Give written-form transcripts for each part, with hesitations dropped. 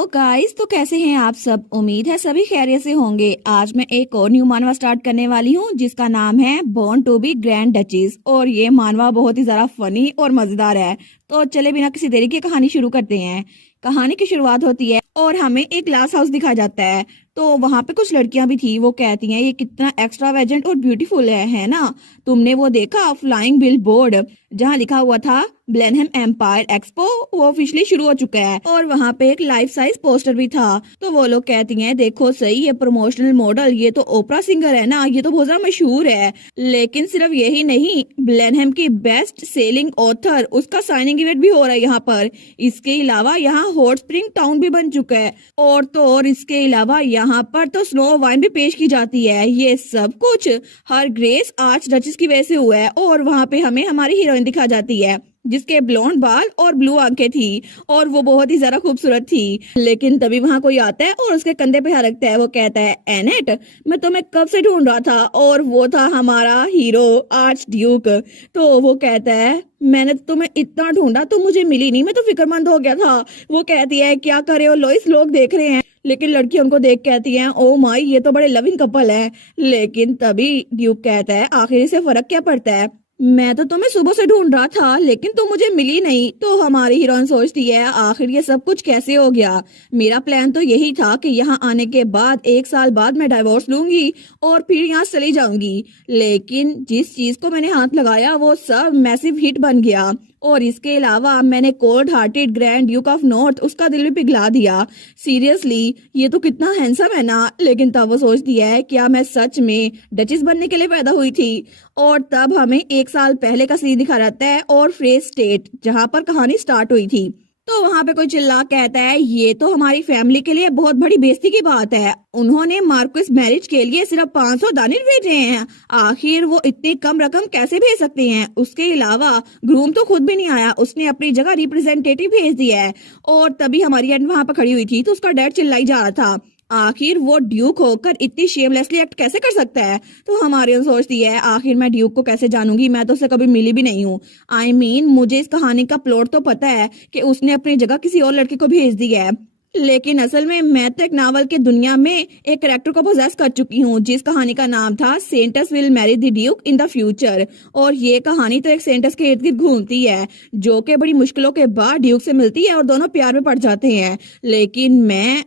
Hello guys, तो कैसे हैं आप सब। उम्मीद है सभी खैरियत से होंगे। आज मैं एक और न्यू मानवा स्टार्ट करने वाली हूँ जिसका नाम है born to be grand duchess. और ये मानवा बहुत ही ज्यादा फनी और मजेदार है। तो चले बिना किसी देरी की कहानी शुरू करते हैं। कहानी की शुरुआत होती है और हमें एक ग्लास हाउस दिखाया जाता है। तो वहां पे कुछ लड़कियां भी थी। वो कहती हैं ये कितना एक्स्ट्रावेजेंट और ब्यूटीफुल है ना। तुमने वो देखा फ्लाइंग बिल बोर्ड जहाँ लिखा हुआ था ब्लेनहेम एम्पायर एक्सपो, वो ऑफिशियली शुरू हो चुका है। और वहाँ पे एक लाइफ साइज पोस्टर भी था। तो वो लोग कहती हैं देखो सही, ये प्रमोशनल मॉडल, ये तो ओपरा सिंगर है ना, ये तो बहुत ज्यादा मशहूर है। लेकिन सिर्फ यही नहीं, ब्लेनहेम की बेस्ट सेलिंग ऑथर, उसका साइनिंग इवेंट भी हो रहा है यहाँ पर। इसके अलावा यहाँ हॉट स्प्रिंग टाउन भी बन चुका है। और तो और इसके अलावा यहाँ पर तो स्नो वाइन भी पेश की जाती है। ये सब कुछ हर ग्रेस आर्च डचेस की वजह से हुआ है। और वहाँ पे हमें हमारी हीरोइन दिखा जाती है जिसके ब्लॉन्ड बाल और ब्लू आंखें थी और वो बहुत ही ज्यादा खूबसूरत थी। लेकिन तभी वहाँ कोई आता है और उसके कंधे पे हाथ रखता है। वो कहता है एनेट, मैं तुम्हें कब से ढूंढ रहा था। और वो था हमारा हीरो आर्च ड्यूक। तो वो कहता है मैंने तुम्हें इतना ढूंढा तो मुझे मिली नहीं, मैं तो फिक्रमंद हो गया था। वो कहती है क्या करे हो लोइस, लोग देख रहे हैं। लेकिन लड़की उनको देख कहती है ओ माई, ये तो बड़े लविंग कपल है। लेकिन तभी ड्यूक कहता है आखिर से फर्क क्या पड़ता है, मैं तो तुम्हें सुबह से ढूंढ रहा था लेकिन तुम मुझे मिली नहीं। तो हमारी हीरोइन सोचती है आखिर ये सब कुछ कैसे हो गया। मेरा प्लान तो यही था कि यहाँ आने के बाद 1 साल बाद मैं डाइवोर्स लूंगी और फिर यहाँ चली जाऊंगी। लेकिन जिस चीज को मैंने हाथ लगाया वो सब मैसिव हिट बन गया। और इसके अलावा मैंने cold hearted grand Duke of north, उसका दिल भी पिघला दिया। सीरियसली ये तो कितना हैंडसम है ना। लेकिन तब वो सोचती है क्या मैं सच में डचेस बनने के लिए पैदा हुई थी। और तब हमें 1 साल पहले का सीन दिखा रहता है और फ्रेज स्टेट जहाँ पर कहानी स्टार्ट हुई थी। तो वहां पे कोई चिल्ला कहता है ये तो हमारी फैमिली के लिए बहुत बड़ी बेइज्जती की बात है। उन्होंने मार्क्विस मैरिज के लिए सिर्फ 500 दानिश भेजे हैं। आखिर वो इतनी कम रकम कैसे भेज सकते हैं। उसके अलावा ग्रूम तो खुद भी नहीं आया, उसने अपनी जगह रिप्रेजेंटेटिव भेज दिया है। और तभी हमारी एंड वहां पर खड़ी हुई थी तो उसका डैड चिल्लाई जा रहा था आखिर वो ड्यूक होकर इतनी शेमलेसली एक्ट कैसे कर सकता है। तो हमारी सोचती है आखिर मैं ड्यूक को कैसे जानूंगी, मैं तो उसे कभी मिली भी नहीं हूँ। आई मीन मुझे इस कहानी का प्लॉट तो पता है कि उसने अपनी जगह किसी और लड़के को भेज दिया है। लेकिन असल में मैं तो एक नावल के दुनिया में एक कैरेक्टर को पोजेस कर चुकी हूँ जिस कहानी का नाम था Santos will marry the Duke in the future. और ये कहानी तो एक सेंटस के इर्द गिर्द घूमती है जो कि बड़ी मुश्किलों के बाद ड्यूक से मिलती है और दोनों प्यार में पड़ जाते हैं। लेकिन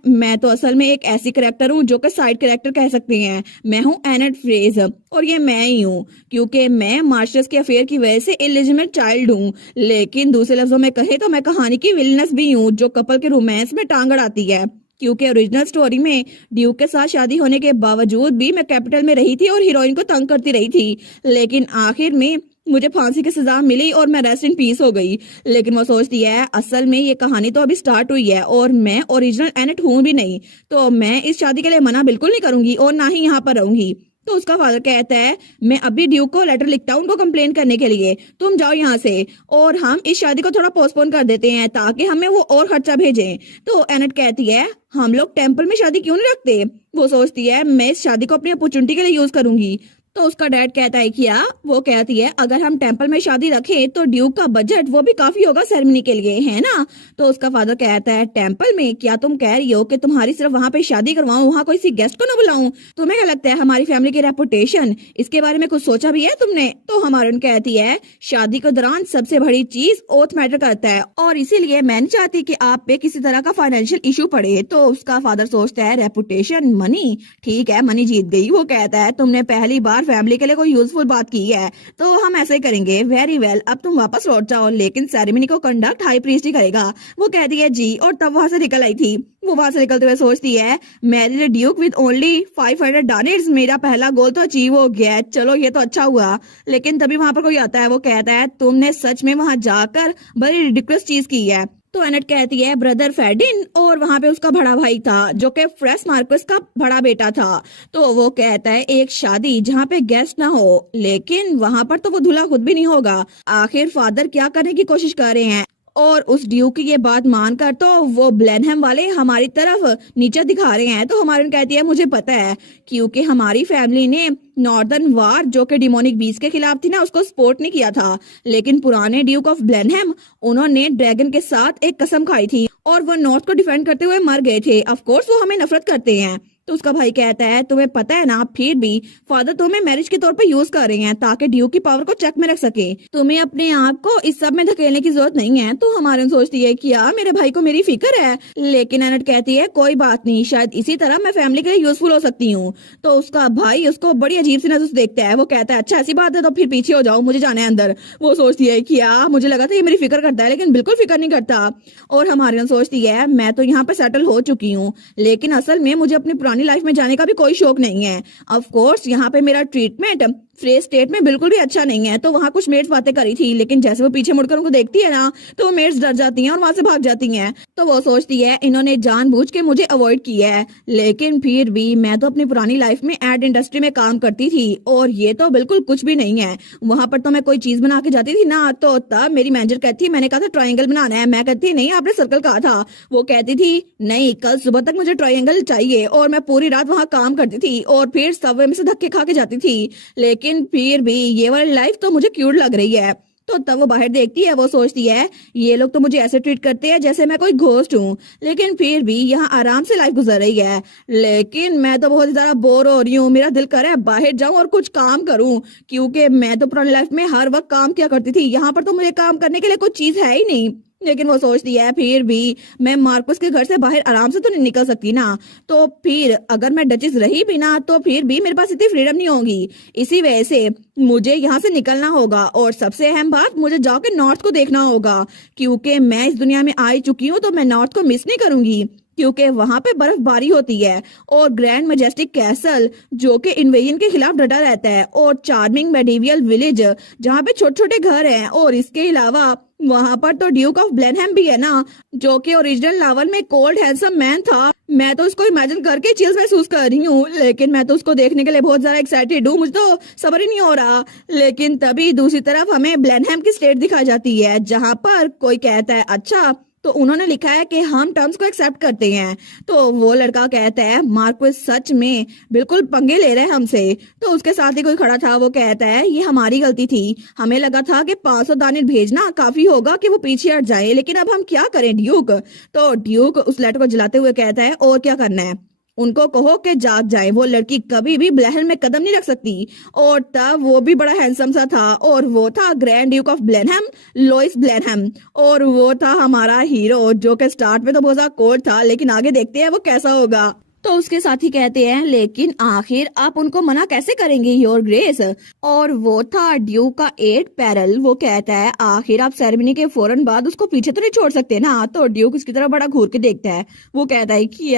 मैं तो असल में एक ऐसी कैरेक्टर हूँ जो कि साइड कैरेक्टर कह सकते हैं। मैं हूँ एनेट फ्रेज और ये मैं ही हूँ क्योंकि मैं मास्टर्स के अफेयर की वजह से इलिजिबल चाइल्ड हूँ। लेकिन दूसरे लफ्जों में कहे तो मैं कहानी की विलनेस भी हूँ जो कपल के रोमांस में टांग अड़ाती है। क्योंकि ओरिजिनल स्टोरी में ड्यूक के साथ शादी होने के बावजूद भी मैं कैपिटल में रही थी और हीरोइन को तंग करती रही थी। लेकिन आखिर में मुझे फांसी की सजा मिली और मैं रेस्ट इन पीस हो गई। लेकिन वो सोचती है असल में ये कहानी तो अभी स्टार्ट हुई है और मैं ओरिजिनल एनेट हूँ भी नहीं, तो मैं इस शादी के लिए मना बिल्कुल नहीं करूंगी और ना ही यहाँ पर रहूंगी। तो उसका फादर कहता है मैं अभी ड्यूक को लेटर लिखता हूँ उनको कंप्लेन करने के लिए, तुम जाओ यहाँ से और हम इस शादी को थोड़ा पोस्टपोन कर देते हैं ताकि हमें वो और खर्चा भेजें। तो एनेट कहती है हम लोग टेम्पल में शादी क्यों नहीं रखते। वो सोचती है मैं इस शादी को अपनी अपॉर्चुनिटी के लिए यूज करूंगी। तो उसका डैड कहता है क्या। वो कहती है अगर हम टेंपल में शादी रखें तो ड्यूक का बजट वो भी काफी होगा सेरेमनी के लिए, है ना। तो उसका फादर कहता है टेंपल में, क्या तुम कह रही हो कि तुम्हारी सिर्फ वहां पे शादी करवाऊं, वहां कोई सी गेस्ट को ना बुलाऊं। तुम्हें क्या लगता है हमारी फैमिली की रेपुटेशन, इसके बारे में कुछ सोचा भी है तुमने। तो हमारी कहती है शादी के दौरान सबसे बड़ी चीज ओथ मैटर करता है और इसीलिए मैं नहीं चाहती कि आप पे किसी तरह का फाइनेंशियल इशू पड़े। तो उसका फादर सोचता है रेपुटेशन, मनी, ठीक है मनी जीत गई। वो कहता है तुमने पहली बार फैमिली के लिए कोई यूजफुल बात की है तो हम ऐसे ही करेंगे। वेरी वेल, अब तुम वापस लौट जाओ लेकिन सेरेमनी को कंडक्ट हाई प्रीस्ट ही करेगा। वो कहती है जी और तब वहां से निकल आई थी। वो वहां से निकलते हुए सोचती है marry duke with only 500 dollars, मेरा पहला गोल तो अचीव हो गया है, चलो ये तो अच्छा हुआ। लेकिन तभी वहां पर कोई आता है। वो कहता है तुमने सच में वहां जाकर बड़ी रिडिकुलस चीज की है। तो एनेट कहती है ब्रदर फेडिन, और वहां पे उसका बड़ा भाई था जो कि फ्रेस मार्कस का बड़ा बेटा था। तो वो कहता है एक शादी जहाँ पे गेस्ट ना हो, लेकिन वहां पर तो वो दूल्हा खुद भी नहीं होगा। आखिर फादर क्या करने की कोशिश कर रहे हैं। और उस ड्यूक की ये बात मानकर तो वो ब्लेनहेम वाले हमारी तरफ नीचे दिखा रहे हैं। तो हमारी कहती है मुझे पता है क्योंकि हमारी फैमिली ने नॉर्दर्न वार जो कि डिमोनिक बीस्ट के खिलाफ थी ना, उसको सपोर्ट नहीं किया था। लेकिन पुराने ड्यूक ऑफ ब्लेनहेम उन्होंने ड्रैगन के साथ एक कसम खाई थी और वो नॉर्थ को डिफेंड करते हुए मर गए थे। ऑफ कोर्स वो हमें नफरत करते हैं। तो उसका भाई कहता है तुम्हें पता है ना, फिर भी फादर तुम्हें मैरिज के तौर पे यूज कर रहे हैं ताकि ड्यूक की पावर को चेक में रख सके। तुम्हें अपने आप को इस सब में धकेलने की जरूरत नहीं है। तो हमारे सोचती है कि यार मेरे भाई को मेरी फिक्र है, लेकिन एनेट कहती है कोई बात नहीं, शायद इसी तरह मैं फैमिली के लिए यूजफुल हो सकती हूँ। तो उसका भाई उसको बड़ी अजीब सी नजर से देखता है। वो कहता है अच्छा ऐसी बात है तो फिर पीछे हो जाओ, मुझे जाना है अंदर। वो सोचती है कि यार मुझे लगा था ये मेरी फिक्र करता है, लेकिन बिल्कुल फिक्र नहीं करता। और हमारे सोचती है मैं तो यहाँ पे सेटल हो चुकी हूँ, लेकिन असल में मुझे अपनी पुरानी लाइफ में जाने का भी कोई शौक नहीं है। ऑफ कोर्स यहाँ पे मेरा ट्रीटमेंट फ्रेश स्टेट में बिल्कुल भी अच्छा नहीं है। तो वहाँ कुछ मेड्स बातें करी थी, लेकिन जैसे वो पीछे मुड़कर उनको देखती है ना, तो वो मेड्स डर जाती हैं और वहां से भाग जाती हैं। तो वो सोचती है इन्होंने जानबूझ के मुझे अवॉइड किया है, लेकिन फिर भी मैं तो अपनी पुरानी लाइफ में एड इंडस्ट्री में काम करती थी और ये तो बिल्कुल कुछ भी नहीं है। वहां पर तो मैं कोई चीज बना के जाती थी ना, तो तब मेरी मैनेजर कहती मैंने कहा था ट्रायंगल बनाना है, मैं कहती नहीं आपने सर्कल कहा था। वो कहती थी नहीं कल सुबह तक मुझे ट्रायंगल चाहिए, और मैं पूरी रात वहां काम करती थी और फिर सबवे में से धक्के खा के जाती थी। लेकिन फिर भी ये वाली लाइफ तो मुझे क्यूट लग रही है। तो तब वो बाहर देखती है, वो सोचती है ये लोग तो मुझे ऐसे ट्रीट करते हैं जैसे मैं कोई घोस्ट हूँ, लेकिन फिर भी यहाँ आराम से लाइफ गुजर रही है। लेकिन मैं तो बहुत ज्यादा बोर हो रही हूँ, मेरा दिल कर रहा है बाहर जाऊं और कुछ काम करूं, क्योंकि मैं तो पुरानी लाइफ में हर वक्त काम किया करती थी। यहाँ पर तो मुझे काम करने के लिए कोई चीज है ही नहीं। लेकिन वो सोचती है फिर भी मैं मार्कस के घर से बाहर आराम से तो नहीं निकल सकती ना, तो फिर अगर मैं डचेस रही भी ना तो फिर भी मेरे पास इतनी फ्रीडम नहीं होगी। इसी वजह से मुझे यहाँ से निकलना होगा, और सबसे अहम बात मुझे जाके नॉर्थ को देखना होगा, क्योंकि मैं इस दुनिया में आ चुकी हूँ तो मैं नॉर्थ को मिस नहीं करूंगी, क्योंकि वहां पे बर्फबारी होती है और ग्रैंड मैजेस्टिक कैसल जो कि इन्वेजन के खिलाफ डटा रहता है, और चार्मिंग मेडिवियल विलेज जहाँ पे छोटे छोटे घर हैं, और इसके अलावा वहां पर तो ड्यूक ऑफ ब्लेनहेम भी है ना, जो कि ओरिजिनल नॉवल में कोल्ड हैंडसम मैन था। मैं तो उसको इमेजिन करके चिल्स महसूस कर रही हूँ, लेकिन मैं तो उसको देखने के लिए बहुत ज्यादा एक्साइटेड हूँ, मुझे तो सब्र ही नहीं हो रहा। लेकिन तभी दूसरी तरफ हमें ब्लेनहेम की स्टेट दिखाई जाती है, जहाँ पर कोई कहता है अच्छा तो उन्होंने लिखा है कि हम टर्म्स को एक्सेप्ट करते हैं। तो वो लड़का कहता है मार्क्वेस सच में बिल्कुल पंगे ले रहे हैं हमसे। तो उसके साथ ही कोई खड़ा था, वो कहता है ये हमारी गलती थी, हमें लगा था कि 500 दाने भेजना काफी होगा कि वो पीछे हट जाए, लेकिन अब हम क्या करें ड्यूक। तो ड्यूक उस लेटर को जलाते हुए कहता है और क्या करना है, उनको कहो कि जाग जाए, वो लड़की कभी भी ब्लेनहेम में कदम नहीं रख सकती। और तब वो भी बड़ा हैंडसम सा था, और वो था grand Duke of Blenheim, लॉइस Blenheim, और वो था हमारा हीरो, जो कि स्टार्ट में तो बहुत ज्यादा कोल्ड था, लेकिन आगे देखते हैं वो कैसा होगा। तो उसके साथी कहते हैं लेकिन आखिर आप उनको मना कैसे करेंगे योर ग्रेस। और वो था ड्यूक का एड पैरल, वो कहता है आखिर आप सेरेमनी के फौरन बाद उसको पीछे तो नहीं छोड़ सकते ना। तो ड्यूक उसकी तरफ बड़ा घूर के देखता है, वो कहता है कि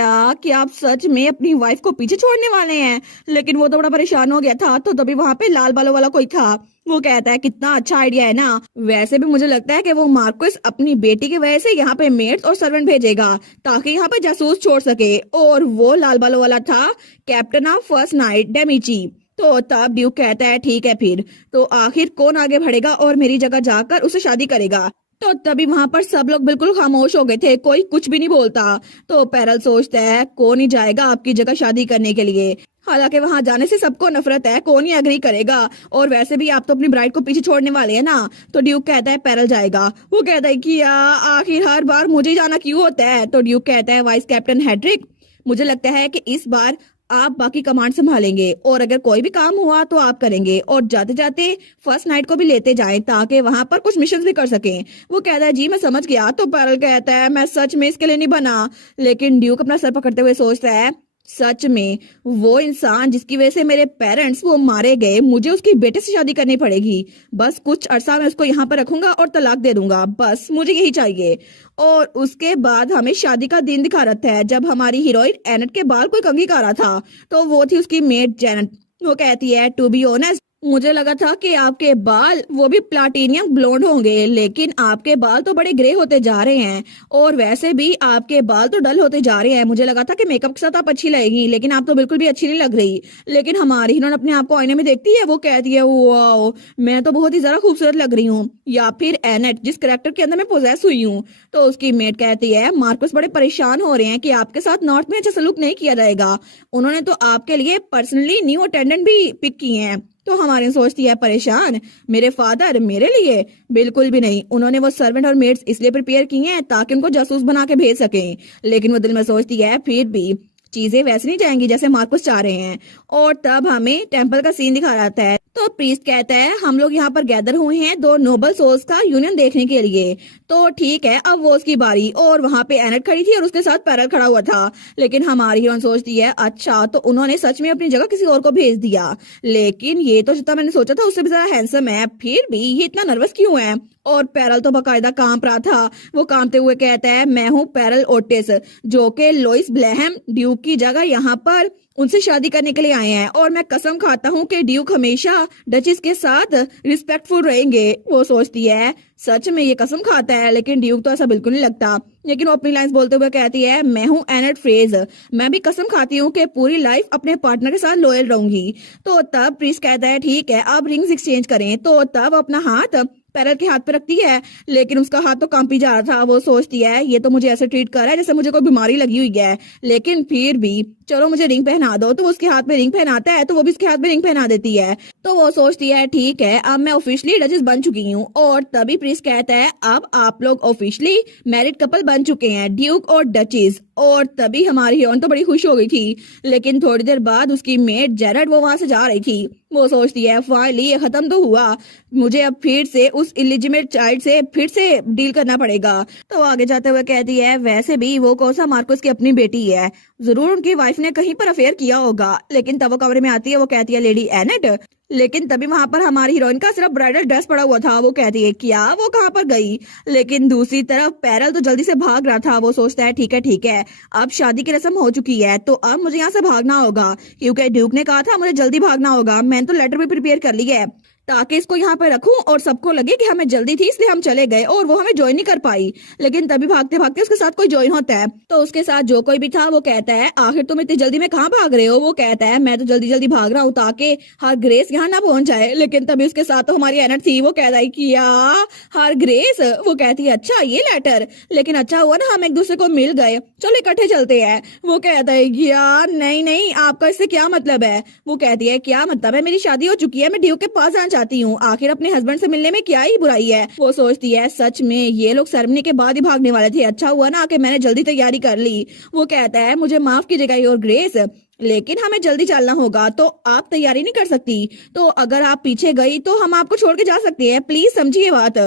आप सच में अपनी वाइफ को पीछे छोड़ने वाले हैं। लेकिन वो तो बड़ा परेशान हो गया था। तो तभी वहां पे लाल बालों वाला कोई था, वो कहता है कितना अच्छा आइडिया है ना, वैसे भी मुझे लगता है कि वो मार्कस अपनी बेटी की वजह से यहाँ पे मेड्स और सर्वेंट भेजेगा ताकि यहाँ पे जासूस छोड़ सके। और वो लाल बालों वाला था कैप्टन ऑफ फर्स्ट नाइट डेमिची। तो तब ड्यूक कहता है ठीक है फिर तो आखिर कौन आगे बढ़ेगा और मेरी जगह जाकर उसे शादी करेगा। तो तभी वहां पर सब लोग बिल्कुल खामोश हो गए थे, कोई कुछ भी नहीं बोलता। तो पैरल सोचता है कौन ही जाएगा आपकी जगह शादी करने के लिए, हालांकि वहां जाने से सबको नफरत है, कौन ही एग्री करेगा, और वैसे भी आप तो अपनी ब्राइड को पीछे छोड़ने वाले हैं ना। तो ड्यूक कहता है पैरल जाएगा। वो कहता है कि आखिर हर बार मुझे जाना क्यों होता है। तो ड्यूक कहता है वाइस कैप्टन हेड्रिक, मुझे लगता है कि इस बार आप बाकी कमांड संभालेंगे, और अगर कोई भी काम हुआ तो आप करेंगे, और जाते जाते फर्स्ट नाइट को भी लेते जाएं ताकि वहां पर कुछ मिशन भी कर सकें। वो कहता है जी मैं समझ गया। तो पैरल कहता है मैं सच में इसके लिए नहीं बना। लेकिन ड्यूक अपना सर पकड़ते हुए सोचता है सच में वो इंसान जिसकी वजह से मेरे पेरेंट्स वो मारे गए, मुझे उसकी बेटे से शादी करनी पड़ेगी। बस कुछ अरसा मैं उसको यहाँ पर रखूंगा और तलाक दे दूंगा, बस मुझे यही चाहिए। और उसके बाद हमें शादी का दिन दिखा रहा है जब हमारी हीरोइन एनेट के बाल कोई कंघी कर रहा था। तो वो थी उसकी मेट जेनेट। वो कहती है टू बी ऑनेस्ट मुझे लगा था कि आपके बाल वो भी प्लाटिनियम ब्लोंड होंगे, लेकिन आपके बाल तो बड़े ग्रे होते जा रहे हैं, और वैसे भी आपके बाल तो डल होते जा रहे हैं। मुझे लगा था कि मेकअप के साथ आप अच्छी लगेगी, लेकिन आप तो बिल्कुल भी अच्छी नहीं लग रही। लेकिन हमारी हीरोइन अपने आप को आईने में देखती है, वो कहती है वाओ मैं तो बहुत ही ज्यादा खूबसूरत लग रही हूँ। या फिर एनेट जिस कैरेक्टर के अंदर मैं पोजेस हुई हूँ। तो उसकी मेट कहती है मार्कस बड़े परेशान हो रहे हैं कि आपके साथ नॉर्थ में अच्छा सलूक नहीं किया जाएगा। उन्होंने तो आपके लिए पर्सनली न्यू अटेंडेंट भी पिक किए हैं। तो हमारी सोचती है परेशान, मेरे फादर मेरे लिए? बिल्कुल भी नहीं, उन्होंने वो सर्वेंट और मेड्स इसलिए प्रिपेयर की हैं ताकि उनको जासूस बना के भेज सकें। लेकिन वो दिल में सोचती है फिर भी चीजें वैसे नहीं जाएंगी जैसे मार्कस चाह रहे हैं। और तब हमें टेम्पल का सीन दिखा जाता है। तो प्रीस्ट कहता है हम लोग यहाँ पर गैदर हुए हैं दो नोबल सोल्स का यूनियन देखने के लिए। तो ठीक है, अब वो उसकी बारी। और वहां पे एनेट खड़ी थी और उसके साथ पैरल खड़ा हुआ था। लेकिन हमारी हीरोइन सोचती है अच्छा तो उन्होंने सच में अपनी जगह किसी और को भेज दिया। लेकिन ये तो जितना मैंने सोचा था उससे भी ज्यादा हैंडसम है, फिर भी ये इतना नर्वस क्यों है? और पैरल तो बकायदा कांप रहा था। वो कांपते हुए कहता है मैं हूँ पैरल ओटिस, जो कि लोइस ब्लेहम ड्यूक की जगह यहाँ पर उनसे शादी करने के लिए आए हैं। और मैं कसम खाता हूँ कि ड्यूक हमेशा डचेस के साथ रिस्पेक्टफुल रहेंगे। वो सोचती है सच में ये कसम खाता है, लेकिन ड्यूक तो ऐसा बिल्कुल नहीं लगता। लेकिन वो अपनी लाइंस बोलते हुए कहती है मैं हूँ एनेट फ्रेज, मैं भी कसम खाती हूँ कि पूरी लाइफ अपने पार्टनर के साथ लॉयल रहूंगी। तो तब प्रीस्ट कहता है ठीक है अब रिंग्स एक्सचेंज करें। तो तब अपना हाथ पैरल के हाथ पे रखती है, लेकिन उसका हाथ तो कांपी जा रहा था। वो सोचती है ये तो मुझे ऐसे ट्रीट कर रहा है जैसे मुझे कोई बीमारी लगी हुई है। लेकिन फिर भी चलो मुझे रिंग पहना दो। तो वो उसके हाथ में रिंग पहनाता है, तो वो भी उसके हाथ में रिंग पहना देती है। तो वो सोचती है ठीक है अब मैं ऑफिशियली डचेस बन चुकी हूँ। और तभी प्रीस्ट कहता है अब आप लोग ऑफिशियली मैरिड कपल बन चुके हैं, ड्यूक और डचेस। और तभी हमारी हीरोइन तो बड़ी खुश हो गई थी। लेकिन थोड़ी देर बाद उसकी मेट जेरेड वो वहां से जा रही थी। वो सोचती है फाइनली ये खत्म तो हुआ, मुझे अब फिर से उस इलिजिमेट चाइल्ड से फिर से डील करना पड़ेगा। तो आगे जाते हुए कहती है वैसे भी वो कोसा मार्कस की अपनी बेटी है, जरूर उनकी वाइफ ने कहीं पर अफेयर किया होगा। लेकिन तब वो कमरे में आती है, वो कहती है लेडी एनेट। लेकिन तभी वहां पर हमारी हीरोइन का सिर्फ ब्राइडल ड्रेस पड़ा हुआ था। वो कहती है क्या वो कहाँ पर गई? लेकिन दूसरी तरफ पैरल तो जल्दी से भाग रहा था। वो सोचता है ठीक है अब शादी की रस्म हो चुकी है तो अब मुझे यहाँ से भागना होगा, क्योंकि ड्यूक ने कहा था मुझे जल्दी भागना होगा। मैंने तो लेटर भी प्रिपेयर कर ली है ताकि इसको यहाँ पे रखूं और सबको लगे कि हमें जल्दी थी इसलिए हम चले गए और वो हमें ज्वाइन नहीं कर पाई। लेकिन तभी भागते भागते उसके साथ कोई ज्वाइन होता है। तो उसके साथ जो कोई भी था वो कहता है आखिर तुम इतनी जल्दी में कहाँ भाग रहे हो? वो कहता है मैं तो जल्दी जल्दी भाग रहा हूँ ताकि हर ग्रेस यहाँ ना पहुंच जाए। लेकिन तभी उसके साथ तो हमारी एनट थी। वो कहता है कि हर ग्रेस? वो कहती है अच्छा ये लेटर, लेकिन अच्छा हुआ ना हम एक दूसरे को मिल गए, चलो इकट्ठे चलते हैं। वो कहता है कि यार नहीं नहीं आपका इससे क्या मतलब है? वो कहती है क्या मतलब है, मेरी शादी हो चुकी है, मैं ड्यूक के पास जाना चाहती हूँ, आखिर अपने हस्बैंड से मिलने में क्या ही बुराई है। वो सोचती है सच में ये लोग सेरेमनी के बाद ही भागने वाले थे, अच्छा हुआ ना कि मैंने जल्दी तैयारी कर ली। वो कहता है मुझे माफ कीजिएगा योर ग्रेस, लेकिन हमें जल्दी चलना होगा तो आप तैयारी नहीं कर सकती, तो अगर आप पीछे गई तो हम आपको छोड़ के जा सकते हैं, प्लीज समझिए बात।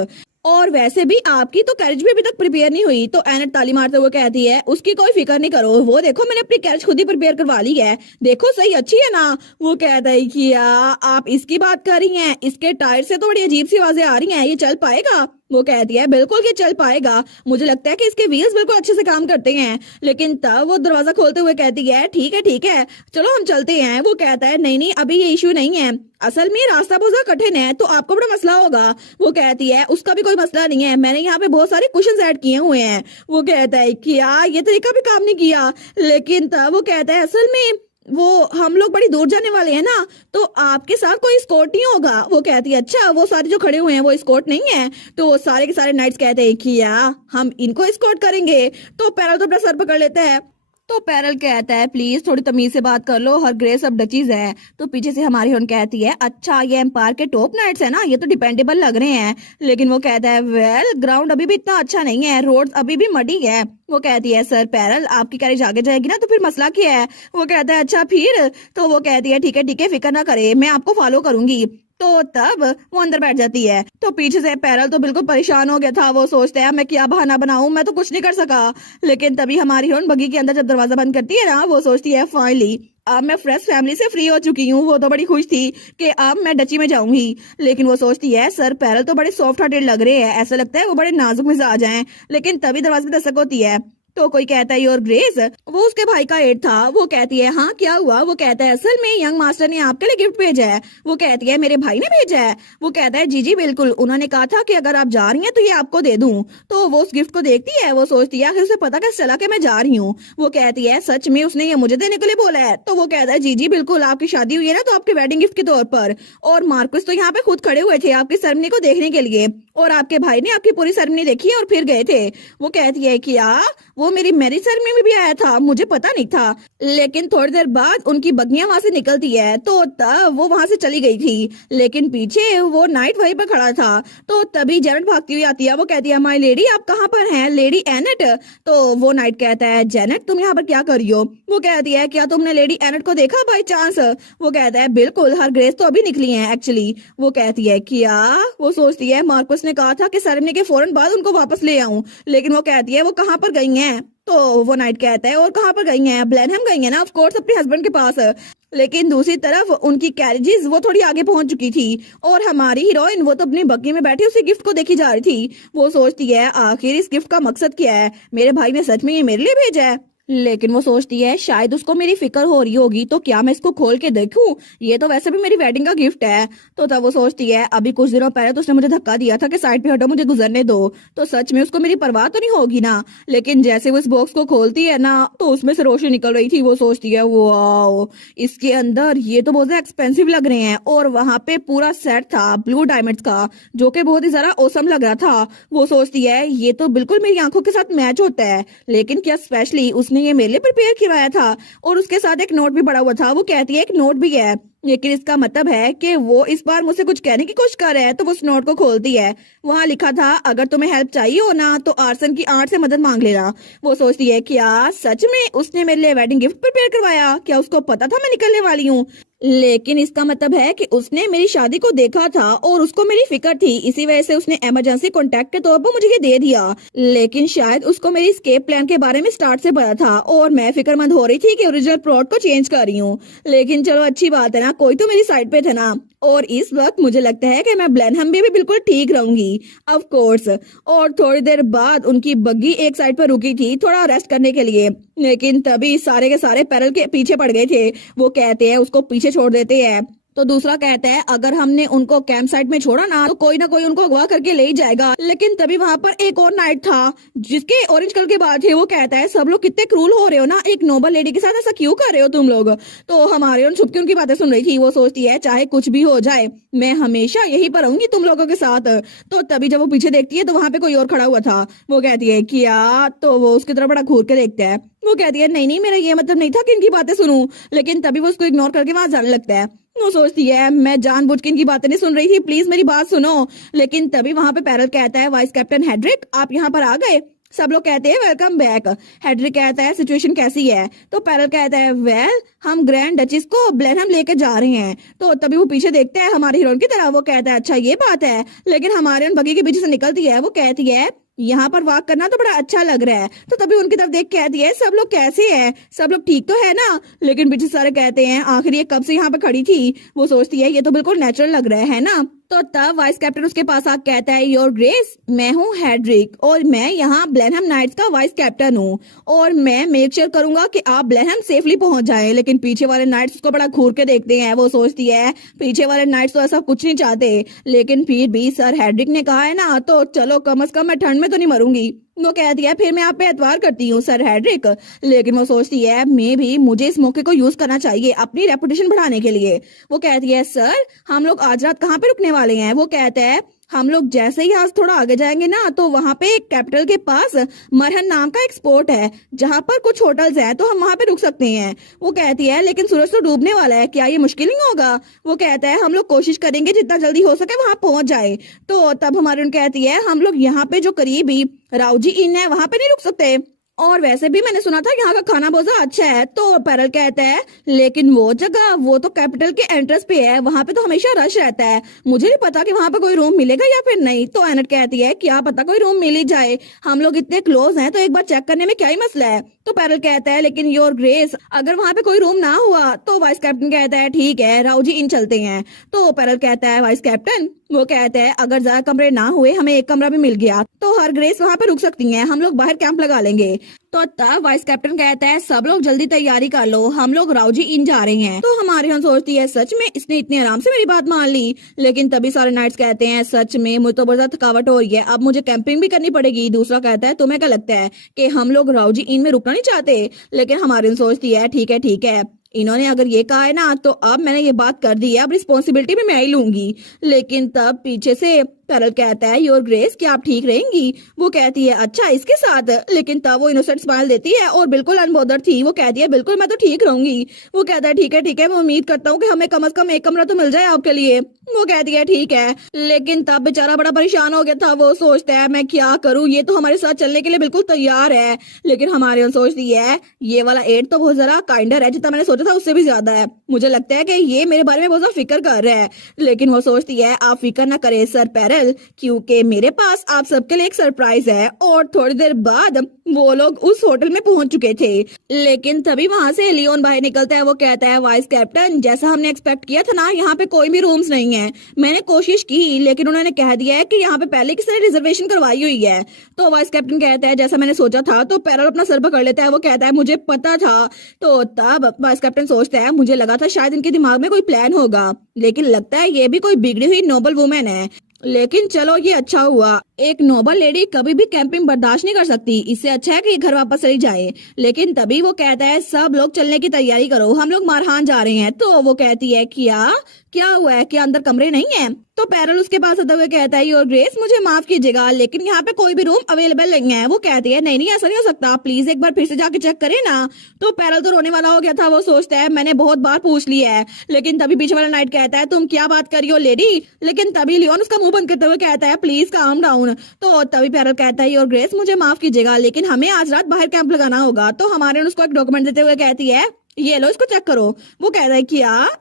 और वैसे भी आपकी तो कैरेज भी अभी तक प्रिपेयर नहीं हुई। तो एनेट ताली मारते हुए कहती है उसकी कोई फिक्र नहीं करो, वो देखो मैंने अपनी कैरेज खुद ही प्रिपेयर करवा ली है, देखो सही अच्छी है ना। वो कहता है कि आप इसकी बात कर रही हैं, इसके टायर से तो बड़ी अजीब सी आवाजें आ रही हैं, ये चल पाएगा? वो कहती है बिल्कुल ये चल पाएगा, मुझे लगता है कि इसके व्हील्स बिल्कुल अच्छे से काम करते हैं। लेकिन तब वो दरवाजा खोलते हुए कहती है ठीक है चलो हम चलते हैं। वो कहता है नहीं नहीं अभी ये इश्यू नहीं है, असल में रास्ता बहुत ज्यादा कठिन है तो आपको बड़ा मसला होगा। वो कहती है उसका भी कोई मसला नहीं है, मैंने यहाँ पे बहुत सारे क्वेश्चंस ऐड किए हुए हैं। वो कहता है कि ये तरीका भी काम नहीं किया। लेकिन तब वो कहता है असल में वो हम लोग बड़ी दूर जाने वाले हैं ना, तो आपके साथ कोई स्कॉट नहीं होगा। वो कहती है अच्छा वो सारे जो खड़े हुए हैं वो स्कॉट नहीं है? तो वो सारे के सारे नाइट्स कहते हैं कि हम इनको स्कॉट करेंगे। तो पैरल तो अपना सर पकड़ लेता है। तो पैरल कहता है प्लीज थोड़ी तमीज से बात कर लो, हर ग्रेस अब डचीज है। तो पीछे से हमारी हीरोइन कहती है अच्छा ये एम्पायर के टॉप नाइट्स है ना, ये तो डिपेंडेबल लग रहे हैं। लेकिन वो कहता है वेल ग्राउंड अभी भी इतना अच्छा नहीं है, रोड अभी भी मडी है। वो कहती है सर पैरल आपकी कैरेज आगे जाएगी ना तो फिर मसला क्या है? वो कहता है अच्छा फिर? तो वो कहती है ठीक है फिक्र ना करे, मैं आपको फॉलो करूंगी। तो तब वो अंदर बैठ जाती है। तो पीछे से पैरल तो बिल्कुल परेशान हो गया था। वो सोचते हैं मैं क्या बहाना बनाऊं, मैं तो कुछ नहीं कर सका। लेकिन तभी हमारी हीरोइन बगी के अंदर जब दरवाजा बंद करती है ना, वो सोचती है फाइनली अब मैं फ्रेश फैमिली से फ्री हो चुकी हूँ। वो तो बड़ी खुश थी कि अब मैं डची में जाऊंगी। लेकिन वो सोचती है सर पैरल तो बड़े सॉफ्ट हार्टेड लग रहे हैं, ऐसा लगता है वो बड़े नाजुक मिजाज हैं। लेकिन तभी दरवाजे पे दस्तक होती है। तो कोई कहता है योर ग्रेस, वो उसके भाई का एड था। वो कहती है हाँ क्या हुआ? वो कहता है असल में यंग मास्टर ने आपके लिए गिफ्ट भेजा है। वो कहती है मेरे भाई ने भेजा है? वो कहता है जी बिल्कुल, उन्होंने कहा था कि अगर आप जा रही हैं तो ये आपको दे दूं। तो वो उस गिफ्ट को देखती है। वो सोचती है आखिर उसे पता कैसे चला कि मैं जा रही हूँ। वो कहती है सच में उसने ये मुझे देने के लिए बोला है? तो वो कहता है जी बिल्कुल, आपकी शादी हुई है ना तो आपके वेडिंग गिफ्ट के तौर पर। और मार्कस तो यहाँ पे खुद खड़े हुए थे आपकी सेरेमनी को देखने के लिए, और आपके भाई ने आपकी पूरी सेरेमनी देखी है और फिर गए थे। वो कहती है कि वो वो मेरी मैरिज सेरेमनी में भी आया था, मुझे पता नहीं था। लेकिन थोड़ी देर बाद उनकी बग्गियां वहां से निकलती है तो तब वो वहां से चली गई थी, लेकिन पीछे वो नाइट वहीं पर खड़ा था। तो तभी जेनेट भागती हुई आती है, वो कहती है माय लेडी आप कहाँ पर हैं, लेडी एनेट। तो वो नाइट कहता है जेनेट तुम यहाँ पर क्या कर रही हो। वो कहती है क्या तुमने लेडी एनेट को देखा बाई चांस। वो कहता है बिल्कुल, हर ग्रेस तो अभी निकली है एक्चुअली। वो कहती है क्या। वो सोचती है मार्कस ने कहा था कि सेरेमनी के फौरन बाद उनको वापस ले आऊं, लेकिन वो कहती है वो कहाँ पर गई हैं। तो वो नाइट कहता है और कहाँ पर गई हैं, ब्लेनहम गई हैं ना ऑफ कोर्स अपने हस्बैंड के पास। लेकिन दूसरी तरफ उनकी कैरेजेस वो थोड़ी आगे पहुंच चुकी थी और हमारी हीरोइन वो तो अपनी बग्गी में बैठी उसी गिफ्ट को देखी जा रही थी। वो सोचती है आखिर इस गिफ्ट का मकसद क्या है, मेरे भाई ने सच में ये मेरे लिए भेजा है। लेकिन वो सोचती है शायद उसको मेरी फिक्र हो रही होगी, तो क्या मैं इसको खोल के देखूं, ये तो वैसे भी मेरी वेडिंग का गिफ्ट है। तो तब वो सोचती है अभी कुछ दिनों पहले तो उसने मुझे धक्का दिया था कि साइड पे हटो मुझे गुजरने दो, तो सच में उसको मेरी परवाह तो नहीं होगी ना। लेकिन जैसे वो इस बॉक्स को खोलती है ना तो उसमें से रोशनी निकल रही थी। वो सोचती है वाओ, इसके अंदर ये तो बहुत ज्यादा एक्सपेंसिव लग रहे हैं, और वहां पे पूरा सेट था ब्लू डायमंड्स का जो कि बहुत ही ज्यादा औसम लग रहा था। वो सोचती है ये तो बिल्कुल मेरी आंखों के साथ मैच होता है, लेकिन क्या स्पेशली उसने ये मेरे लिए प्रिपेयर किया था, और उसके साथ एक नोट भी पड़ा हुआ था। वो कहती है एक नोट भी है, लेकिन इसका मतलब है कि वो इस बार मुझसे कुछ कहने की कोशिश कर रहा है। तो वो उस नोट को खोलती है, वहां लिखा था अगर तुम्हें हेल्प चाहिए हो ना तो आर्सन की आर्ट से मदद मांग लेना। वो सोचती है क्या सच में उसने मेरे लिए वेडिंग गिफ्ट प्रिपेयर करवाया, क्या उसको पता था मैं निकलने वाली हूँ। लेकिन इसका मतलब है कि उसने मेरी शादी को देखा था और उसको मेरी फिक्र थी, इसी वजह से उसने इमरजेंसी कॉन्टैक्ट के तौर पर मुझे ये दे दिया। लेकिन शायद उसको मेरी स्केप प्लान के बारे में स्टार्ट से पता था और मैं फिक्रमंद हो रही थी कि ओरिजिनल प्लॉट को चेंज कर रही हूँ। लेकिन चलो अच्छी बात है ना, कोई तो मेरी साइड पे थे ना, और इस वक्त मुझे लगता है कि मैं ब्लेनहम भी बिल्कुल ठीक रहूंगी ऑफ कोर्स। और थोड़ी देर बाद उनकी बग्गी एक साइड पर रुकी थी थोड़ा रेस्ट करने के लिए, लेकिन तभी सारे के सारे पैरल के पीछे पड़ गए थे। वो कहते हैं उसको पीछे छोड़ देते हैं। तो दूसरा कहता है अगर हमने उनको कैंप साइट में छोड़ा ना कोई उनको अगवा करके ले ही जाएगा। लेकिन तभी वहां पर एक और नाइट था जिसके ऑरेंज कलर के बाल थे। वो कहता है सब लोग कितने क्रूल हो रहे हो ना, एक नोबल लेडी के साथ ऐसा क्यों कर रहे हो तुम लोग। तो हमारे और छुप के उनकी बातें सुन रही थी। वो सोचती है चाहे कुछ भी हो जाए मैं हमेशा यहीं पर रहूंगी तुम लोगों के साथ। तो तभी जब वो पीछे देखती है तो वहां पे कोई और खड़ा हुआ था। वो कहती है क्या, तो वो उसकी तरफ बड़ा घूर के देखता है। वो कहती है नहीं नहीं मेरा ये मतलब नहीं था कि इनकी बातें सुनूं, लेकिन तभी वो उसको इग्नोर करके वहां जाने लगता है। वो सोचती है मैं जानबूझ के इनकी बातें नहीं सुन रही थी, प्लीज मेरी बात सुनो। लेकिन तभी वहां पे पैरल कहता है वाइस कैप्टन हेड्रिक आप यहाँ पर आ गए। सब लोग कहते हैं वेलकम बैक। हेड्रिक कहता है सिचुएशन कैसी है। तो पैरल कहता है वेल हम ग्रैंड डचिस को ब्लेनहम लेके जा रहे हैं। तो तभी वो पीछे देखता है हमारे हीरोइन की तरह। वो कहता है अच्छा ये बात है, लेकिन हमारे उन बगी के पीछे से निकलती है। वो कहती है यहाँ पर वॉक करना तो बड़ा अच्छा लग रहा है। तो तभी उनकी तरफ देख कहती है सब लोग कैसे हैं, सब लोग ठीक तो है ना। लेकिन पीछे सारे कहते हैं आखिर ये कब से यहाँ पे खड़ी थी। वो सोचती है ये तो बिल्कुल नेचुरल लग रहा है ना। तो तब वाइस कैप्टन उसके पास आकर कहता है योर ग्रेस मैं हूँ हेड्रिक और मैं यहाँ ब्लेनहम नाइट्स का वाइस कैप्टन हूँ, और मैं मेक श्योर करूंगा कि आप ब्लेनहम सेफली पहुंच जाएं। लेकिन पीछे वाले नाइट्स उसको बड़ा घूर के देखते हैं। वो सोचती है पीछे वाले नाइट्स तो ऐसा कुछ नहीं चाहते, लेकिन फिर भी सर हेड्रिक ने कहा है ना तो चलो कम से कम मैं ठंड में तो नहीं मरूंगी। वो कहती है फिर मैं आप पे एतवार करती हूँ सर हेड्रिक। लेकिन वो सोचती है मैं भी मुझे इस मौके को यूज करना चाहिए अपनी रेपुटेशन बढ़ाने के लिए। वो कहती है सर हम लोग आज रात कहाँ पे रुकने वाले हैं। वो कहता है हम लोग जैसे ही आज थोड़ा आगे जाएंगे ना तो वहां पे कैपिटल के पास मरहन नाम का एक स्पॉट है जहां पर कुछ होटल्स हैं, तो हम वहां पे रुक सकते हैं। वो कहती है लेकिन सूरज तो डूबने वाला है, क्या ये मुश्किल नहीं होगा। वो कहता है हम लोग कोशिश करेंगे जितना जल्दी हो सके वहां पहुंच जाए। तो तब हमारी उन कहती है हम लोग यहाँ पे जो करीब ही राउजी इन है वहां पे नहीं रुक सकते, और वैसे भी मैंने सुना था यहाँ का खाना बहुत ज्यादा अच्छा है। तो पैरल कहता है लेकिन वो जगह वो तो कैपिटल के एंट्रेंस पे है, वहां पे तो हमेशा रश रहता है, मुझे नहीं पता कि वहां पे कोई रूम मिलेगा या फिर नहीं। तो एनेट कहती है क्या पता कोई रूम मिल ही जाए, हम लोग इतने क्लोज हैं तो एक बार चेक करने में क्या ही मसला है। तो पैरल कहता है लेकिन योर ग्रेस अगर वहां पे कोई रूम ना हुआ। तो वाइस कैप्टन कहता है ठीक है राउजी इन चलते हैं। तो पैरल कहता है वाइस कैप्टन, वो कहता है अगर ज्यादा कमरे ना हुए हमें एक कमरा भी मिल गया तो हर ग्रेस वहां पे रुक सकती हैं, हम लोग बाहर कैंप लगा लेंगे। तो तब वाइस कैप्टन कहता है सब लोग जल्दी तैयारी कर लो हम लोग राउजी इन जा रहे हैं। तो हमारी यहाँ सोचती है सच में इसने इतने आराम से मेरी बात मान ली। लेकिन तभी सारे नाइट्स कहते हैं सच में मुझे तो बहुत ज्यादा थकावट हो रही है, अब मुझे कैंपिंग भी करनी पड़ेगी। दूसरा कहता है तुम्हें क्या लगता है कि हम लोग राउजी इन में रुकना नहीं चाहते। लेकिन हमारी सोचती है ठीक है इन्होंने अगर ये कहा है ना तो अब मैंने ये बात कर दी है, अब रिस्पॉन्सिबिलिटी भी मैं ही लूंगी। लेकिन तब पीछे से पैरल कहता है योर ग्रेस क्या आप ठीक रहेंगी? वो कहती है अच्छा इसके साथ, लेकिन तब वो इनोसेंट स्माइल देती है और बिल्कुल अनबॉदर्ड थी। वो कहती है बिल्कुल मैं तो ठीक रहूंगी। वो कहता है ठीक है मैं उम्मीद करता हूँ कि हमें कम से कम एक कमरा तो मिल जाए आपके लिए। वो कहती है ठीक है, लेकिन तब बेचारा बड़ा परेशान हो गया था। वो सोचता है मैं क्या करूं, ये तो हमारे साथ चलने के लिए बिल्कुल तैयार है, लेकिन हमारी सोचती है ये वाला एड तो बहुत जरा काइंडर है, जितना मैंने सोचा था उससे भी ज्यादा है। मुझे लगता है कि ये मेरे बारे में बहुत ज्यादा फिक्र कर रहा है। लेकिन वो सोचती है आप फिक्र ना करें सर पैरल, क्योंकि मेरे पास आप सबके लिए एक सरप्राइज है। और थोड़ी देर बाद वो लोग उस होटल में पहुंच चुके थे, लेकिन तभी वहां से लियोन बाहर निकलता है। वो कहता है वाइस कैप्टन जैसा हमने एक्सपेक्ट किया था ना, यहाँ पे कोई भी रूम्स नहीं है। मैंने कोशिश की लेकिन उन्होंने कह दिया है कि यहाँ पे पहले किसी ने रिजर्वेशन करवाई हुई है। तो वाइस कैप्टन कहता है जैसा मैंने सोचा था। तो पैरल अपना सर पकड़ लेता है। वो कहता है मुझे पता था। तो तब वाइस कैप्टन सोचता है मुझे लगा था शायद इनके दिमाग में कोई प्लान होगा, लेकिन लगता है ये भी कोई बिगड़ी हुई नोबल वुमेन है। लेकिन चलो ये अच्छा हुआ, एक नोबल लेडी कभी भी कैंपिंग बर्दाश्त नहीं कर सकती, इससे अच्छा है कि ये घर वापस चली जाए। लेकिन तभी वो कहता है सब लोग चलने की तैयारी करो, हम लोग मारहान जा रहे हैं। तो वो कहती है क्या हुआ है, क्या अंदर कमरे नहीं है? तो पैरल उसके पास आते हुए कहता है योर ग्रेस मुझे माफ कीजिएगा, लेकिन यहाँ पे कोई भी रूम अवेलेबल नहीं है। वो कहती है नहीं ऐसा नहीं हो सकता, प्लीज एक बार फिर से जाके चेक करें ना। तो पैरल तो रोने वाला हो गया था। वो सोचता है मैंने बहुत बार पूछ लिया है। लेकिन तभी पीछे वाला नाइट कहता है तुम क्या बात कर रही हो लेडी? लेकिन तभी लियोन उसका मुंह बंद करते हुए कहता है प्लीज काम डाउन। तो तभी पैरल कहता है योर ग्रेस मुझे माफ कीजिएगा, लेकिन हमें आज रात बाहर कैंप लगाना होगा। तो हमारे उसको एक डॉक्यूमेंट देते हुए कहती है ये लो इसको चेक करो। वो कहता है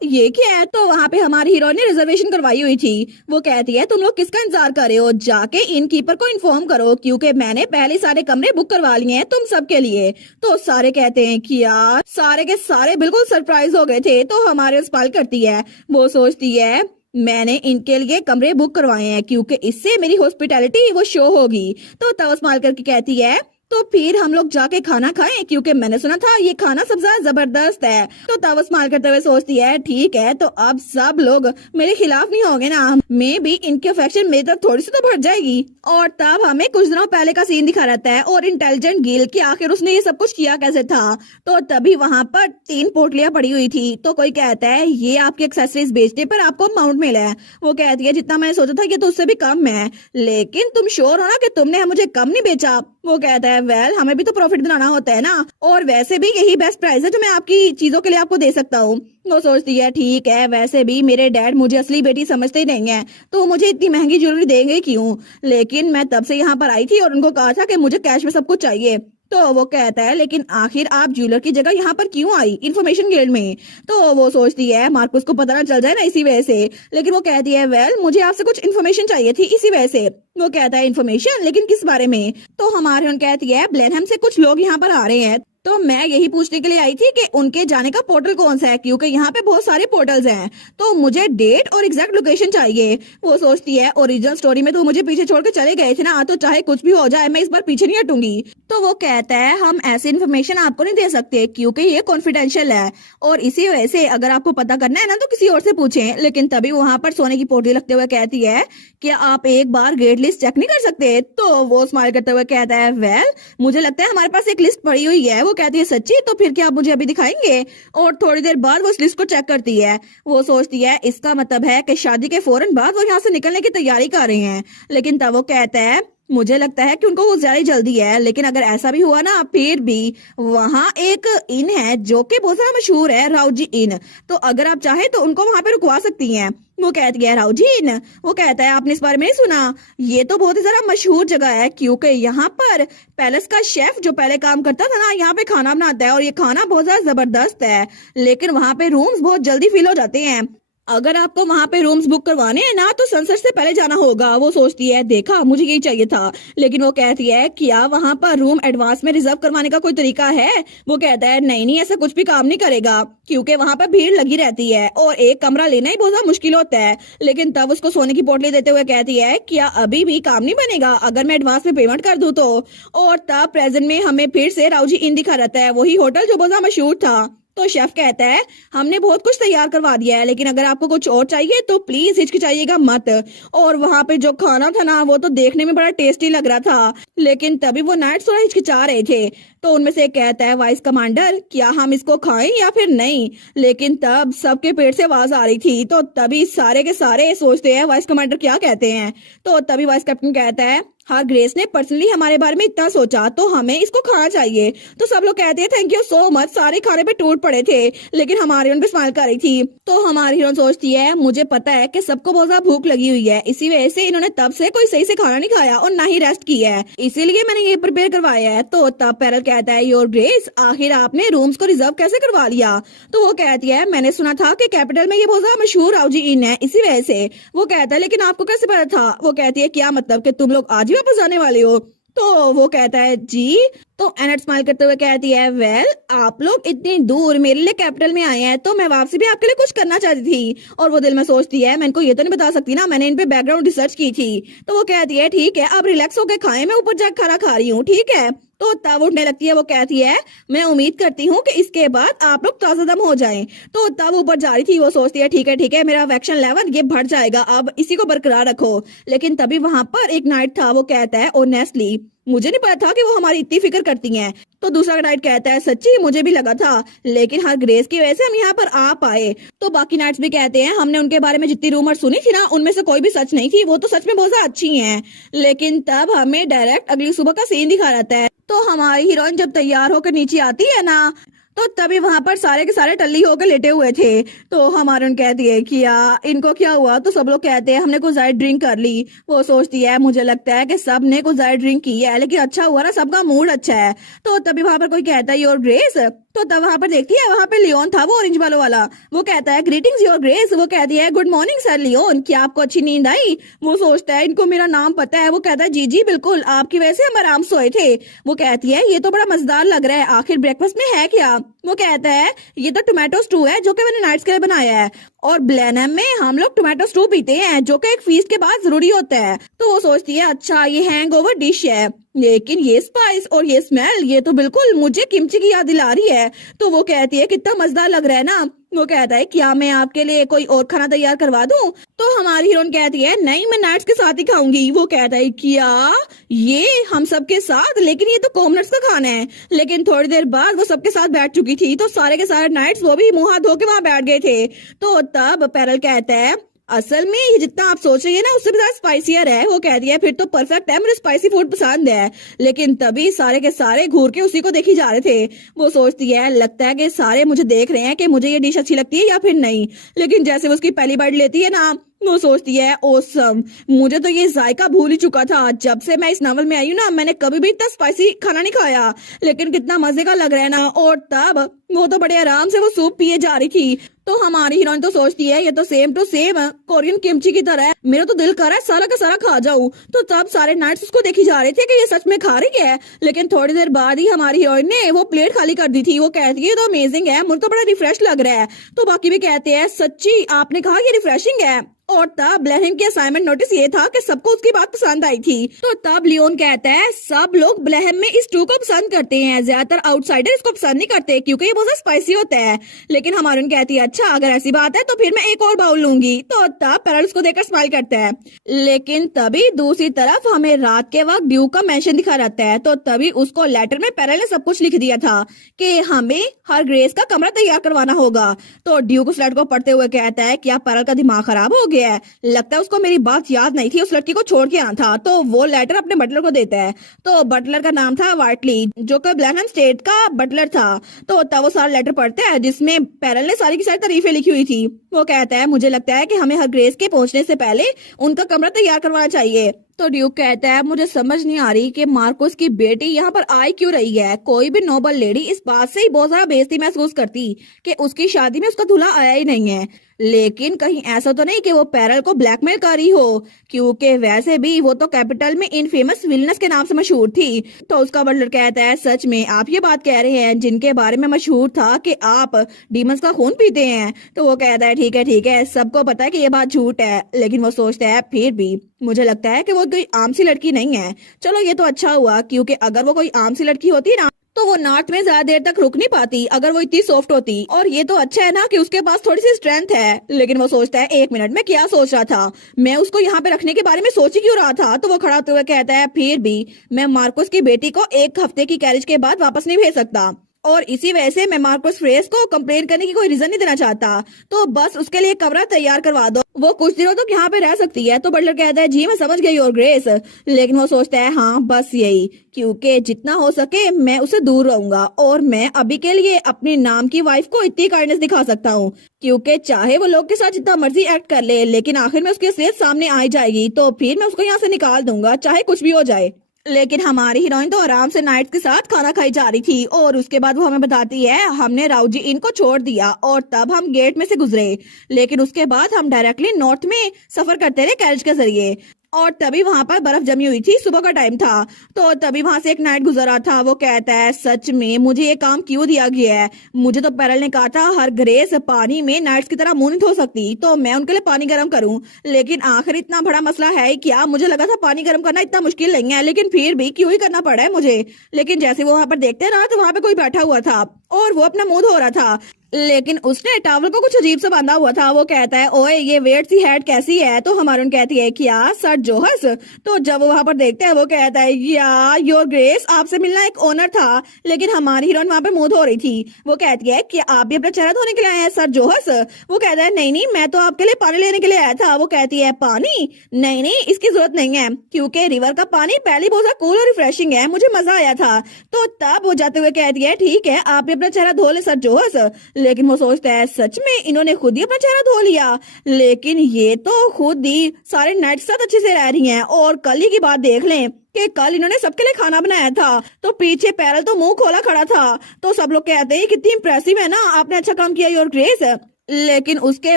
ये क्या है? तो वहाँ पे हमारी हीरो ने रिजर्वेशन करवाई हुई थी। वो कहती है तुम लोग किसका इंतजार कर रहे हो, जाके इनकीपर को इन्फॉर्म करो, क्योंकि मैंने पहले सारे कमरे बुक करवा लिए हैं तुम सबके लिए। तो सारे कहते हैं कि यार सारे के सारे बिल्कुल सरप्राइज हो गए थे। तो हमारे स्माइल करती है। वो सोचती है मैंने इनके लिए कमरे बुक करवाए हैं क्योंकि इससे मेरी हॉस्पिटैलिटी वो शो होगी। तो तब स्माइल करके कहती है तो फिर हम लोग जाके खाना खाएं, क्योंकि मैंने सुना था ये खाना सबसे ज्यादा जबरदस्त है। तो तब स्माइल करते हुए सोचती है ठीक है, तो अब सब लोग मेरे खिलाफ नहीं होंगे ना, मैं भी इनके अफेक्शन मेरी तरफ थोड़ी सी तो बढ़ जाएगी। और तब हमें कुछ दिनों पहले का सीन दिखा रहता है और इंटेलिजेंट गिल कि आखिर उसने ये सब कुछ किया कैसे था। तो तभी वहां पर 3 पोटलियां पड़ी हुई थी। तो कोई कहता है ये आपकी एक्सेसरीज बेचने पर आपको अमाउंट मिला है। वो कहती है जितना मैंने सोचा था ये तो उससे भी कम है, लेकिन तुम श्योर हो ना कि तुमने मुझे कम नहीं बेचा? वो कहता है वेल हमें भी तो प्रॉफिट बनाना होता है ना, और वैसे भी यही बेस्ट प्राइस है जो मैं आपकी चीजों के लिए आपको दे सकता हूँ। वो सोचती है ठीक है, वैसे भी मेरे डैड मुझे असली बेटी समझते ही नहीं है, तो मुझे इतनी महंगी ज्वेलरी देंगे क्यों? लेकिन मैं तब से यहाँ पर आई थी और उनको कहा था कि मुझे कैश में सब कुछ चाहिए। तो वो कहता है लेकिन आखिर आप ज्वेलर की जगह यहाँ पर क्यों आई, इन्फॉर्मेशन गिल्ड में? तो वो सोचती है मार्कस को पता ना चल जाए ना इसी वजह से। लेकिन वो कहती है वेल मुझे आपसे कुछ इन्फॉर्मेशन चाहिए थी इसी वजह से। वो कहता है इन्फॉर्मेशन, लेकिन किस बारे में? तो हमारे कहती है ब्लेनहम से कुछ लोग यहाँ पर आ रहे हैं, तो मैं यही पूछने के लिए आई थी कि उनके जाने का पोर्टल कौन सा है, क्योंकि यहाँ पे बहुत सारे पोर्टल्स हैं, तो मुझे डेट और एग्जैक्ट लोकेशन चाहिए। वो सोचती है ओरिजिनल स्टोरी में तो मुझे पीछे छोड़ के चले गए थे ना, तो चाहे कुछ भी हो जाए मैं इस बार पीछे नहीं हटूंगी। तो वो कहता है हम ऐसी इन्फॉर्मेशन आपको नहीं दे सकते क्योंकि ये कॉन्फिडेंशियल है, और इसी वजह से अगर आपको पता करना है ना तो किसी और से पूछें। लेकिन तभी वहां पर सोने की पोटली लगते हुए कहती है क्या आप एक बार गेट लिस्ट चेक नहीं कर सकते? तो वो स्माइल करते हुए कहता है वेल मुझे लगता है हमारे पास एक लिस्ट पड़ी हुई है। वो कहती है सच्ची? तो फिर क्या आप मुझे अभी दिखाएंगे? और थोड़ी देर बाद वो उस लिस्ट को चेक करती है। वो सोचती है इसका मतलब है कि शादी के फौरन बाद वो यहाँ से निकलने की तैयारी कर रहे हैं। लेकिन तब वो कहता है मुझे लगता है कि उनको वो ज्यादा जल्दी है, लेकिन अगर ऐसा भी हुआ ना फिर भी वहाँ एक इन है जो कि बहुत ज्यादा मशहूर है, राउजी इन, तो अगर आप चाहे तो उनको वहां पे रुकवा सकती हैं। वो कहती है राउजी इन? वो कहता है आपने इस बारे में नहीं सुना? ये तो बहुत ही ज्यादा मशहूर जगह है क्योंकि यहाँ पर पैलेस का शेफ जो पहले काम करता था ना यहाँ पे खाना बनाता है, और ये खाना बहुत ज्यादा जबरदस्त है, लेकिन वहाँ पे रूम्स बहुत जल्दी फिल हो जाते हैं। अगर आपको वहां पे रूम्स बुक करवाने हैं ना तो सनसेट से पहले जाना होगा। वो सोचती है देखा मुझे यही चाहिए था। लेकिन वो कहती है क्या वहां पर रूम एडवांस में रिजर्व करवाने का कोई तरीका है? वो कहता है नहीं ऐसा कुछ भी काम नहीं करेगा क्योंकि वहां पर भीड़ लगी रहती है और एक कमरा लेना ही बहुत ज्यादा मुश्किल होता है। लेकिन तब उसको सोने की पोटली देते हुए कहती है क्या अभी भी काम नहीं बनेगा अगर मैं एडवांस में पेमेंट कर दूं तो? और तब प्रेजेंट में हमें फिर से राउजी इन दिखा रहता है, वही होटल जो बहुत ज्यादा मशहूर था। तो शेफ कहता है हमने बहुत कुछ तैयार करवा दिया है, लेकिन अगर आपको कुछ और चाहिए तो प्लीज हिचकिचाइएगा मत। और वहां पे जो खाना था ना वो तो देखने में बड़ा टेस्टी लग रहा था, लेकिन तभी वो नाइट्स थोड़ा हिचकिचा रहे थे। तो उनमें से एक कहता है वाइस कमांडर क्या हम इसको खाएं या फिर नहीं। लेकिन तब सबके पेट से आवाज आ रही थी, तो तभी सारे के सारे सोचते हैं वाइस कमांडर क्या कहते हैं। तो तभी वाइस कैप्टन कहता है हाँ ग्रेस ने पर्सनली हमारे बारे में इतना सोचा तो हमें इसको खाना चाहिए। तो सब लोग कहते हैं थैंक यू सो मच। सारे खाने पे टूट पड़े थे, लेकिन हमारी हीरोइन पे स्माइल कर रही थी। तो हमारी हीरोइन सोचती है मुझे पता है कि सबको बहुत ज्यादा भूख लगी हुई है, इसी वजह से इन्होंने तब से कोई सही से खाना नहीं खाया और ना ही रेस्ट किया है, इसीलिए मैंने ये प्रिपेयर करवाया है। तो तब पैरल कहता है योर ग्रेस आखिर आपने रूम्स को रिजर्व कैसे करवा लिया। तो वो कहती है मैंने सुना था कि कैपिटल में ये बहुत ज्यादा मशहूर आउजी इन है, इसी वजह से। वो कहता है लेकिन आपको कैसे पता था। वो कहती है क्या मतलब कि तुम लोग आज ही वापस आने वाले हो। तो वो कहता है जी। तो एनट स्माइल करते हुए कहती है वेल आप लोग इतनी दूर मेरे लिए कैपिटल में आए हैं तो मैं वापसी भी आपके लिए कुछ करना चाहती थी। और वो दिल में सोचती है मैं इनको ये तो नहीं बता सकती ना, मैंने इन पे बैकग्राउंड रिसर्च की थी। तो वो कहती है ठीक है अब रिलैक्स होकर खाएं, मैं ऊपर जाकर खाना खा रही हूँ, ठीक है। तो तब उठने लगती है। वो कहती है मैं उम्मीद करती हूँ कि इसके बाद आप लोग ताजा दम हो जाएं। तो तब ऊपर जा रही थी। वो सोचती है ठीक है मेरा वैक्शन लेवल ये बढ़ जाएगा, अब इसी को बरकरार रखो। लेकिन तभी वहां पर एक नाइट था। वो कहता है ऑनेस्टली मुझे नहीं पता था कि वो हमारी इतनी फिक्र करती हैं। तो दूसरा नाइट कहता है सच्ची मुझे भी लगा था, लेकिन हर ग्रेस की वजह से हम यहाँ पर आ पाए। तो बाकी नाइट्स भी कहते हैं हमने उनके बारे में जितनी रूमर सुनी थी ना उनमें से कोई भी सच नहीं थी, वो तो सच में बहुत ज्यादा अच्छी हैं। लेकिन तब हमें डायरेक्ट अगली सुबह का सीन दिखा रहता है। तो हमारी हीरोइन जब तैयार होकर नीचे आती है ना तो तभी वहां पर सारे के सारे टल्ली होकर लेटे हुए थे। तो हमारे उन कहती है कि इनको क्या हुआ। तो सब लोग कहते हैं हमने कुछ ज्यादा ड्रिंक कर ली। वो सोचती है मुझे लगता है कि सब ने कुछ ज्यादा ड्रिंक की है, लेकिन अच्छा हुआ ना सबका मूड अच्छा है। तो तभी वहां पर कोई कहता है योर ग्रेस। तो तब वहां पर देखती है वहां पे लियोन था, वो ऑरेंज बालों वाला। वो कहता है ग्रीटिंग्स योर ग्रेस। वो कहती है गुड मॉर्निंग सर लियोन, क्या आपको अच्छी नींद आई। वो सोचता है इनको मेरा नाम पता है। वो कहता है जी जी बिल्कुल, आपकी वजह से हम आराम सोए थे। वो कहती है ये तो बड़ा मजेदार लग रहा है, आखिर ब्रेकफास्ट में है क्या। वो कहता है ये तो टोमेटो स्टू है जो कि मैंने नाइट्स के लिए बनाया है, और ब्लेनम में हम लोग टोमेटो स्टू पीते हैं जो कि एक फीस्ट के बाद जरूरी होता है। तो वो सोचती है अच्छा ये हैंगओवर डिश है, लेकिन ये स्पाइस और ये स्मेल ये तो बिल्कुल मुझे किमची की याद दिला रही है। तो वो कहती है कितना मजेदार लग रहा है ना। वो कहता है क्या मैं आपके लिए कोई और खाना तैयार करवा दूं। तो हमारी हीरोइन कहती है नहीं मैं नाइट्स के साथ ही खाऊंगी। वो कहता है क्या ये हम सबके साथ, लेकिन ये तो कॉमनर्स का खाना है। लेकिन थोड़ी देर बाद वो सबके साथ बैठ चुकी थी, तो सारे के सारे नाइट्स वो भी मुंह हाथ धो के वहां बैठ गए थे। तो तब पैरल कहता है असल में ये जितना आप सोच रही है ना उससे भी ज्यादा स्पाइसियर है। वो कहती है फिर तो परफेक्ट है, मुझे स्पाइसी फूड पसंद है। लेकिन तभी सारे के सारे घूर के उसी को देखी जा रहे थे। वो सोचती है लगता है कि सारे मुझे देख रहे हैं कि मुझे ये डिश अच्छी लगती है या फिर नहीं। लेकिन जैसे वो उसकी पहली बाइट लेती है ना वो सोचती है ओसम, मुझे तो ये जायका भूल ही चुका था। जब से मैं इस नावल में आई हूँ ना मैंने कभी भी इतना स्पाइसी खाना नहीं खाया, लेकिन कितना मजे का लग रहा है ना। और तब वो तो बड़े आराम से वो सूप पिए जा रही थी। तो हमारी हीरोइन तो सोचती है ये तो same to same Korean kimchi की तरह है, मेरा तो दिल कर रहा है सारा का सारा खा जाऊं। तो तब सारे नाइट्स उसको देखी जा रहे थे कि ये सच में खा रही है। लेकिन थोड़ी देर बाद ही हमारी हीरोइन ने वो प्लेट खाली कर दी थी। वो कहती है ये तो अमेजिंग है, मुझे तो बड़ा रिफ्रेश लग रहा है। तो बाकी भी कहते हैं सच्ची आपने कहा ये रिफ्रेशिंग है। और तब ब्लेहम की असाइनमेंट नोटिस ये था कि सबको उसकी बात पसंद आई थी। तो तब लियोन कहता है सब लोग ब्लेहम में इस स्टू को पसंद करते हैं, ज्यादातर आउटसाइडर इसको पसंद नहीं करते क्योंकि ये बहुत स्पाइसी होता है। लेकिन हमारी कहती है अच्छा अगर ऐसी बात है तो फिर मैं एक और बाउल लूंगी। तो तब पैरल उसको देखकर स्माइल करता है। लेकिन तभी दूसरी तरफ हमें रात के वक्त ड्यूक का मेंशन दिखा रहता है। तो तभी उसको लेटर में पैरल ने सब कुछ लिख दिया था कि हमें हर ग्रेस का कमरा तैयार करवाना होगा। तो ड्यूक उस लेटर को पढ़ते हुए कहता है क्या पैरल का दिमाग खराब हो गया है, लगता है उसको मेरी बात याद नहीं थी, उस लड़की को छोड़ के आना था। तो वो लेटर अपने बटलर को देता है। तो बटलर का नाम था वाइटली जो कि ब्लैनहम स्टेट का बटलर था। तो तब वो सारा लेटर पढ़ता है जिसमें पैरल ने सारी की सारी तारीफें लिखी हुई थी। वो कहता है मुझे लगता है कि हमें हर ग्रेस के पहुंचने से पहले उनका कमरा तैयार करवाना चाहिए। तो ड्यूक कहता है मुझे समझ नहीं आ रही कि मार्कोस की बेटी यहाँ पर आई क्यों रही है। कोई भी नोबल लेडी इस बात से ही बहुत ज्यादा बेइज्जती महसूस करती कि उसकी शादी में उसका दूल्हा आया ही नहीं है। लेकिन कहीं ऐसा तो नहीं कि वो पैरल को ब्लैकमेल कर रही हो, क्योंकि वैसे भी वो तो कैपिटल में इनफेमस विलनेस के नाम से मशहूर थी। तो उसका बटलर कहता है सच में आप ये बात कह रहे हैं जिनके बारे में मशहूर था कि आप डीमंस का खून पीते हैं। तो वो कहता है ठीक है सबको पता है कि ये बात झूठ है। लेकिन वो सोचता है फिर भी मुझे लगता है कि वो कोई आम सी लड़की नहीं है। चलो ये तो अच्छा हुआ, क्योंकि अगर वो कोई आम सी लड़की होती ना तो वो नॉर्थ में ज्यादा देर तक रुक नहीं पाती अगर वो इतनी सॉफ्ट होती। और ये तो अच्छा है ना कि उसके पास थोड़ी सी स्ट्रेंथ है। लेकिन वो सोचता है, एक मिनट, मैं क्या सोच रहा था, मैं उसको यहाँ पे रखने के बारे में सोच ही क्यों रहा था। तो वो खड़ा होते हुए कहता है, फिर भी मैं मार्कोस की बेटी को एक हफ्ते की कैरेज के बाद वापस नहीं भेज सकता, और इसी वजह से मैं मार्कोस फ्रेस को कंप्लेन करने की कोई रीजन नहीं देना चाहता। तो बस उसके लिए कमरा तैयार करवा दो, वो कुछ दिनों तक यहाँ पे रह सकती है। तो बटलर कहता है, जी मैं समझ गई योर ग्रेस। लेकिन वो सोचता है, हाँ बस यही, क्योंकि जितना हो सके मैं उससे दूर रहूंगा, और मैं अभी के लिए अपनी नाम की वाइफ को इतनी काइंडनेस दिखा सकता हूँ, क्योंकि चाहे वो लोग के साथ जितना मर्जी एक्ट कर ले, लेकिन आखिर में उसकी असलियत सामने आ जाएगी, तो फिर मैं उसको यहाँ से निकाल दूंगा, चाहे कुछ भी हो जाए। लेकिन हमारी हीरोइन तो आराम से नाइट्स के साथ खाना खाई जा रही थी, और उसके बाद वो हमें बताती है, हमने राउजी इन को छोड़ दिया और तब हम गेट में से गुजरे, लेकिन उसके बाद हम डायरेक्टली नॉर्थ में सफर करते रहे कैरेज के जरिए, और तभी वहां पर बर्फ जमी हुई थी, सुबह का टाइम था। तो तभी वहां से एक नाइट गुजरा था। वो कहता है, सच में मुझे ये काम क्यों दिया गया है, मुझे तो पैरल ने कहा था हर ग्रेस पानी में नाइट्स की तरह मुंह नहीं धो सकती, तो मैं उनके लिए पानी गर्म करूं, लेकिन आखिर इतना बड़ा मसला है क्या, मुझे लगा था पानी गर्म करना इतना मुश्किल नहीं है, लेकिन फिर भी क्यों ही करना पड़ा है मुझे। लेकिन जैसे वो वहां पर देखते रहा तो वहां पे कोई बैठा हुआ था और वो अपना मुंह धो रहा था, लेकिन उसने टॉवल को कुछ अजीब सा बांधा हुआ था। वो कहता है, ओए ये वेट सी हेड कैसी है। तो हमारून कहती है, क्या सर जोहस। तो जब वो वहां पर देखते हैं वो कहता है, या योर ग्रेस, आपसे मिलना एक ऑनर था। लेकिन हमारी हीरोइन वहां पे मुंह धो रही थी। वो कहती है, कि आप भी अपना चेहरा धोने के लिए आए हैं सर जोहस। वो कहता है, नहीं नहीं, मैं तो आपके लिए पानी लेने के लिए आया था। वो कहती है, पानी? नहीं नहीं, इसकी जरूरत नहीं है, क्योंकि रिवर का पानी पहले बहुत कूल और रिफ्रेशिंग है, मुझे मजा आया था। तो तब वो जाते हुए कहती है, ठीक है आप भी अपना चेहरा धो ले सर जोहस। लेकिन वो सोचता है, सच में इन्होंने खुद ही अपना चेहरा धो लिया, लेकिन ये तो खुद ही सारे नाइट साथ अच्छे से रह रही हैं, और कल ही की बात देख लें कि कल इन्होंने सबके लिए खाना बनाया था। तो पीछे पैरल तो मुंह खोला खड़ा था। तो सब लोग कहते हैं, कितनी इंप्रेसिव है ना, आपने अच्छा काम किया योर ग्रेस। लेकिन उसके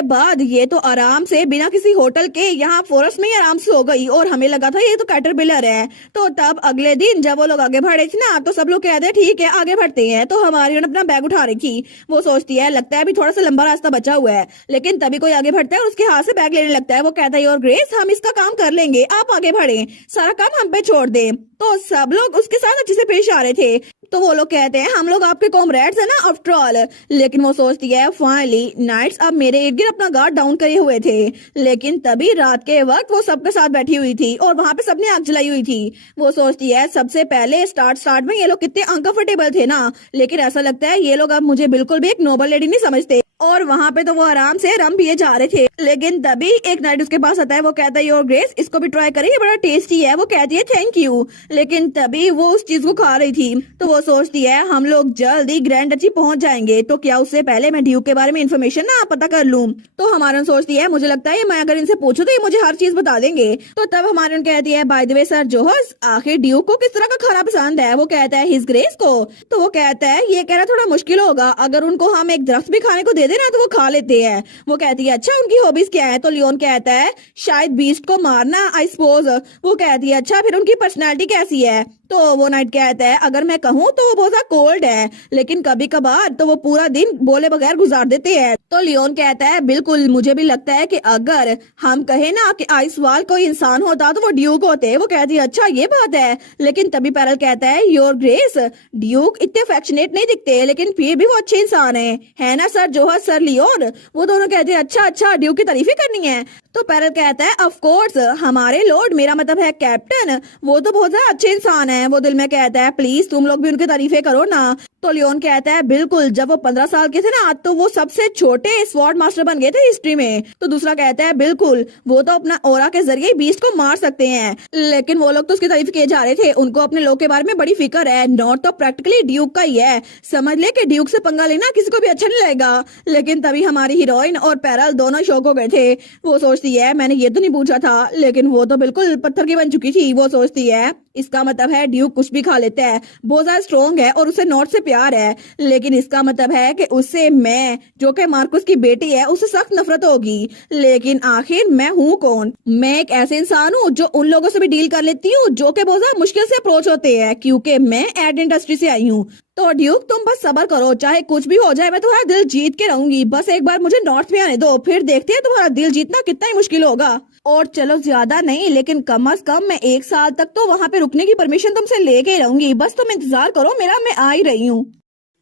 बाद ये तो आराम से बिना किसी होटल के यहाँ फॉरेस्ट में ही आराम से हो गई, और हमें लगा था ये तो कैटरपिलर है। तो तब अगले दिन जब वो लोग आगे बढ़े थे ना, तो सब लोग कहते हैं, ठीक है आगे बढ़ते हैं। तो हमारी अपना बैग उठा रही थी। वो सोचती है, लगता है अभी थोड़ा सा लंबा रास्ता बचा हुआ है, लेकिन तभी कोई आगे बढ़ता है और उसके हाथ से बैग लेने लगता है। वो कहता है, योर ग्रेस हम इसका काम कर लेंगे, आप आगे बढ़े, सारा काम हम पे छोड़ दे। तो सब लोग उसके साथ अच्छे से पेश आ रहे थे। तो वो लोग कहते हैं, हम लोग आपके कॉमरेड्स है ना आफ्टर ऑल। लेकिन वो सोचती है, फाइनली नाइट्स अब मेरे इर्द गिर्द अपना गार्ड डाउन करे हुए थे। लेकिन तभी रात के वक्त वो सबके साथ बैठी हुई थी और वहां पे सबने आग जलाई हुई थी। वो सोचती है, सबसे पहले स्टार्ट में ये लोग कितने अनकंफर्टेबल थे ना, लेकिन ऐसा लगता है ये लोग अब मुझे बिल्कुल भी एक नोबल लेडी नहीं समझते। और वहां पे तो वो आराम से रम पिए जा रहे थे। लेकिन तभी एक नाइट उसके पास आता है। वो कहता है, योर ग्रेस इसको भी ट्राई करें, ये बड़ा टेस्टी है। वो कहती है, थैंक यू। लेकिन तभी वो उस चीज को खा रही थी। तो वो सोचती है, हम लोग जल्द ही ग्रैंड डची पहुंच जाएंगे, तो क्या उससे पहले मैं ड्यूक के बारे में इन्फॉर्मेशन ना पता कर लूं। तो हमारन सोचती है, मुझे लगता है मैं अगर इनसे पूछूं तो ये मुझे हर चीज बता देंगे। तो तब हमारन कहती है, बाय द वे सर जोहस, आखिर ड्यूक को किस तरह का खाना पसंद है। वो कहता है, हिज ग्रेस को। तो वो कहता है, ये कहना थोड़ा मुश्किल होगा, अगर उनको हम एक दरख्त भी खाने को दे देना तो वो खा लेते हैं। वो कहती है, अच्छा उनकी हॉबीज क्या है। तो लियोन कहता है, शायद बीस्ट को मारना आई सपोज। वो कहती है, अच्छा फिर उनकी पर्सनालिटी कैसी है। तो वो नाइट कहता है, अगर मैं कहूँ तो वो बहुत ज्यादा कोल्ड है, लेकिन कभी कभार तो वो पूरा दिन बोले बगैर गुजार देते हैं। तो लियोन कहता है, बिल्कुल मुझे भी लगता है कि अगर हम कहे ना कि आइसवाल कोई इंसान होता तो वो ड्यूक होते। वो कहती है, अच्छा ये बात है। लेकिन तभी पैरल कहता है, योर ग्रेस ड्यूक इतने अफेक्शनेट नहीं दिखते, लेकिन फिर भी वो अच्छे इंसान है ना सर जोहस सर लियोन। वो दोनों कहते हैं, अच्छा ड्यूक की तारीफें करनी है। तो पैरल कहता है, ऑफ कोर्स हमारे लॉर्ड, मेरा मतलब है कैप्टन, वो तो बहुत ज्यादा अच्छे इंसान है। वो दिल में कहता है, प्लीज तुम लोग भी उनकी तारीफें करो ना। तो लियोन कहता है, बिल्कुल, जब वो 15 साल के थे ना तो वो सबसे छोटे स्वॉर्ड मास्टर बन गए थे हिस्ट्री में। तो दूसरा कहता है, बिल्कुल, वो तो अपना ओरा के जरिए बीस्ट को मार सकते हैं। लेकिन वो लोग तो उसकी तारीफ किए जा रहे थे, उनको अपने लोग के बारे में बड़ी फिक्र है। नॉर्थ तो प्रैक्टिकली ड्यूक का ही है, समझ ले कि ड्यूक से पंगा लेना किसी को भी अच्छा नहीं लगेगा। लेकिन तभी हमारी हीरोइन और पैरल दोनों शौक हो गए थे। वो सोचती है, मैंने ये तो नहीं पूछा था, लेकिन वो तो बिल्कुल पत्थर की बन चुकी थी। वो सोचती है, इसका मतलब है ड्यूक कुछ भी खा लेता है, बहुत ज्यादा स्ट्रॉन्ग है और उसे नॉर्थ से प्यार है। लेकिन इसका मतलब है कि उससे मैं, जो कि मार्कुस की बेटी है, उससे सख्त नफरत होगी। लेकिन आखिर मैं हूँ कौन? मैं एक ऐसे इंसान हूँ जो उन लोगों से भी डील कर लेती हूँ जो कि बहुत ज्यादा मुश्किल से अप्रोच होते हैं, क्योंकि मैं एड इंडस्ट्री से आई हूँ। तो ड्यूक तुम बस सब्र करो, चाहे कुछ भी हो जाए मैं तुम्हारा दिल जीत के रहूंगी। बस एक बार मुझे नॉर्थ में आने दो, फिर देखते हैं तुम्हारा दिल जीतना कितना ही मुश्किल होगा। और चलो ज्यादा नहीं लेकिन कम से कम मैं 1 साल तक तो वहां पे रुकने की परमिशन तुमसे लेके रहूंगी। बस तुम इंतजार करो मेरा, मैं आ ही रही हूँ।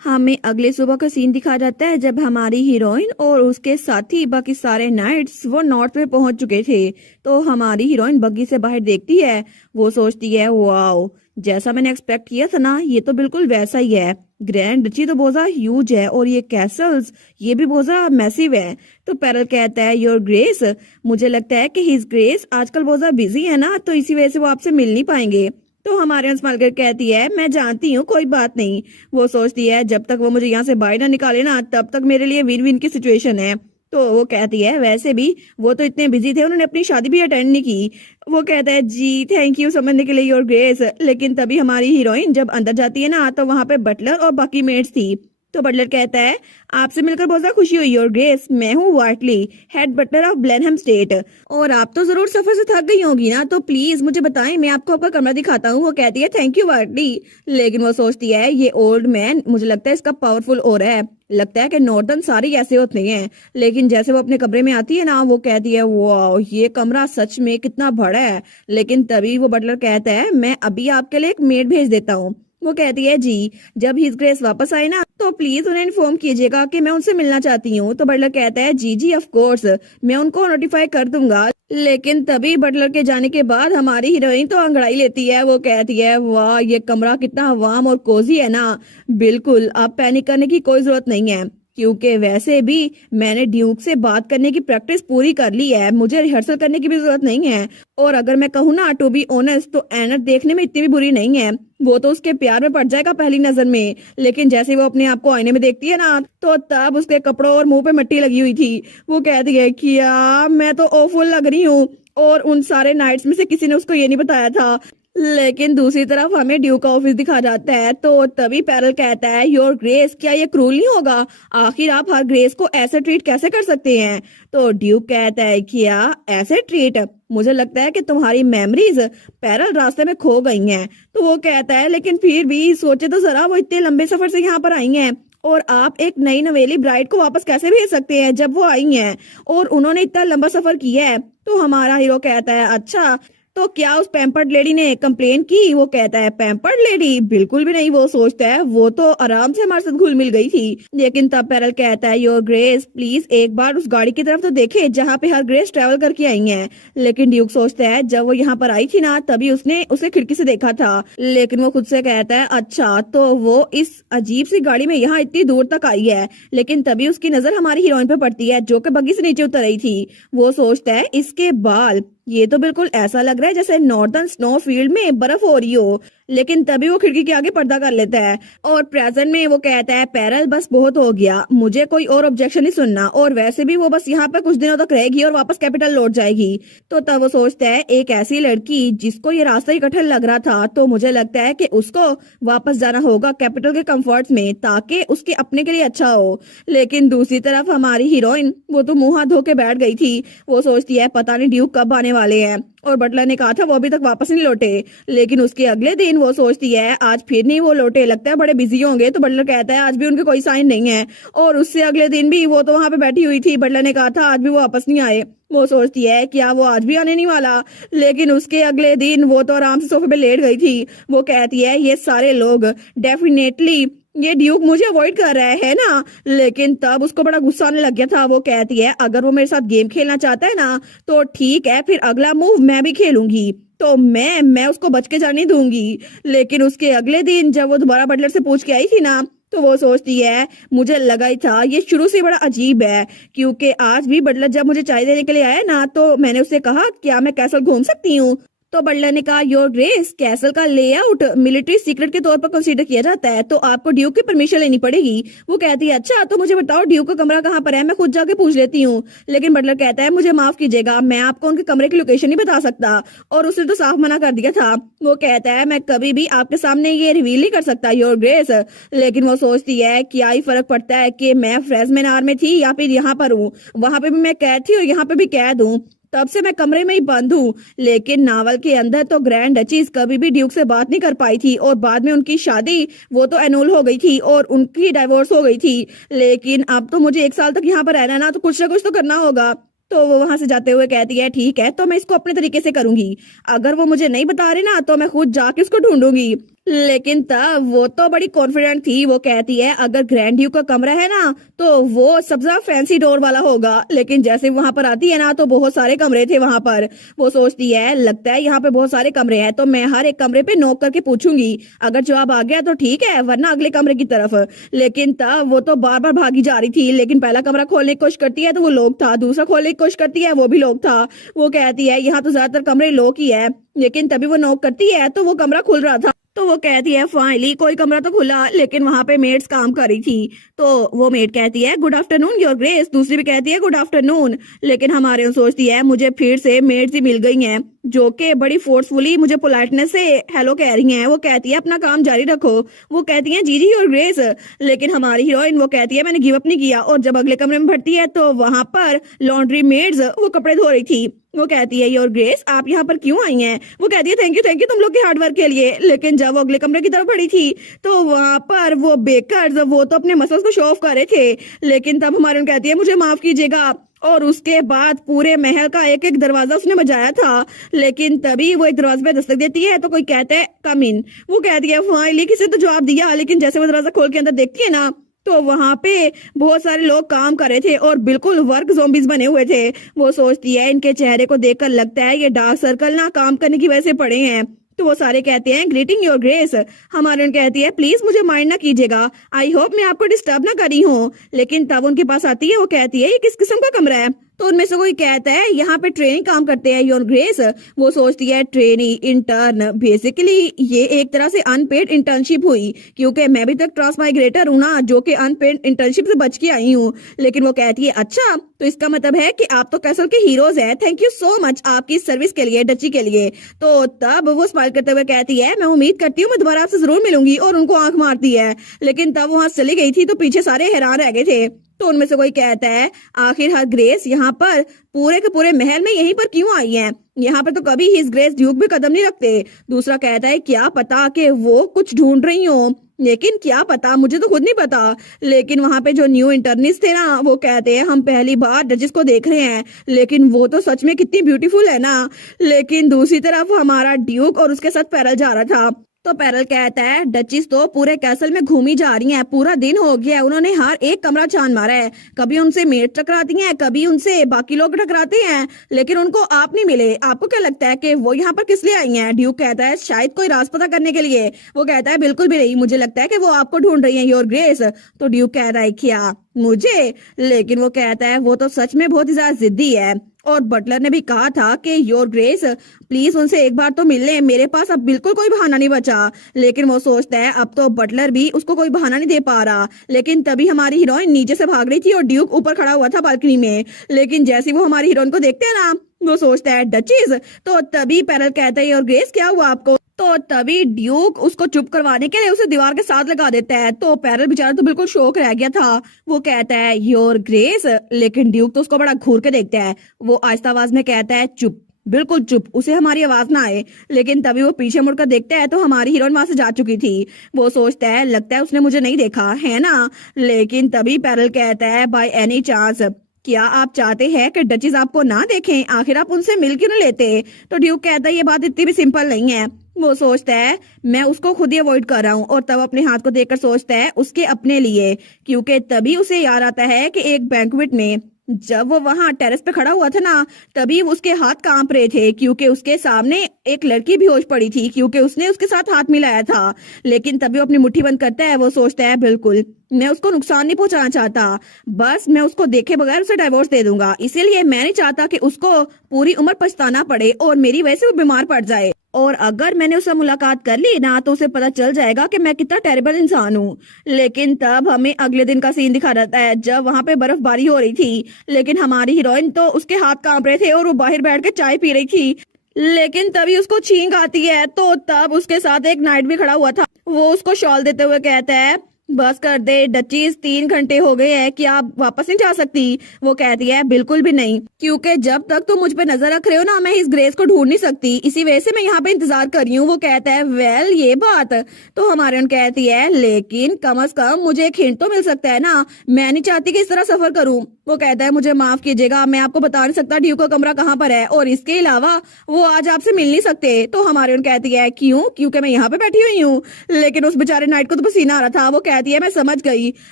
हमें अगले सुबह का सीन दिखा जाता है जब हमारी हीरोइन और उसके साथी बाकी सारे नाइट्स वो नॉर्थ में पहुंच चुके थे। तो हमारी हीरोइन बग्गी से बाहर देखती है, वो सोचती है वाओ, जैसा मैंने एक्सपेक्ट किया था ना ये तो बिल्कुल वैसा ही है। ग्रैंड डची तो बहुत ह्यूज है और ये कैसल्स ये भी बहुत मैसिव है। तो पैरल कहता है योर ग्रेस, मुझे लगता है कि हिज ग्रेस आजकल बहुत बिजी है ना, तो इसी वजह से वो आपसे मिल नहीं पाएंगे। तो हमारे यहाँ स्माइल कर कहती है मैं जानती हूँ कोई बात नहीं। वो सोचती है जब तक वो मुझे यहाँ से बाहर ना निकाले ना तब तक मेरे लिए विन विन की सिचुएशन है। तो वो कहती है वैसे भी वो तो इतने बिजी थे उन्होंने अपनी शादी भी अटेंड नहीं की। वो कहता है जी थैंक यू समझने के लिए योर ग्रेस। लेकिन तभी हमारी हीरोइन जब अंदर जाती है ना तो वहां पे बटलर और बाकी मेट्स थी। तो बटलर कहता है आपसे मिलकर बहुत ज्यादा खुशी हुई योर ग्रेस, मैं हूँ वार्टली, हेड बटलर ऑफ ब्लेनहम स्टेट, और आप तो जरूर सफर से थक गई होगी ना, तो प्लीज मुझे बताएं मैं आपको आपका कमरा दिखाता हूँ। वो कहती है थैंक यू वार्टली। लेकिन वो सोचती है ये ओल्ड मैन मुझे लगता है इसका पावरफुल और है, लगता है कि नॉर्दर्न सारे ऐसे होते हैं। लेकिन जैसे वो अपने कमरे में आती है ना वो कहती है वाह ये कमरा सच में कितना बड़ा है। लेकिन तभी वो बटलर कहता है मैं अभी आपके लिए एक मेड भेज देता हूँ। वो कहती है जी जब हिज ग्रेस वापस आए ना तो प्लीज उन्हें इन्फॉर्म कीजिएगा कि मैं उनसे मिलना चाहती हूँ। तो बटलर कहता है जी जी ऑफ कोर्स मैं उनको नोटिफाई कर दूंगा। लेकिन तभी बटलर के जाने के बाद हमारी हीरोइन तो अंगड़ाई लेती है। वो कहती है वाह ये कमरा कितना वार्म और कोजी है ना, बिल्कुल अब पैनिक करने की कोई जरूरत नहीं है क्योंकि वैसे भी मैंने ड्यूक से बात करने की प्रैक्टिस पूरी कर ली है, मुझे रिहर्सल करने की भी जरूरत नहीं है। और अगर मैं कहूँ ना टू बी ऑनेस्ट तो एनर देखने में इतनी भी बुरी नहीं है, वो तो उसके प्यार में पड़ जाएगा पहली नजर में। लेकिन जैसे वो अपने आप को आईने में देखती है ना तो तब उसके कपड़ों और मुंह पे मिट्टी लगी हुई थी। वो कहती है कि यार मैं तो ऑफुल लग रही हूँ, और उन सारे नाइट्स में से किसी ने उसको ये नहीं बताया था। लेकिन दूसरी तरफ हमें ड्यूक का ऑफिस दिखा जाता है। तो तभी पैरल कहता है योर ग्रेस क्या ये क्रूल नहीं होगा, आखिर आप हर ग्रेस को ऐसे ट्रीट कैसे कर सकते हैं। तो ड्यूक कहता है क्या ऐसे ट्रीट, मुझे लगता है कि तुम्हारी मेमोरीज पैरल रास्ते में खो गई हैं। तो वो कहता है लेकिन फिर भी सोचे तो जरा वो इतने लंबे सफर से यहाँ पर आई हैं और आप एक नई नवेली ब्राइड को वापस कैसे भेज सकते हैं जब वो आई हैं और उन्होंने इतना लंबा सफर किया है। तो हमारा हीरो कहता है अच्छा तो क्या उस पैम्पर्ड लेडी ने कंप्लेन की। वो कहता है पैम्पर्ड लेडी बिल्कुल भी नहीं, वो सोचता है वो तो आराम से हमारे साथ घुल मिल गई थी। लेकिन तब पैरल कहता है योर ग्रेस प्लीज एक बार उस गाड़ी की तरफ तो देखे जहाँ पे हर ग्रेस ट्रेवल करके आई है। लेकिन ड्यूक सोचता है जब वो यहाँ पर आई थी ना तभी उसने उसे खिड़की से देखा था। लेकिन वो खुद से कहता है अच्छा तो वो इस अजीब सी गाड़ी में यहाँ इतनी दूर तक आई है। लेकिन तभी उसकी नजर हमारी हीरोइन पे पड़ती है जो कि बग्गी से नीचे उतर रही थी। वो सोचता है इसके बाल ये तो बिल्कुल ऐसा लग रहा है जैसे नॉर्दर्न स्नो फील्ड में बर्फ हो रही हो। लेकिन तभी वो खिड़की के आगे पर्दा कर लेता है और प्रेजेंट में वो कहता है पैरल बस बहुत हो गया, मुझे कोई और ऑब्जेक्शन नहीं सुनना, और वैसे भी वो बस यहाँ पे कुछ दिनों तक रहेगी और वापस कैपिटल लौट जाएगी। तो तब वो सोचता है एक ऐसी लड़की जिसको ये रास्ता ही कठिन लग रहा था तो मुझे लगता है कि उसको वापस जाना होगा कैपिटल के कंफर्ट्स में ताकि उसके अपने के लिए अच्छा हो। लेकिन दूसरी तरफ हमारी हीरोइन वो तो मुंह हाथ धो के बैठ गई थी। वो सोचती है पता नहीं ड्यूक कब आने वाले हैं, और बटलर ने कहा था वो अभी तक वापस नहीं लौटे। लेकिन उसके अगले दिन वो सोचती है आज फिर नहीं वो लौटे, लगता है बड़े बिजी होंगे। तो बटलर कहता है आज भी उनके कोई साइन नहीं है, और उससे अगले दिन भी वो तो वहां पे बैठी हुई थी, बटलर ने कहा था आज भी वो वापस नहीं आए। वो सोचती है क्या वो आज भी आने नहीं वाला। लेकिन उसके अगले दिन वो तो आराम से सोफे पे लेट गई थी। वो कहती है ये सारे लोग डेफिनेटली ये ड्यूक मुझे अवॉइड कर रहा है ना। लेकिन तब उसको बड़ा गुस्सा आने लग गया था। वो कहती है अगर वो मेरे साथ गेम खेलना चाहता है ना तो ठीक है, फिर अगला मूव मैं भी खेलूंगी, तो मैं उसको बच के जाने दूंगी। लेकिन उसके अगले दिन जब वो दोबारा बटलर से पूछ के आई थी ना तो वो सोचती है मुझे लगा ही था ये शुरू से बड़ा अजीब है, क्योंकि आज भी बटलर जब मुझे चाय देने के लिए आया ना तो मैंने उससे कहा क्या मैं कैसल घूम सकती हूँ। तो बटलर ने कहा योर ग्रेस कैसल का लेआउट मिलिट्री सीक्रेट के तौर पर कंसीडर किया जाता है तो आपको ड्यूक की परमिशन लेनी पड़ेगी। वो कहती है अच्छा तो मुझे बताओ ड्यूक का कमरा कहाँ पर है, मैं खुद जाके पूछ लेती हूँ। लेकिन बटलर कहता है मुझे माफ कीजिएगा मैं आपको उनके कमरे की लोकेशन नहीं बता सकता, और उसने तो साफ मना कर दिया था। वो कहता है मैं कभी भी आपके सामने ये रिवील नहीं कर सकता योर ग्रेस। लेकिन वो सोचती है क्या ही फर्क पड़ता है कि मैं फ्रेशमैन आर में थी या फिर यहाँ पर हूँ, वहां पे भी मैं कैद थी और यहाँ पे भी कैद हूँ, तब से मैं कमरे में ही बंद हूँ। लेकिन नावल के अंदर तो ग्रैंड डचीज कभी भी ड्यूक से बात नहीं कर पाई थी, और बाद में उनकी शादी वो तो एनुअल हो गई थी और उनकी डाइवोर्स हो गई थी। लेकिन अब तो मुझे 1 साल तक यहाँ पर रहना ना, तो कुछ ना कुछ तो करना होगा। तो वो वहां से जाते हुए कहती है ठीक है, तो मैं इसको अपने तरीके से करूंगी। अगर वो मुझे नहीं बता रहे ना तो मैं खुद जाके उसको ढूंढूंगी। लेकिन तब वो तो बड़ी कॉन्फिडेंट थी, वो कहती है अगर ग्रैंड ड्यूक का कमरा है ना तो वो सबसे ज्यादा फैंसी डोर वाला होगा। लेकिन जैसे वहां पर आती है ना तो बहुत सारे कमरे थे वहां पर। वो सोचती है लगता है यहाँ पे बहुत सारे कमरे हैं, तो मैं हर एक कमरे पे नॉक करके पूछूंगी, अगर जवाब आ गया तो ठीक है, वरना अगले कमरे की तरफ। लेकिन तब वो तो बार बार भागी जा रही थी। लेकिन पहला कमरा खोलने की कोशिश करती है तो वो लॉक था, दूसरा खोलने की कोशिश करती है वो भी लॉक था। वो कहती है यहाँ तो ज्यादातर कमरे लॉक ही है। लेकिन तभी वो नॉक करती है तो वो कमरा खुल रहा था। तो वो कहती है फाइनली कोई कमरा तो खुला, लेकिन वहां पे मेड्स काम कर रही थी। तो वो मेड कहती है गुड आफ्टरनून योर ग्रेस, दूसरी भी कहती है गुड आफ्टरनून। लेकिन हमारे सोचती है मुझे फिर से मेड्स ही मिल गई हैं जो कि बड़ी फोर्सफुली मुझे पोलाइटनेस से हेलो कह रही हैं। वो कहती है अपना काम जारी रखो। वो कहती है जी जी योर ग्रेस। लेकिन हमारी हीरोइन वो कहती है मैंने गिव अप नहीं किया। और जब अगले कमरे में भरती है तो वहां पर लॉन्ड्री मेड्स वो कपड़े धो रही थी। वो कहती है योर ग्रेस आप यहाँ पर क्यों आई हैं? वो कहती है थैंक यू तुम लोग के हार्डवर्क के लिए। लेकिन जब वो अगले कमरे की तरफ बढ़ी थी तो वहां पर वो बेकर्स वो तो अपने मसल्स को शो ऑफ कर रहे थे। लेकिन तब हमारी कहती है मुझे माफ कीजिएगा। और उसके बाद पूरे महल का एक एक दरवाजा उसने बजाया था। लेकिन तभी वो एक दरवाजे पे दस्तक देती है तो कोई कहता है कम इन। वो कहती है फाइनली किसी ने तो जवाब दिया। लेकिन जैसे वो दरवाजा खोल के अंदर देखती है ना तो वहां पे बहुत सारे लोग काम कर रहे थे और बिल्कुल वर्क ज़ॉम्बीज बने हुए थे। वो सोचती है इनके चेहरे को देखकर लगता है ये डार्क सर्कल ना काम करने की वजह से पड़े हैं। तो वो सारे कहते हैं ग्रीटिंग योर ग्रेस। हमारे कहती है प्लीज मुझे माइंड ना कीजिएगा, आई होप मैं आपको डिस्टर्ब ना करी हूँ। लेकिन तब उनके पास आती है, वो कहती है ये किस किस्म का कमरा है? तो उनमें से कोई कहता है यहाँ पे ट्रेनिंग काम करते हैं योर ग्रेस। वो सोचती है ट्रेनी इंटर्न, बेसिकली ये एक तरह से अनपेड इंटर्नशिप हुई क्योंकि मैं भी तक ट्रांसमाइग्रेटर हूँ ना जो कि अनपेड इंटर्नशिप से बच के आई हूँ। लेकिन वो कहती है अच्छा तो इसका मतलब है कि आप तो कैसल के हीरोज हैं, थैंक यू सो मच आपकी सर्विस के लिए डची के लिए। तो तब वो स्माइल करते हुए कहती है मैं उम्मीद करती हूँ मैं दोबारा आपसे जरूर मिलूंगी। और उनको आंख मारती है। लेकिन तब वहां चली गई थी तो पीछे सारे हैरान रह गए थे। तो उनमें से कोई कहता है आखिर हर ग्रेस यहाँ पर पूरे के पूरे महल में यहीं पर क्यों आई है? यहाँ पे तो कभी हिज ग्रेस ड्यूक भी कदम नहीं रखते। दूसरा कहता है क्या पता कि वो कुछ ढूंढ रही हो, लेकिन क्या पता, मुझे तो खुद नहीं पता। लेकिन वहां पे जो न्यू इंटर्निस्ट थे ना वो कहते हैं हम पहली बार डचेस को देख रहे हैं, लेकिन वो तो सच में कितनी ब्यूटीफुल है ना। लेकिन दूसरी तरफ हमारा ड्यूक और उसके साथ पैरल जा रहा था। तो पैरल कहता है डचिस तो पूरे कैसल में घूमी जा रही हैं, पूरा दिन हो गया है, उन्होंने हर एक कमरा छान मारा है। कभी उनसे मेड टकराती हैं, कभी उनसे बाकी लोग टकराते हैं, लेकिन उनको आप नहीं मिले। आपको क्या लगता है कि वो यहाँ पर किस लिए आई हैं? ड्यूक कहता है शायद कोई राज पता करने के लिए। वो कहता है बिल्कुल भी नहीं, मुझे लगता है कि वो आपको ढूंढ रही है योर ग्रेस। तो ड्यूक कहता है क्या मुझे? लेकिन वो कहता है वो तो सच में बहुत ही ज्यादा जिद्दी है और बटलर ने भी कहा था कि योर ग्रेस प्लीज उनसे एक बार तो मिल ले, मेरे पास अब बिल्कुल कोई बहाना नहीं बचा। लेकिन वो सोचता है अब तो बटलर भी उसको कोई बहाना नहीं दे पा रहा। लेकिन तभी हमारी हीरोइन नीचे से भाग रही थी और ड्यूक ऊपर खड़ा हुआ था बालकनी में। लेकिन जैसे वो हमारी हीरोइन को देखते हैं ना वो सोचता है डचीज। तो तभी पैरल कहता है योर ग्रेस क्या हुआ आपको? तो तभी ड्यूक उसको चुप करवाने के लिए उसे दीवार के साथ लगा देता है। तो पैरल बेचारा तो बिल्कुल शौक रह गया था। वो कहता है योर ग्रेस। लेकिन ड्यूक तो उसको बड़ा घूर के देखता है। वो आहिस्ता आवाज में कहता है चुप, बिल्कुल चुप, उसे हमारी आवाज ना आए। लेकिन तभी वो पीछे मुड़कर देखता है तो हमारी हीरोइन वहां से जा चुकी थी। वो सोचता है लगता है उसने मुझे नहीं देखा है ना। लेकिन तभी पैरल कहता है बाय एनी चांस क्या आप चाहते हैं कि डचीज आपको ना देखें? आखिर आप उनसे मिल क्यों नहीं लेते? तो ड्यूक कहता है ये बात इतनी भी सिंपल नहीं है। वो सोचता है मैं उसको खुद ही अवॉइड कर रहा हूँ। और तब अपने हाथ को देखकर सोचता है उसके अपने लिए, क्योंकि तभी उसे याद आता है कि एक बैंक्वेट में जब वो वहां टेरेस पे खड़ा हुआ था ना तभी उसके हाथ कांप रहे थे क्योंकि उसके सामने एक लड़की बेहोश पड़ी थी क्योंकि उसने उसके साथ हाथ मिलाया था। लेकिन तभी वो अपनी मुट्ठी बंद करता है। वो सोचता है बिल्कुल मैं उसको नुकसान नहीं पहुंचाना चाहता, बस मैं उसको देखे बगैर उसे डिवोर्स दे दूंगा। इसीलिए मैं नहीं चाहता कि उसको पूरी उम्र पछताना पड़े और मेरी वजह से वो बीमार पड़ जाए। और अगर मैंने उससे मुलाकात कर ली ना तो उसे पता चल जाएगा कि मैं कितना टेरिबल इंसान हूँ। लेकिन तब हमें अगले दिन का सीन दिखा रहता है जब वहां पे बर्फबारी हो रही थी। लेकिन हमारी हीरोइन तो उसके हाथ कांप रहे थे और वो बाहर बैठ के चाय पी रही थी। लेकिन तभी उसको छींक आती है। तो तब उसके साथ एक नाइट भी खड़ा हुआ था। वो उसको शॉल देते हुए कहता है बस कर दे डचीज, 3 घंटे हो गए हैं कि आप वापस नहीं जा सकती? वो कहती है बिल्कुल भी नहीं, क्योंकि जब तक तुम मुझ पे नजर रख रहे हो ना मैं इस ग्रेस को ढूंढ नहीं सकती, इसी वजह से मैं यहाँ पे इंतजार कर रही हूँ। वो कहता है वेल ये बात। तो हमारे उन कहती है लेकिन कम अज कम मुझे एक हिंट तो मिल सकता है ना, मैं नहीं चाहती कि इस तरह सफर करूँ। वो कहता है मुझे माफ कीजिएगा, मैं आपको बता नहीं सकता ड्यूक का कमरा कहाँ पर है, और इसके अलावा वो आज आपसे मिल नहीं सकते। तो हमारी कहती है क्यों? क्योंकि मैं यहाँ पे बैठी हुई हूँ। लेकिन उस बेचारे नाइट को तो पसीना आ रहा था। वो कहती है मैं समझ गई,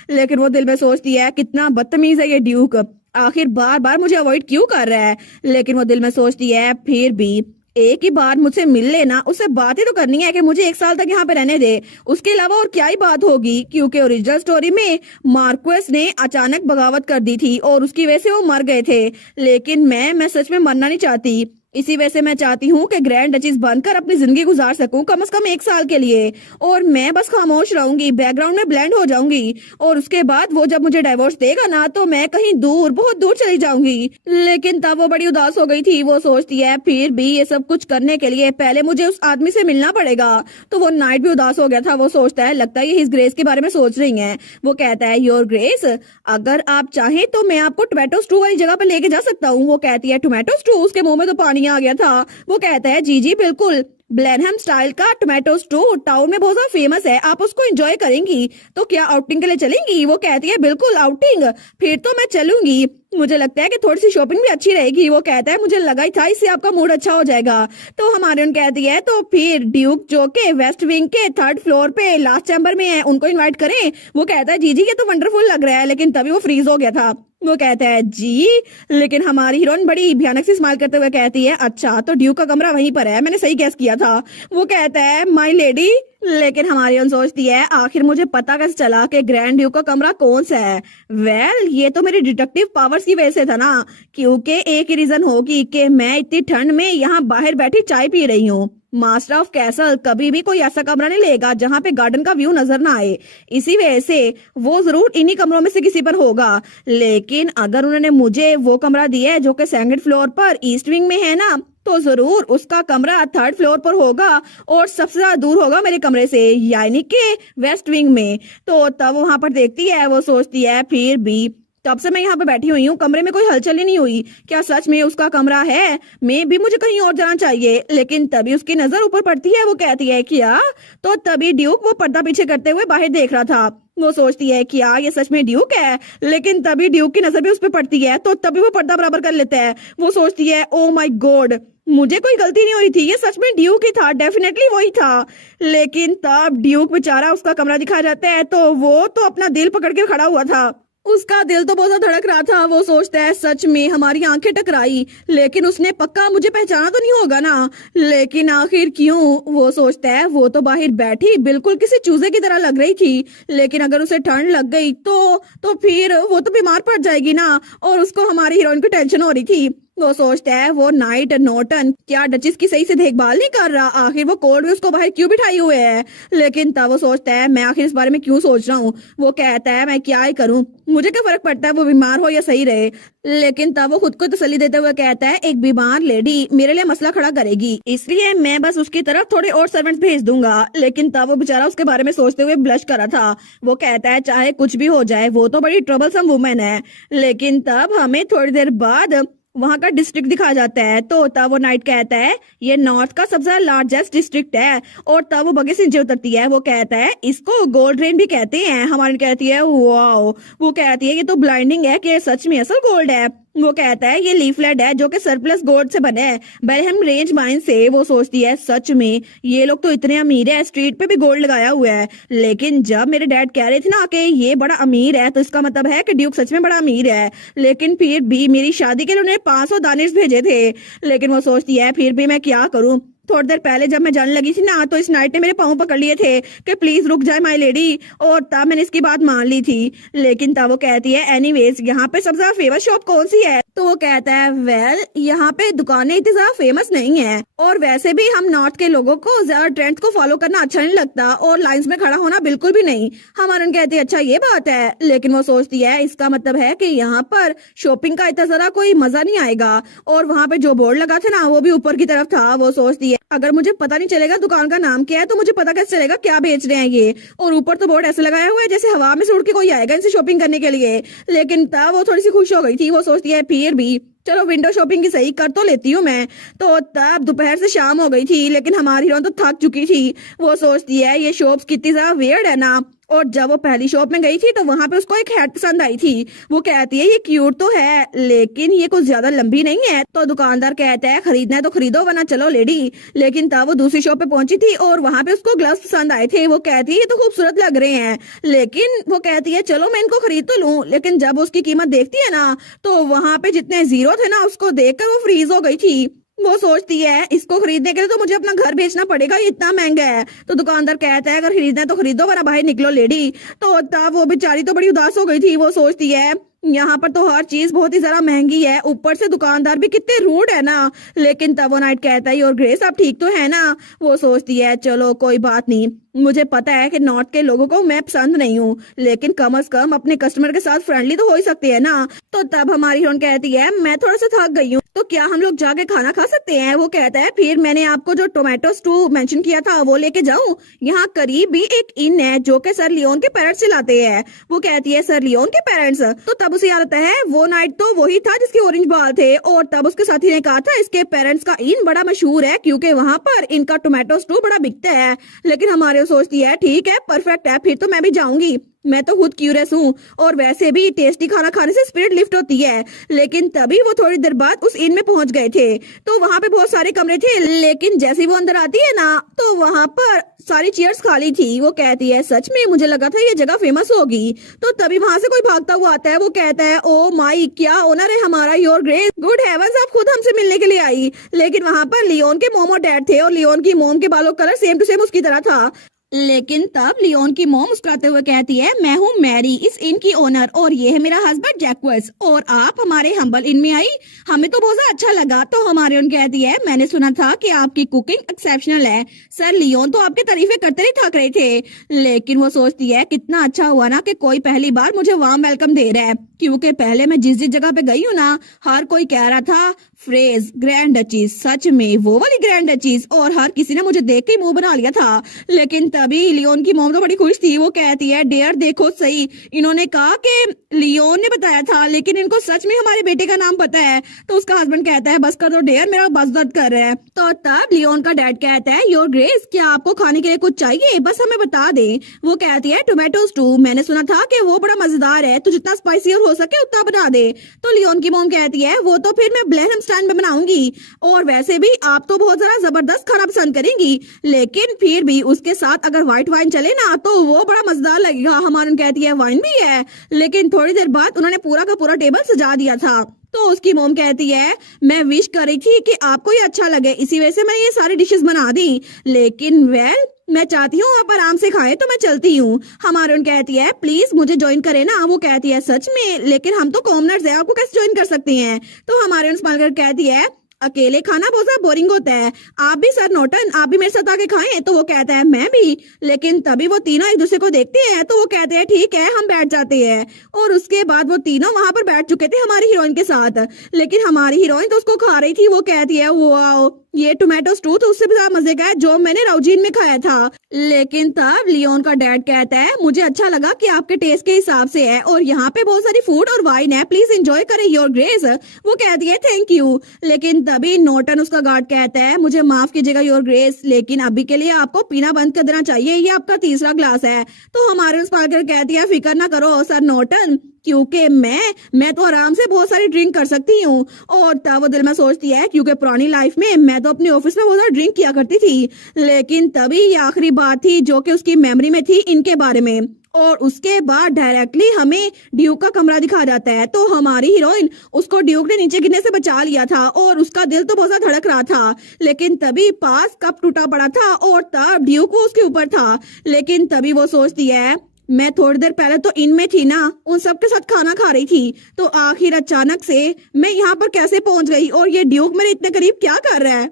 लेकिन वो दिल में सोचती है कितना बदतमीज है ये ड्यूक, आखिर बार बार मुझे अवॉइड क्यों कर रहा है। लेकिन वो दिल में सोचती है फिर भी एक ही बार मुझसे मिल लेना, उससे बात ही तो करनी है कि मुझे 1 साल तक यहाँ पे रहने दे, उसके अलावा और क्या ही बात होगी। क्योंकि ओरिजिनल स्टोरी में मार्क्वेस ने अचानक बगावत कर दी थी और उसकी वजह से वो मर गए थे। लेकिन मैं सच में मरना नहीं चाहती, इसी वजह से मैं चाहती हूँ कि ग्रैंड डचीज बनकर अपनी जिंदगी गुजार सकूं कम से कम 1 साल के लिए, और मैं बस खामोश रहूंगी, बैकग्राउंड में ब्लेंड हो जाऊंगी, और उसके बाद वो जब मुझे डाइवोर्स देगा ना तो मैं कहीं दूर, बहुत दूर चली जाऊंगी। लेकिन तब वो बड़ी उदास हो गई थी। वो सोचती है फिर भी ये सब कुछ करने के लिए पहले मुझे उस आदमी से मिलना पड़ेगा। तो वो नाइट भी उदास हो गया था। वो सोचता है लगता है ये हिज ग्रेस के बारे में सोच रही है। वो कहता है योर ग्रेस, अगर आप चाहें तो मैं आपको टोमेटो स्टू वाली जगह पर लेके जा सकता हूँ। वो कहती है टोमेटो स्टू? उसके मुंह में तो पानी आ गया था। वो कहता है जी जी बिल्कुल, ब्लेनहम स्टाइल का टोमेटो स्टू टाउन में बहुत ज्यादा फेमस है, आप उसको एंजॉय करेंगी। तो क्या आउटिंग के लिए चलेंगी? वो कहती है बिल्कुल आउटिंग, फिर तो मैं चलूंगी, मुझे लगता है कि थोड़ी सी शॉपिंग भी अच्छी रहेगी। वो कहता है मुझे लगा ही था इससे आपका मूड अच्छा हो जाएगा। तो हमारे उन कहती है तो फिर ड्यूक जो के वेस्ट विंग के 3rd फ्लोर पे लास्ट चैम्बर में है उनको इनवाइट करें। वो कहता है जी जी ये तो वंडरफुल लग रहा है, लेकिन तभी वो फ्रीज हो गया था। वो कहता है जी, लेकिन हमारी हीरोइन बड़ी भयानक सी स्माइल करते हुए कहती है अच्छा तो ड्यूक का कमरा वहीं पर है, मैंने सही गैस किया था। वो कहता है माय लेडी, लेकिन हमारी हीरोइन सोचती है आखिर मुझे पता कैसे चला कि ग्रैंड ड्यूक का कमरा कौन सा है। वेल ये तो मेरी डिटेक्टिव पावर्स की वजह से था ना, क्योंकि एक ही रीजन होगी कि मैं इतनी ठंड में यहाँ बाहर बैठी चाय पी रही हूँ। मास्टर ऑफ कैसल कभी भी कोई ऐसा कमरा नहीं लेगा जहाँ पे गार्डन का व्यू नजर ना आए, इसी वजह से वो जरूर इन्हीं कमरों में से किसी पर होगा। लेकिन अगर उन्होंने मुझे वो कमरा दिया है जो कि 2nd फ्लोर पर ईस्ट विंग में है ना, तो जरूर उसका कमरा 3rd फ्लोर पर होगा और सबसे ज्यादा दूर होगा मेरे कमरे से, यानी कि वेस्ट विंग में। तो तब वहां पर देखती है, वो सोचती है फिर भी तब से मैं यहाँ पे बैठी हुई हूँ, कमरे में कोई हलचल ही नहीं हुई, क्या सच में उसका कमरा है? मैं भी मुझे कहीं और जाना चाहिए। लेकिन तभी उसकी नजर ऊपर पड़ती है। वो कहती है क्या? तो तभी ड्यूक वो पर्दा पीछे करते हुए बाहर देख रहा था। वो सोचती है क्या ये सच में ड्यूक है? लेकिन तभी ड्यूक की नजर भी उस पर पड़ती है, तो तभी वो पर्दा बराबर कर लेता है। वो सोचती है ओ माय गॉड, मुझे कोई गलती नहीं हुई थी, ये सच में ड्यूक ही था, डेफिनेटली वही था। लेकिन तब ड्यूक बेचारा, उसका कमरा दिखाया जाता है तो वो तो अपना दिल पकड़ के खड़ा हुआ था, उसका दिल तो बहुत ज्यादा धड़क रहा था। वो सोचता है सच में हमारी आंखें टकराई, लेकिन उसने पक्का मुझे पहचाना तो नहीं होगा ना। लेकिन आखिर क्यों? वो सोचता है वो तो बाहर बैठी बिल्कुल किसी चूजे की तरह लग रही थी, लेकिन अगर उसे ठंड लग गई तो फिर वो तो बीमार पड़ जाएगी ना, और उसको हमारी हीरोइन की टेंशन हो रही थी। वो सोचता है वो नाइट नॉटन क्या डचिस की सही से देखभाल नहीं कर रहा, आखिर वो कोर्ट में उसको बाहर क्यों बिठाई हुए है। लेकिन तब वो सोचता है मैं आखिर इस बारे में क्यों सोच रहा हूँ। वो कहता है मैं क्या ही करूँ, मुझे क्या फर्क पड़ता है वो बीमार हो या सही रहे। लेकिन तब वो खुद को तसल्ली देते हुए कहता है एक बीमार लेडी मेरे लिए मसला खड़ा करेगी, इसलिए मैं बस उसकी तरफ थोड़े और सर्वेंट्स भेज दूंगा। लेकिन तब वो बेचारा उसके बारे में सोचते हुए ब्लश कर रहा था। वो कहता है चाहे कुछ भी हो जाए वो तो बड़ी ट्रबलसम वुमेन है। लेकिन तब हमें थोड़ी देर बाद वहां का डिस्ट्रिक्ट दिखाया जाता है। तो तब वो नाइट कहता है ये नॉर्थ का सबसे लार्जेस्ट डिस्ट्रिक्ट है, और तब वो बगे से नीचे उतरती है। वो कहता है इसको गोल्ड रेन भी कहते हैं। हमारी कहती है वाओ। वो कहती है ये तो ब्लाइंडिंग है कि सच में असल गोल्ड है। वो कहता है ये लीफलेट है जो कि सरप्लस गोल्ड से बने हैं, बेरहम रेंज माइन से। वो सोचती है सच में ये लोग तो इतने अमीर है, स्ट्रीट पे भी गोल्ड लगाया हुआ है। लेकिन जब मेरे डैड कह रहे थे ना कि ये बड़ा अमीर है, तो इसका मतलब है कि ड्यूक सच में बड़ा अमीर है। लेकिन फिर भी मेरी शादी के लिए उन्हें 500 दानिश भेजे थे। लेकिन वो सोचती है फिर भी मैं क्या करूं, थोड़ी देर पहले जब मैं जाने लगी थी ना, तो इस नाइट ने मेरे पाँव पकड़ लिए थे कि प्लीज रुक जाए माय लेडी, और तब मैंने इसकी बात मान ली थी। लेकिन तब वो कहती है एनीवेज यहाँ पे सबसे ज्यादा फेमस शॉप कौन सी है? तो वो कहता है वेल यहाँ पे दुकानें इतनी ज्यादा फेमस नहीं है, और वैसे भी हम नॉर्थ के लोगों को ज्यादा ट्रेंड्स को फॉलो करना अच्छा नहीं लगता, और लाइंस में खड़ा होना बिल्कुल भी नहीं। हमारे कहती है अच्छा ये बात है। लेकिन वो सोचती है इसका मतलब है कि यहाँ पर शॉपिंग का इतना जरा कोई मजा नहीं आएगा, और वहाँ पे जो बोर्ड लगा था ना वो भी ऊपर की तरफ था। वो सोचती है अगर मुझे पता नहीं चलेगा दुकान का नाम क्या है तो मुझे पता कैसे चलेगा क्या बेच रहे हैं ये, और ऊपर तो बोर्ड ऐसे लगाया हुआ है जैसे हवा में से उड़ के कोई आएगा इनसे शॉपिंग करने के लिए। लेकिन तब वो थोड़ी सी खुश हो गई थी। वो सोचती है फिर भी चलो विंडो शॉपिंग की सही कर तो लेती हूँ मैं। तो तब दोपहर से शाम हो गई थी, लेकिन हमारी हीरोइन तो थक चुकी थी। वो सोचती है ये शॉप्स कितनी ज्यादा वियर्ड है ना, और जब वो पहली शॉप में गई थी तो वहां पे उसको एक हैट पसंद आई थी। वो कहती है ये क्यूट तो है लेकिन ये कुछ ज्यादा लंबी नहीं है। तो दुकानदार कहता है खरीदना है तो खरीदो वरना चलो लेडी। लेकिन तब वो दूसरी शॉप पे पहुंची थी और वहां पे उसको ग्लव्स पसंद आए थे। वो कहती है ये तो खूबसूरत लग रहे हैं, लेकिन वो कहती है चलो मैं इनको खरीद तो लूं। लेकिन जब उसकी कीमत देखती है ना तो वहां पे जितने जीरो थे ना उसको देखकर वो फ्रीज हो गई थी। वो सोचती है इसको खरीदने के लिए तो मुझे अपना घर बेचना पड़ेगा, ये इतना महंगा है। तो दुकानदार कहता है अगर खरीदना है तो खरीदो वरना बाहर निकलो लेडी। तो तब वो बेचारी तो बड़ी उदास हो गई थी। वो सोचती है यहाँ पर तो हर चीज बहुत ही ज्यादा महंगी है, ऊपर से दुकानदार भी कितने रूड है ना। लेकिन तब वो नाइट कहता है और ग्रेस आप ठीक तो है ना। वो सोचती है चलो कोई बात नहीं, मुझे पता है कि नॉर्थ के लोगों को मैं पसंद नहीं हूँ लेकिन कम से कम अपने कस्टमर के साथ फ्रेंडली तो हो ही सकते हैं ना। तो तब हमारी हीरोइन कहती है मैं थोड़ा सा थक गई हूँ तो क्या हम लोग जाके खाना खा सकते हैं। वो कहता है फिर मैंने आपको जो टोमेटो स्टू मेंशन किया था वो लेके जाऊं, यहाँ करीब भी एक इन है जो कि सर लियोन के पेरेंट्स चलाते हैं। वो कहती है सर लियोन के पेरेंट्स। तो तब उसे याद आता है वो नाइट तो वही था जिसके ऑरेंज बाल थे और तब उसके साथी ने कहा था इसके पेरेंट्स का इन बड़ा मशहूर है क्योंकि वहाँ पर इनका टोमेटो स्टू बड़ा बिकता है। लेकिन हमारे सोचती है ठीक है परफेक्ट है फिर तो मैं भी जाऊंगी, मैं तो खुद क्यूरियस हूँ और वैसे भी टेस्टी खाना खाने से स्पिरिट लिफ्ट होती है। लेकिन तभी वो थोड़ी देर बाद उस इन में पहुंच गए थे तो वहां पे बहुत सारे कमरे थे लेकिन जैसे वो अंदर आती है ना तो वहां पर सारी चेयर्स खाली थी। वो कहती है सच में मुझे लगा था ये जगह फेमस होगी। तो तभी वहां से कोई भागता हुआ आता है। वो कहता है ओ माई क्या ओनर है हमारा योर ग्रेस, गुड हेवंस आप खुद हमसे मिलने के लिए आई। लेकिन वहां पर लियोन के मोम और डैड थे और लियोन की मोम के बालों का कलर सेम टू सेम उसकी तरह था। लेकिन तब लियोन की मोम मुस्कुराते हुए कहती है मैं हूँ मैरी इस इन की ओनर और ये है मेरा हस्बैंड जैक्वस और आप हमारे हम्बल इन में आई, हमें तो बहुत अच्छा लगा। तो हमारे उन कहती है मैंने सुना था कि आपकी कुकिंग एक्सेप्शनल है। सर लियोन तो आपकी तारीफें करते नहीं थक रहे थे। लेकिन वो सोचती है कितना अच्छा हुआ ना कि कोई पहली बार मुझे वार्म वेलकम दे रहा है क्योंकि पहले मैं जिस जिस जगह पे गई हूँ ना हर कोई कह रहा था फ्रेज ग्रैंड डचीज, सच में वो वाली ग्रैंड डचीज, और हर किसी ने मुझे देख के मुंह बना लिया था। लेकिन तभी लियोन की मॉम तो बड़ी खुश थी। वो कहती है डेयर देखो सही, इन्होंने कहा कि लियोन ने बताया था लेकिन इनको सच में हमारे बेटे का नाम पता है। तो उसका हस्बैंड कहता है बस कर दो डेयर मेरा बस दर्द कर रहा है। तो तब लियोन का डैड कहता है योर ग्रेस क्या आपको खाने के लिए कुछ चाहिए, बस हमें बता दे। वो कहती है टोमेटो स्टू, मैंने सुना था कि वो बड़ा मजेदार है तो जितना स्पाइसी और हो सके उतना बना दे। तो लियोन की मॉम कहती है वो तो फिर मैं ब्लेनम स्टैंड में बनाऊंगी और वैसे भी आप तो बहुत ज्यादा जबरदस्त खाना पसंद करेंगी लेकिन फिर भी उसके साथ अगर व्हाइट वाइन चले ना तो वो बड़ा मजेदार लगेगा। हमारी कहती है वाइन भी है। लेकिन थोड़ी देर बाद उन्होंने पूरा का पूरा टेबल सजा दिया था। तो उसकी मोम कहती है मैं विश कर रही थी कि आपको ये अच्छा लगे इसी वजह से मैंने ये सारी डिशेस बना दी लेकिन वेल मैं चाहती हूँ आप आराम से खाएं तो मैं चलती हूँ। हमारे उन कहती है प्लीज मुझे ज्वाइन करे ना। वो कहती है सच में लेकिन हम तो कॉमनर्स हैं आपको कैसे ज्वाइन कर सकते हैं। तो हमारे उन स्माइल कर कहती है अकेले खाना बहुत ज्यादा बोरिंग होता है, आप भी सर नोटन आप भी मेरे साथ आके खाएं। तो वो कहता है मैं भी। लेकिन तभी वो तीनों एक दूसरे को देखते हैं तो वो कहते हैं ठीक है हम बैठ जाते हैं। और उसके बाद वो तीनों वहां पर बैठ चुके थे हमारी हीरोइन के साथ। लेकिन हमारी हीरोइन तो उसको खा रही थी। वो कहती है वाओ ये टोमेटो स्टू तो उससे भी ज्यादा मजे का है जो मैंने राउजीन में खाया था। लेकिन तब लियोन का डैड कहता है मुझे अच्छा लगा कि आपके टेस्ट के हिसाब से है और यहाँ पे बहुत सारी फूड और वाइन है, प्लीज एंजॉय करें योर ग्रेस। वो कहती है थैंक यू। लेकिन तभी नोटन उसका गार्ड कहता है मुझे माफ कीजिएगा योर ग्रेस लेकिन अभी के लिए आपको पीना बंद कर देना चाहिए, ये आपका तीसरा ग्लास है। तो हमारे स्पार्कर कहती है फिक्र ना करो सर नोटन क्योंकि मैं तो आराम से बहुत सारी ड्रिंक कर सकती हूँ। और तब वो दिल में सोचती है क्योंकि पुरानी लाइफ में मैं तो अपने ऑफिस में बहुत सारा ड्रिंक किया करती थी। लेकिन तभी ये आखिरी बात थी जो कि उसकी मेमोरी में थी इनके बारे में। और उसके बाद डायरेक्टली हमें ड्यूक का कमरा दिखा जाता है। तो हमारी हीरोइन उसको ड्यूक ने नीचे गिरने से बचा लिया था और उसका दिल तो बहुत ज्यादा धड़क रहा था। लेकिन तभी पास कप टूटा पड़ा था और तब ड्यूक वो उसके ऊपर था। लेकिन तभी वो सोचती है मैं थोड़ी देर पहले तो इनमें थी ना, उन सबके साथ खाना खा रही थी तो आखिर अचानक से मैं यहाँ पर कैसे पहुंच गई और ये ड्यूक मेरे इतने करीब क्या कर रहा है।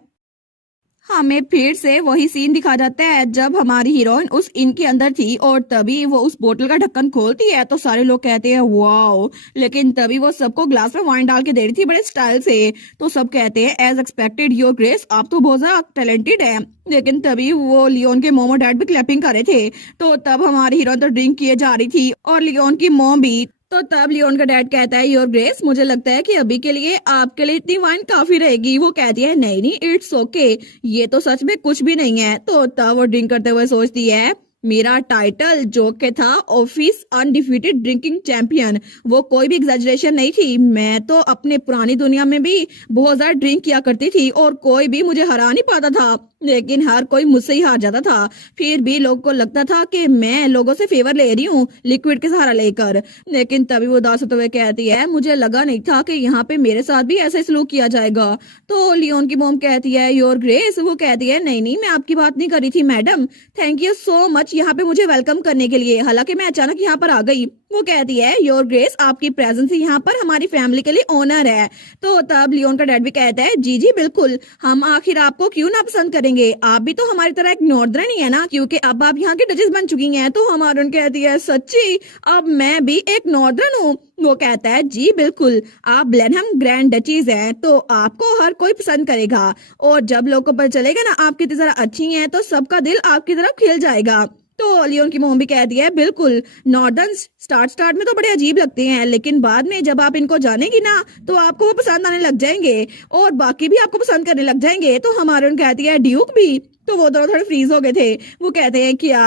हमें फिर से वही सीन दिखा जाता है जब हमारी हीरोइन उस इन के अंदर थी और तभी वो उस बोतल का ढक्कन खोलती है तो सारे लोग कहते हैं वाओ। लेकिन तभी वो सबको ग्लास में वाइन डाल के दे रही थी बड़े स्टाइल से। तो सब कहते हैं एज एक्सपेक्टेड योर ग्रेस आप तो बहुत ज्यादा टैलेंटेड है। लेकिन तभी वो लियोन के मोम और डैड भी क्लैपिंग कर रहे थे। तो तब हमारी हीरोइन तो ड्रिंक किए जा रही थी और लियोन की मोम भी। तो तब लियोन का डैड कहता है योर ग्रेस मुझे लगता है कि अभी के लिए आपके लिए इतनी वाइन काफी रहेगी। वो कहती है नहीं नहीं इट्स ओके ये तो सच में कुछ भी नहीं है। तो तब वो ड्रिंक करते हुए सोचती है मेरा टाइटल जो के था ऑफिस अनडिफीटेड ड्रिंकिंग चैंपियन, वो कोई भी एग्जैजरेशन नहीं थी। मैं तो अपने पुरानी दुनिया में भी बहुत ज्यादा ड्रिंक किया करती थी और कोई भी मुझे हरा नहीं पाता था, लेकिन हर कोई मुझसे ही हार जाता था। फिर भी लोगों को लगता था कि मैं लोगों से फेवर ले रही हूँ लिक्विड के सहारा लेकर। लेकिन तभी वो उदास होते हुए कहती है, मुझे लगा नहीं था कि यहाँ पे मेरे साथ भी ऐसा सलूक किया जाएगा। तो लियोन की मोम कहती है, योर ग्रेस। वो कहती है, नहीं नहीं, मैं आपकी बात नहीं कर रही थी madam, thank you so much यहाँ पे मुझे वेलकम करने के लिए, हालांकि मैं अचानक यहाँ पर आ गई। वो कहती है, योर ग्रेस, आपकी प्रेजेंस यहाँ पर हमारी फैमिली के लिए ऑनर है। तो तब लियोन का डैड भी कहता है, जी जी बिल्कुल, हम आखिर आपको क्यों ना पसंद करेंगे, आप भी तो हमारी तरह एक नॉर्दर्न ही है ना, क्योंकि अब आप यहाँ की डचेस बन चुकी हैं। तो हमारून कहती है, सच्ची, अब मैं भी एक नॉर्दर्न हूँ। वो कहता है, जी बिल्कुल, आप ब्लेनहम ग्रैंड डचीज हैं, तो आपको हर कोई पसंद करेगा, और जब लोगों को पता चलेगा ना आप कितनी ज्यादा अच्छी हैं, तो सबका दिल आपकी तरफ खिल जाएगा। तो लियोन की मोम भी कहती है, बिल्कुल, नॉर्दर्न स्टार्ट में तो बड़े अजीब लगते हैं, लेकिन बाद में जब आप इनको जानेगी ना तो आपको वो पसंद आने लग जाएंगे और बाकी भी आपको पसंद करने लग जाएंगे। तो हमारी कहती है, ड्यूक भी। तो वो दोनों थोड़े फ्रीज हो गए थे। वो कहते हैं, क्या?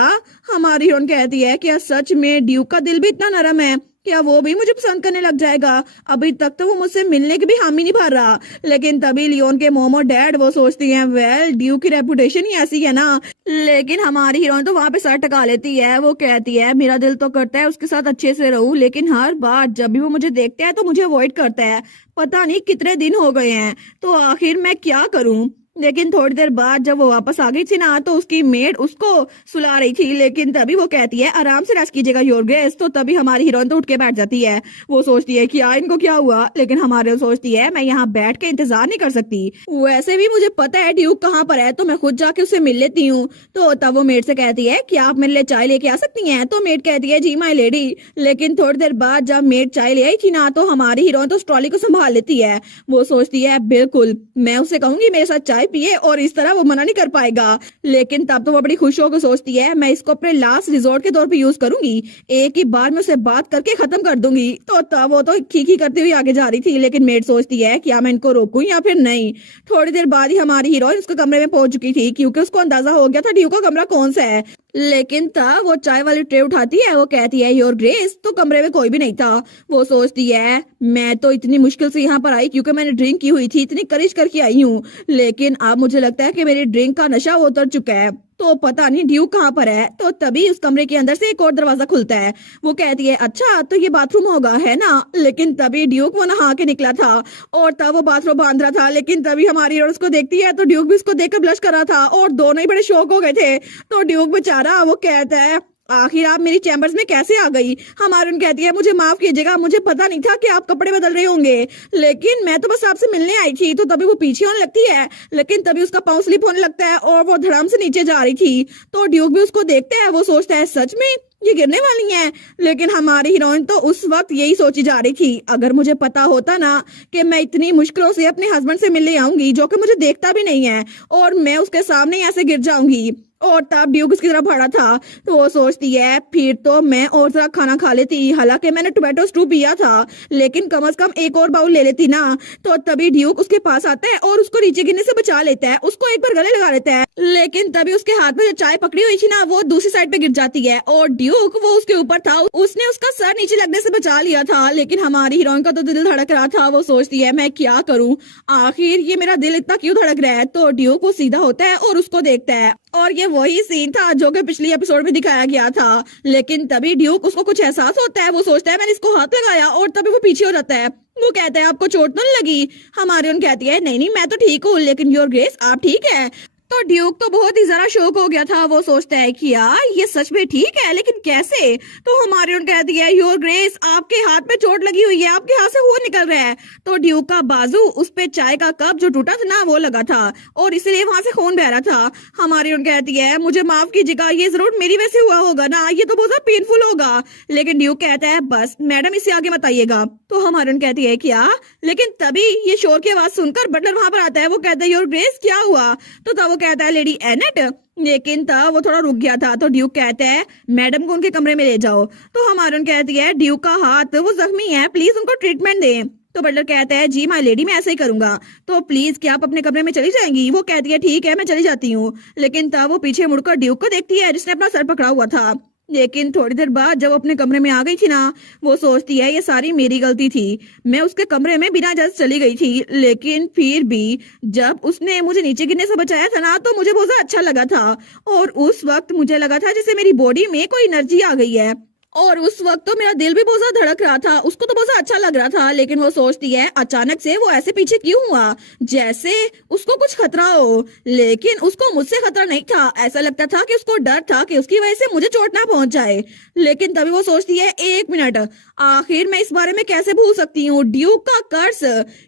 हमारी हीरोइन कहती है, क्या सच में ड्यूक का दिल भी इतना नरम है? क्या वो भी मुझे पसंद करने लग जाएगा? अभी तक तो वो मुझसे मिलने की भी हामी नहीं भर रहा। लेकिन तभी लियोन के मोम और डैड वो सोचती हैं, वेल, ड्यूक की रेपुटेशन ही ऐसी है ना। लेकिन हमारी हीरोइन तो वहां पे सर टका लेती है। वो कहती है, मेरा दिल तो करता है उसके साथ अच्छे से रहूं, लेकिन हर बार जब भी वो मुझे देखता है तो मुझे अवॉइड करता है। पता नहीं कितने दिन हो गए हैं, तो आखिर मैं क्या करूं? लेकिन थोड़ी देर बाद जब वो वापस आ गई थी ना, तो उसकी मेड उसको सुला रही थी। लेकिन तभी वो कहती है, आराम से रेस्ट कीजिएगा योर ग्रेस। तो तभी हमारी हीरोइन तो उठ के बैठ जाती है। वो सोचती है कि यार इनको क्या हुआ, लेकिन हमारे सोचती है, मैं यहाँ बैठ के इंतजार नहीं कर सकती, वैसे भी मुझे पता है ड्यूक कहाँ पर है, तो मैं खुद जाके उससे मिल लेती हूँ। तो तब वो मेड से कहती है, क्या आप मेरे लिए चाय लेके आ सकती हैं? तो मेड कहती है, जी माई लेडी। लेकिन थोड़ी देर बाद जब मेड चाय ले आई थी ना, तो हमारी हीरोइन तो ट्रॉली को संभाल लेती है। वो सोचती है, बिल्कुल, मैं उसे कहूंगी मेरे साथ चाय पिए, और इस तरह वो मना नहीं कर पाएगा। लेकिन तब तो वो बड़ी खुश होकर सोचती है, मैं इसको अपने लास्ट रिजोर्ट के तौर पे यूज करूंगी, एक ही बार में उसे बात करके खत्म कर दूंगी। तो तब वो तो खीखी करती हुई आगे जा रही थी। लेकिन मेड सोचती है, क्या मैं इनको रोकूं या फिर नहीं। थोड़ी देर बाद ही हमारी हीरोइन उसके कमरे में पहुंच चुकी थी, क्योंकि उसको अंदाजा हो गया था ड्यूक का कमरा कौन सा है। लेकिन तब वो चाय वाली ट्रे उठाती है। वो कहती है, योर ग्रेस, तो कमरे में कोई भी नहीं था। वो सोचती है, मैं तो इतनी मुश्किल से यहाँ पर आई क्योंकि मैंने ड्रिंक की हुई थी, इतनी करिश करके आई हूँ, लेकिन अब मुझे लगता है कि मेरी ड्रिंक का नशा वो उतर चुका है, तो पता नहीं ड्यूक कहाँ पर है। तो तभी उस कमरे के अंदर से एक और दरवाजा खुलता है। वो कहती है, अच्छा तो ये बाथरूम होगा, है ना? लेकिन तभी ड्यूक वो नहा के निकला था और तब वो बाथरूम बांध रहा था। लेकिन तभी हमारी हीरोइन उसको देखती है, तो ड्यूक भी उसको देखकर ब्लश कर रहा था और दोनों ही बड़े शौक हो गए थे। तो ड्यूक बेचारा वो कहता है, आखिर आप मेरी चैम्बर्स में कैसे आ गई? हमारी कहती है, मुझे माफ कीजिएगा, मुझे पता नहीं था कि आप कपड़े बदल रहे होंगे, लेकिन मैं तो बस आपसे मिलने आई थी। तो तभी वो पीछे होने लगती है, लेकिन तभी उसका पाँव स्लिप होने लगता है और वो धड़ाम से नीचे जा रही थी। तो ड्यूक भी उसको देखता है। वो सोचता है, सच में ये गिरने वाली हैं। लेकिन हमारी हीरोइन तो उस वक्त यही सोची जा रही थी, अगर मुझे पता होता ना कि मैं इतनी मुश्किलों से अपने हस्बैंड से मिलने आऊंगी, जो कि मुझे देखता भी नहीं है, और मैं उसके सामने ऐसे गिर जाऊंगी, और तब ड्यूक उसकी तरफ बढ़ा था। तो वो सोचती है, फिर तो मैं और जरा खाना खा लेती, हालांकि मैंने टोमेटो स्टू पिया था, लेकिन कम से कम एक और बाउल ले लेती ना। तो तभी ड्यूक उसके पास आता है और उसको नीचे गिरने से बचा लेता है, उसको एक बार गले लगा लेता है। लेकिन तभी उसके हाथ में जो चाय पकड़ी हुई थी ना, वो दूसरी साइड पे गिर जाती है और ड्यूक वो उसके ऊपर था, उसने उसका सर नीचे लगने से बचा लिया था। लेकिन हमारी हीरोइन का तो दिल धड़क रहा था। वो सोचती है, मैं क्या करूं, आखिर ये मेरा दिल इतना क्यों धड़क रहा है। तो ड्यूक वो सीधा होता है और उसको देखता है, और ये वही सीन था जो कि पिछली एपिसोड में दिखाया गया था। लेकिन तभी ड्यूक उसको कुछ एहसास होता है। वो सोचता है, मैंने इसको हाथ लगाया, और तभी वो पीछे हो जाता है। वो कहता है, आपको चोट तो नहीं लगी? हमारी उन कहती है, नहीं नहीं, मैं तो ठीक हूँ, लेकिन योर ग्रेस आप ठीक है? तो ड्यूक तो बहुत ही जरा शौक हो गया था। वो सोचता है कि यार ये सच में ठीक है, लेकिन कैसे? तो हमारी उन कहती है, योर ग्रेस आपके हाथ में चोट लगी हुई है, आपके हाथ से खून निकल रहा है। तो ड्यूक का बाजू उस पे चाय का कप जो टूटा था ना, वो लगा था और इसलिए वहां से खून बह रहा था। हमारी उन कहती है, मुझे माफ कीजिएगा, ये जरूर मेरी वजह से हुआ होगा ना, ये तो बहुत ज्यादा पेनफुल होगा। लेकिन ड्यूक कहता है, बस मैडम इससे आगे मत आइएगा। तो हमारी उन कहती है, क्या? लेकिन तभी ये शोर की आवाज सुनकर बटलर वहां पर आता है। वो कहता है, योर ग्रेस क्या हुआ? तो तब वो कहता है, लेडी एनेट। लेकिन तब वो थोड़ा रुक गया था। तो ड्यूक कहता है, मैडम को उनके कमरे में ले जाओ। तो हमारी उन कहती है, ड्यूक का हाथ वो जख्मी है, प्लीज उनको ट्रीटमेंट दें। तो बटलर कहता है जी माय लेडी मैं ऐसा ही करूंगा, तो प्लीज क्या आप अपने कमरे में चली जाएंगी। वो कहती है ठीक है मैं चली जाती हूँ। लेकिन तब वो पीछे मुड़कर ड्यूक को देखती है जिसने अपना सर पकड़ा हुआ था। लेकिन थोड़ी देर बाद जब वो अपने कमरे में आ गई थी ना, वो सोचती है ये सारी मेरी गलती थी, मैं उसके कमरे में बिना इजाजत चली गई थी। लेकिन फिर भी जब उसने मुझे नीचे गिरने से बचाया था ना, तो मुझे बहुत ज्यादा अच्छा लगा था। और उस वक्त मुझे लगा था जैसे मेरी बॉडी में कोई एनर्जी आ गई है। और उस वक्त तो मेरा दिल भी बहुत ज्यादा धड़क रहा था, उसको तो बहुत ज्यादा अच्छा लग रहा था। लेकिन वो सोचती है अचानक से वो ऐसे पीछे क्यों हुआ, जैसे उसको कुछ खतरा हो। लेकिन उसको मुझसे खतरा नहीं था, ऐसा लगता था कि उसको डर था कि उसकी वजह से मुझे चोट ना पहुंच जाए। लेकिन तभी वो सोचती है एक मिनट, आखिर मैं इस बारे में कैसे भूल सकती हूँ, ड्यूक का कर्स।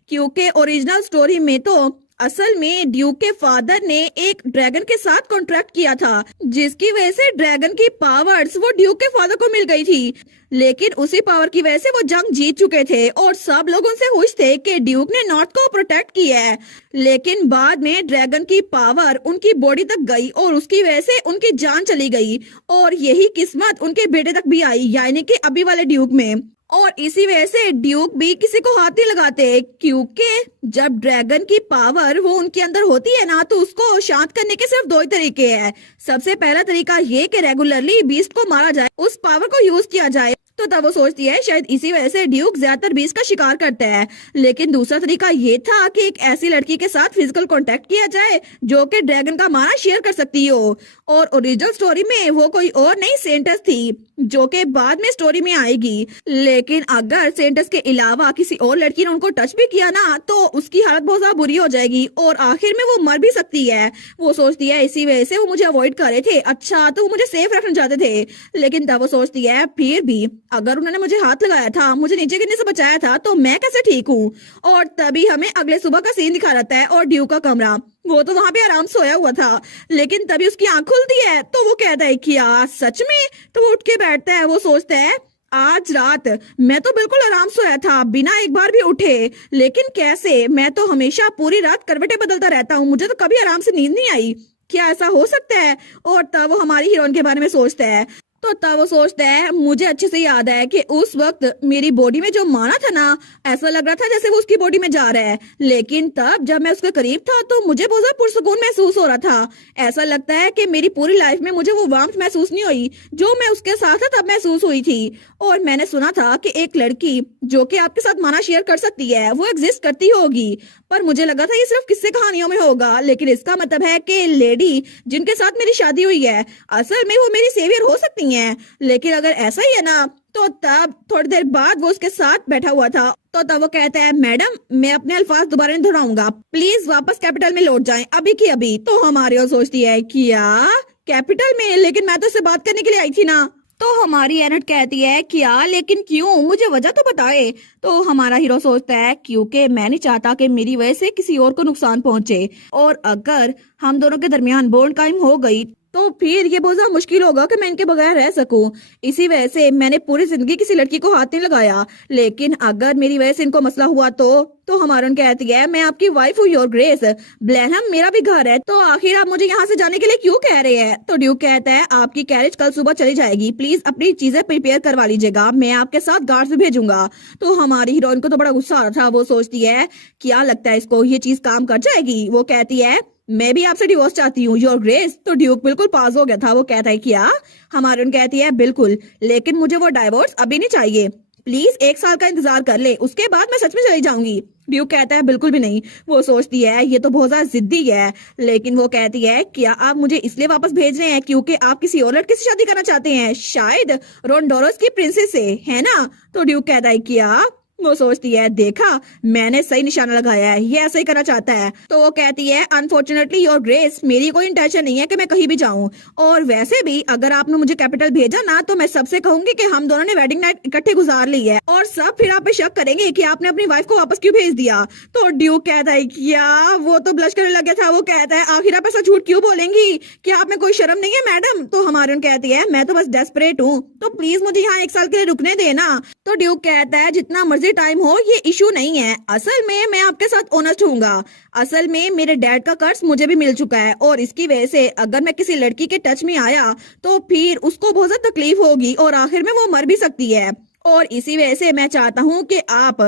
क्योंकि ओरिजिनल स्टोरी में तो असल में ड्यूक के फादर ने एक ड्रैगन के साथ कॉन्ट्रैक्ट किया था, जिसकी वजह से ड्रैगन की पावर्स वो ड्यूक के फादर को मिल गई थी। लेकिन उसी पावर की वजह से वो जंग जीत चुके थे और सब लोग उनसे खुश थे कि ड्यूक ने नॉर्थ को प्रोटेक्ट किया है। लेकिन बाद में ड्रैगन की पावर उनकी बॉडी तक गई और उसकी वजह से उनकी जान चली गई। और यही किस्मत उनके बेटे तक भी आई, यानी कि अभी वाले ड्यूक में। और इसी वजह से ड्यूक भी किसी को हाथ नहीं लगाते, क्योंकि जब ड्रैगन की पावर वो उनके अंदर होती है ना, तो उसको शांत करने के सिर्फ दो ही तरीके हैं। सबसे पहला तरीका ये कि रेगुलरली बीस्ट को मारा जाए, उस पावर को यूज किया जाए। तो तब वो सोचती है शायद इसी वजह से ड्यूक ज्यादातर बीस्ट का शिकार करता है। लेकिन दूसरा तरीका ये था कि एक ऐसी लड़की के साथ फिजिकल कांटेक्ट किया जाए जो कि ड्रैगन का माना शेयर कर सकती हो। और ओरिजिनल स्टोरी में वो कोई और नहीं सेंटस थी, जो कि बाद में स्टोरी में आएगी। लेकिन अगर सेंटस के अलावा किसी और लड़की ने उनको टच भी किया ना, तो उसकी हालत बहुत ज्यादा बुरी हो जाएगी और आखिर में वो मर भी सकती है। वो सोचती है इसी वजह से वो मुझे अवॉइड कर रहे थे, अच्छा तो वो मुझे सेफ रखना चाहते थे। लेकिन तब वो सोचती है फिर भी अगर उन्होंने मुझे हाथ लगाया था, मुझे नीचे गिरने से बचाया था, तो मैं कैसे ठीक हूँ। और तभी हमें अगले सुबह का सीन दिखा रहता है और ड्यू का कमरा, वो तो वहां पे आराम सोया हुआ था। लेकिन तभी उसकी आंख खुलती है तो वो कहता है कि यार सच में, तो वो उठ के बैठता है। वो सोचता है आज रात मैं तो बिल्कुल आराम सोया था बिना एक बार भी उठे, लेकिन कैसे, मैं तो हमेशा पूरी रात करवटें बदलता रहता हूँ, मुझे तो कभी आराम से नींद नहीं आई, क्या ऐसा हो सकता है। और तब वो हमारी हीरोइन के बारे में सोचता है। तो तब वो सोचता है मुझे अच्छे से याद है कि उस वक्त मेरी बॉडी में जो माना था ना, ऐसा लग रहा था जैसे वो उसकी बॉडी में जा रहा है। लेकिन तब जब मैं उसके करीब था तो मुझे बहुत ज्यादा पुरसुकून महसूस हो रहा था। ऐसा लगता है कि मेरी पूरी लाइफ में मुझे वो वार्मथ महसूस नहीं हुई जो मैं उसके साथ था तब महसूस हुई थी। और मैंने सुना था कि एक लड़की जो कि आपके साथ माना शेयर कर सकती है वो एग्जिस्ट करती होगी, पर मुझे लगा था ये सिर्फ किस्से कहानियों में होगा। लेकिन इसका मतलब है कि लेडी जिनके साथ मेरी शादी हुई है असल में वो मेरी सेवियर हो सकती हैं। लेकिन अगर ऐसा ही है ना, तो तब थोड़ी देर बाद वो उसके साथ बैठा हुआ था। तो तब वो कहता है मैडम मैं अपने अल्फाज दोबारा नहीं दोहराऊंगा, प्लीज वापस कैपिटल में लौट जाएं अभी की अभी। तो हमारी और सोचती है क्या कैपिटल में, लेकिन मैं तो इससे बात करने के लिए आई थी ना। तो हमारी एनट कहती है क्या, लेकिन क्यों, मुझे वजह तो बताए। तो हमारा हीरो सोचता है क्योंकि मैं नहीं चाहता कि मेरी वजह से किसी और को नुकसान पहुंचे, और अगर हम दोनों के दरमियान बॉन्ड कायम हो गई तो फिर ये बहुत ज्यादा मुश्किल होगा कि मैं इनके बगैर रह सकूं। इसी वजह से मैंने पूरी जिंदगी किसी लड़की को हाथ नहीं लगाया। लेकिन अगर मेरी वजह से इनको मसला हुआ तो हमारा कहती है मैं आपकी वाइफ हूँ योर ग्रेस, ब्लैनहम मेरा भी घर है, तो आखिर आप मुझे यहाँ से जाने के लिए क्यों कह रहे हैं। तो ड्यूक कहता है आपकी कैरेज कल सुबह चली जाएगी, प्लीज अपनी चीजें प्रिपेयर करवा लीजिएगा, मैं आपके साथ गार्ड भी भेजूंगा। तो हमारी हीरोइन को तो बड़ा गुस्सा आ रहा था। वो सोचती है क्या लगता है इसको ये चीज काम कर जाएगी। वो कहती है मैं भी आपसे डिवोर्स चाहती हूँ योर ग्रेस। तो ड्यूक बिल्कुल पास हो गया था। वो कहता है क्या, हमारी कहती है बिल्कुल, लेकिन मुझे वो डाइवोर्स अभी नहीं चाहिए, प्लीज 1 साल का इंतजार कर ले, उसके बाद मैं सच में चली जाऊंगी। ड्यूक कहता है बिल्कुल भी नहीं। वो सोचती है ये तो बहुत ज्यादा जिद्दी है। लेकिन वो कहती है क्या आप मुझे इसलिए वापस भेज रहे हैं क्योंकि आप किसी और लड़के से शादी करना चाहते हैं, शायद रोंडोरस की प्रिंसेस से, है ना। तो ड्यूक कहता है क्या, वो सोचती है देखा मैंने सही निशाना लगाया है, ये ऐसा ही करना चाहता है। तो वो कहती है अनफॉर्चुनेटली योर ग्रेस मेरी कोई इंटेंशन नहीं है कि मैं कहीं भी जाऊं, और वैसे भी अगर आपने मुझे कैपिटल भेजा ना तो मैं सबसे कहूंगी कि हम दोनों ने वेडिंग नाइट इकट्ठे गुजार ली है, और सब फिर आप पे शक करेंगे कि आपने अपनी वाइफ को वापस क्यों भेज दिया। तो ड्यूक कहता है क्या, वो तो ब्लश करने लग गया था। वो कहता है आखिर आप ऐसा झूठ क्यों बोलेंगी, क्या आप में कोई शर्म नहीं है मैडम। तो हमारी कहती है मैं तो बस डेस्परेट हूँ, तो प्लीज मुझे यहाँ 1 साल के लिए रुकने देना। तो ड्यूक कहता है जितना मर्जी टाइम हो ये इशू नहीं है, असल में मैं आपके साथ ऑनेस्ट हूँगा, असल में मेरे डैड का कर्ज मुझे भी मिल चुका है, और इसकी वजह से अगर मैं किसी लड़की के टच में आया तो फिर उसको बहुत ज्यादा तकलीफ होगी और आखिर में वो मर भी सकती है। और इसी वजह से मैं चाहता हूँ कि आप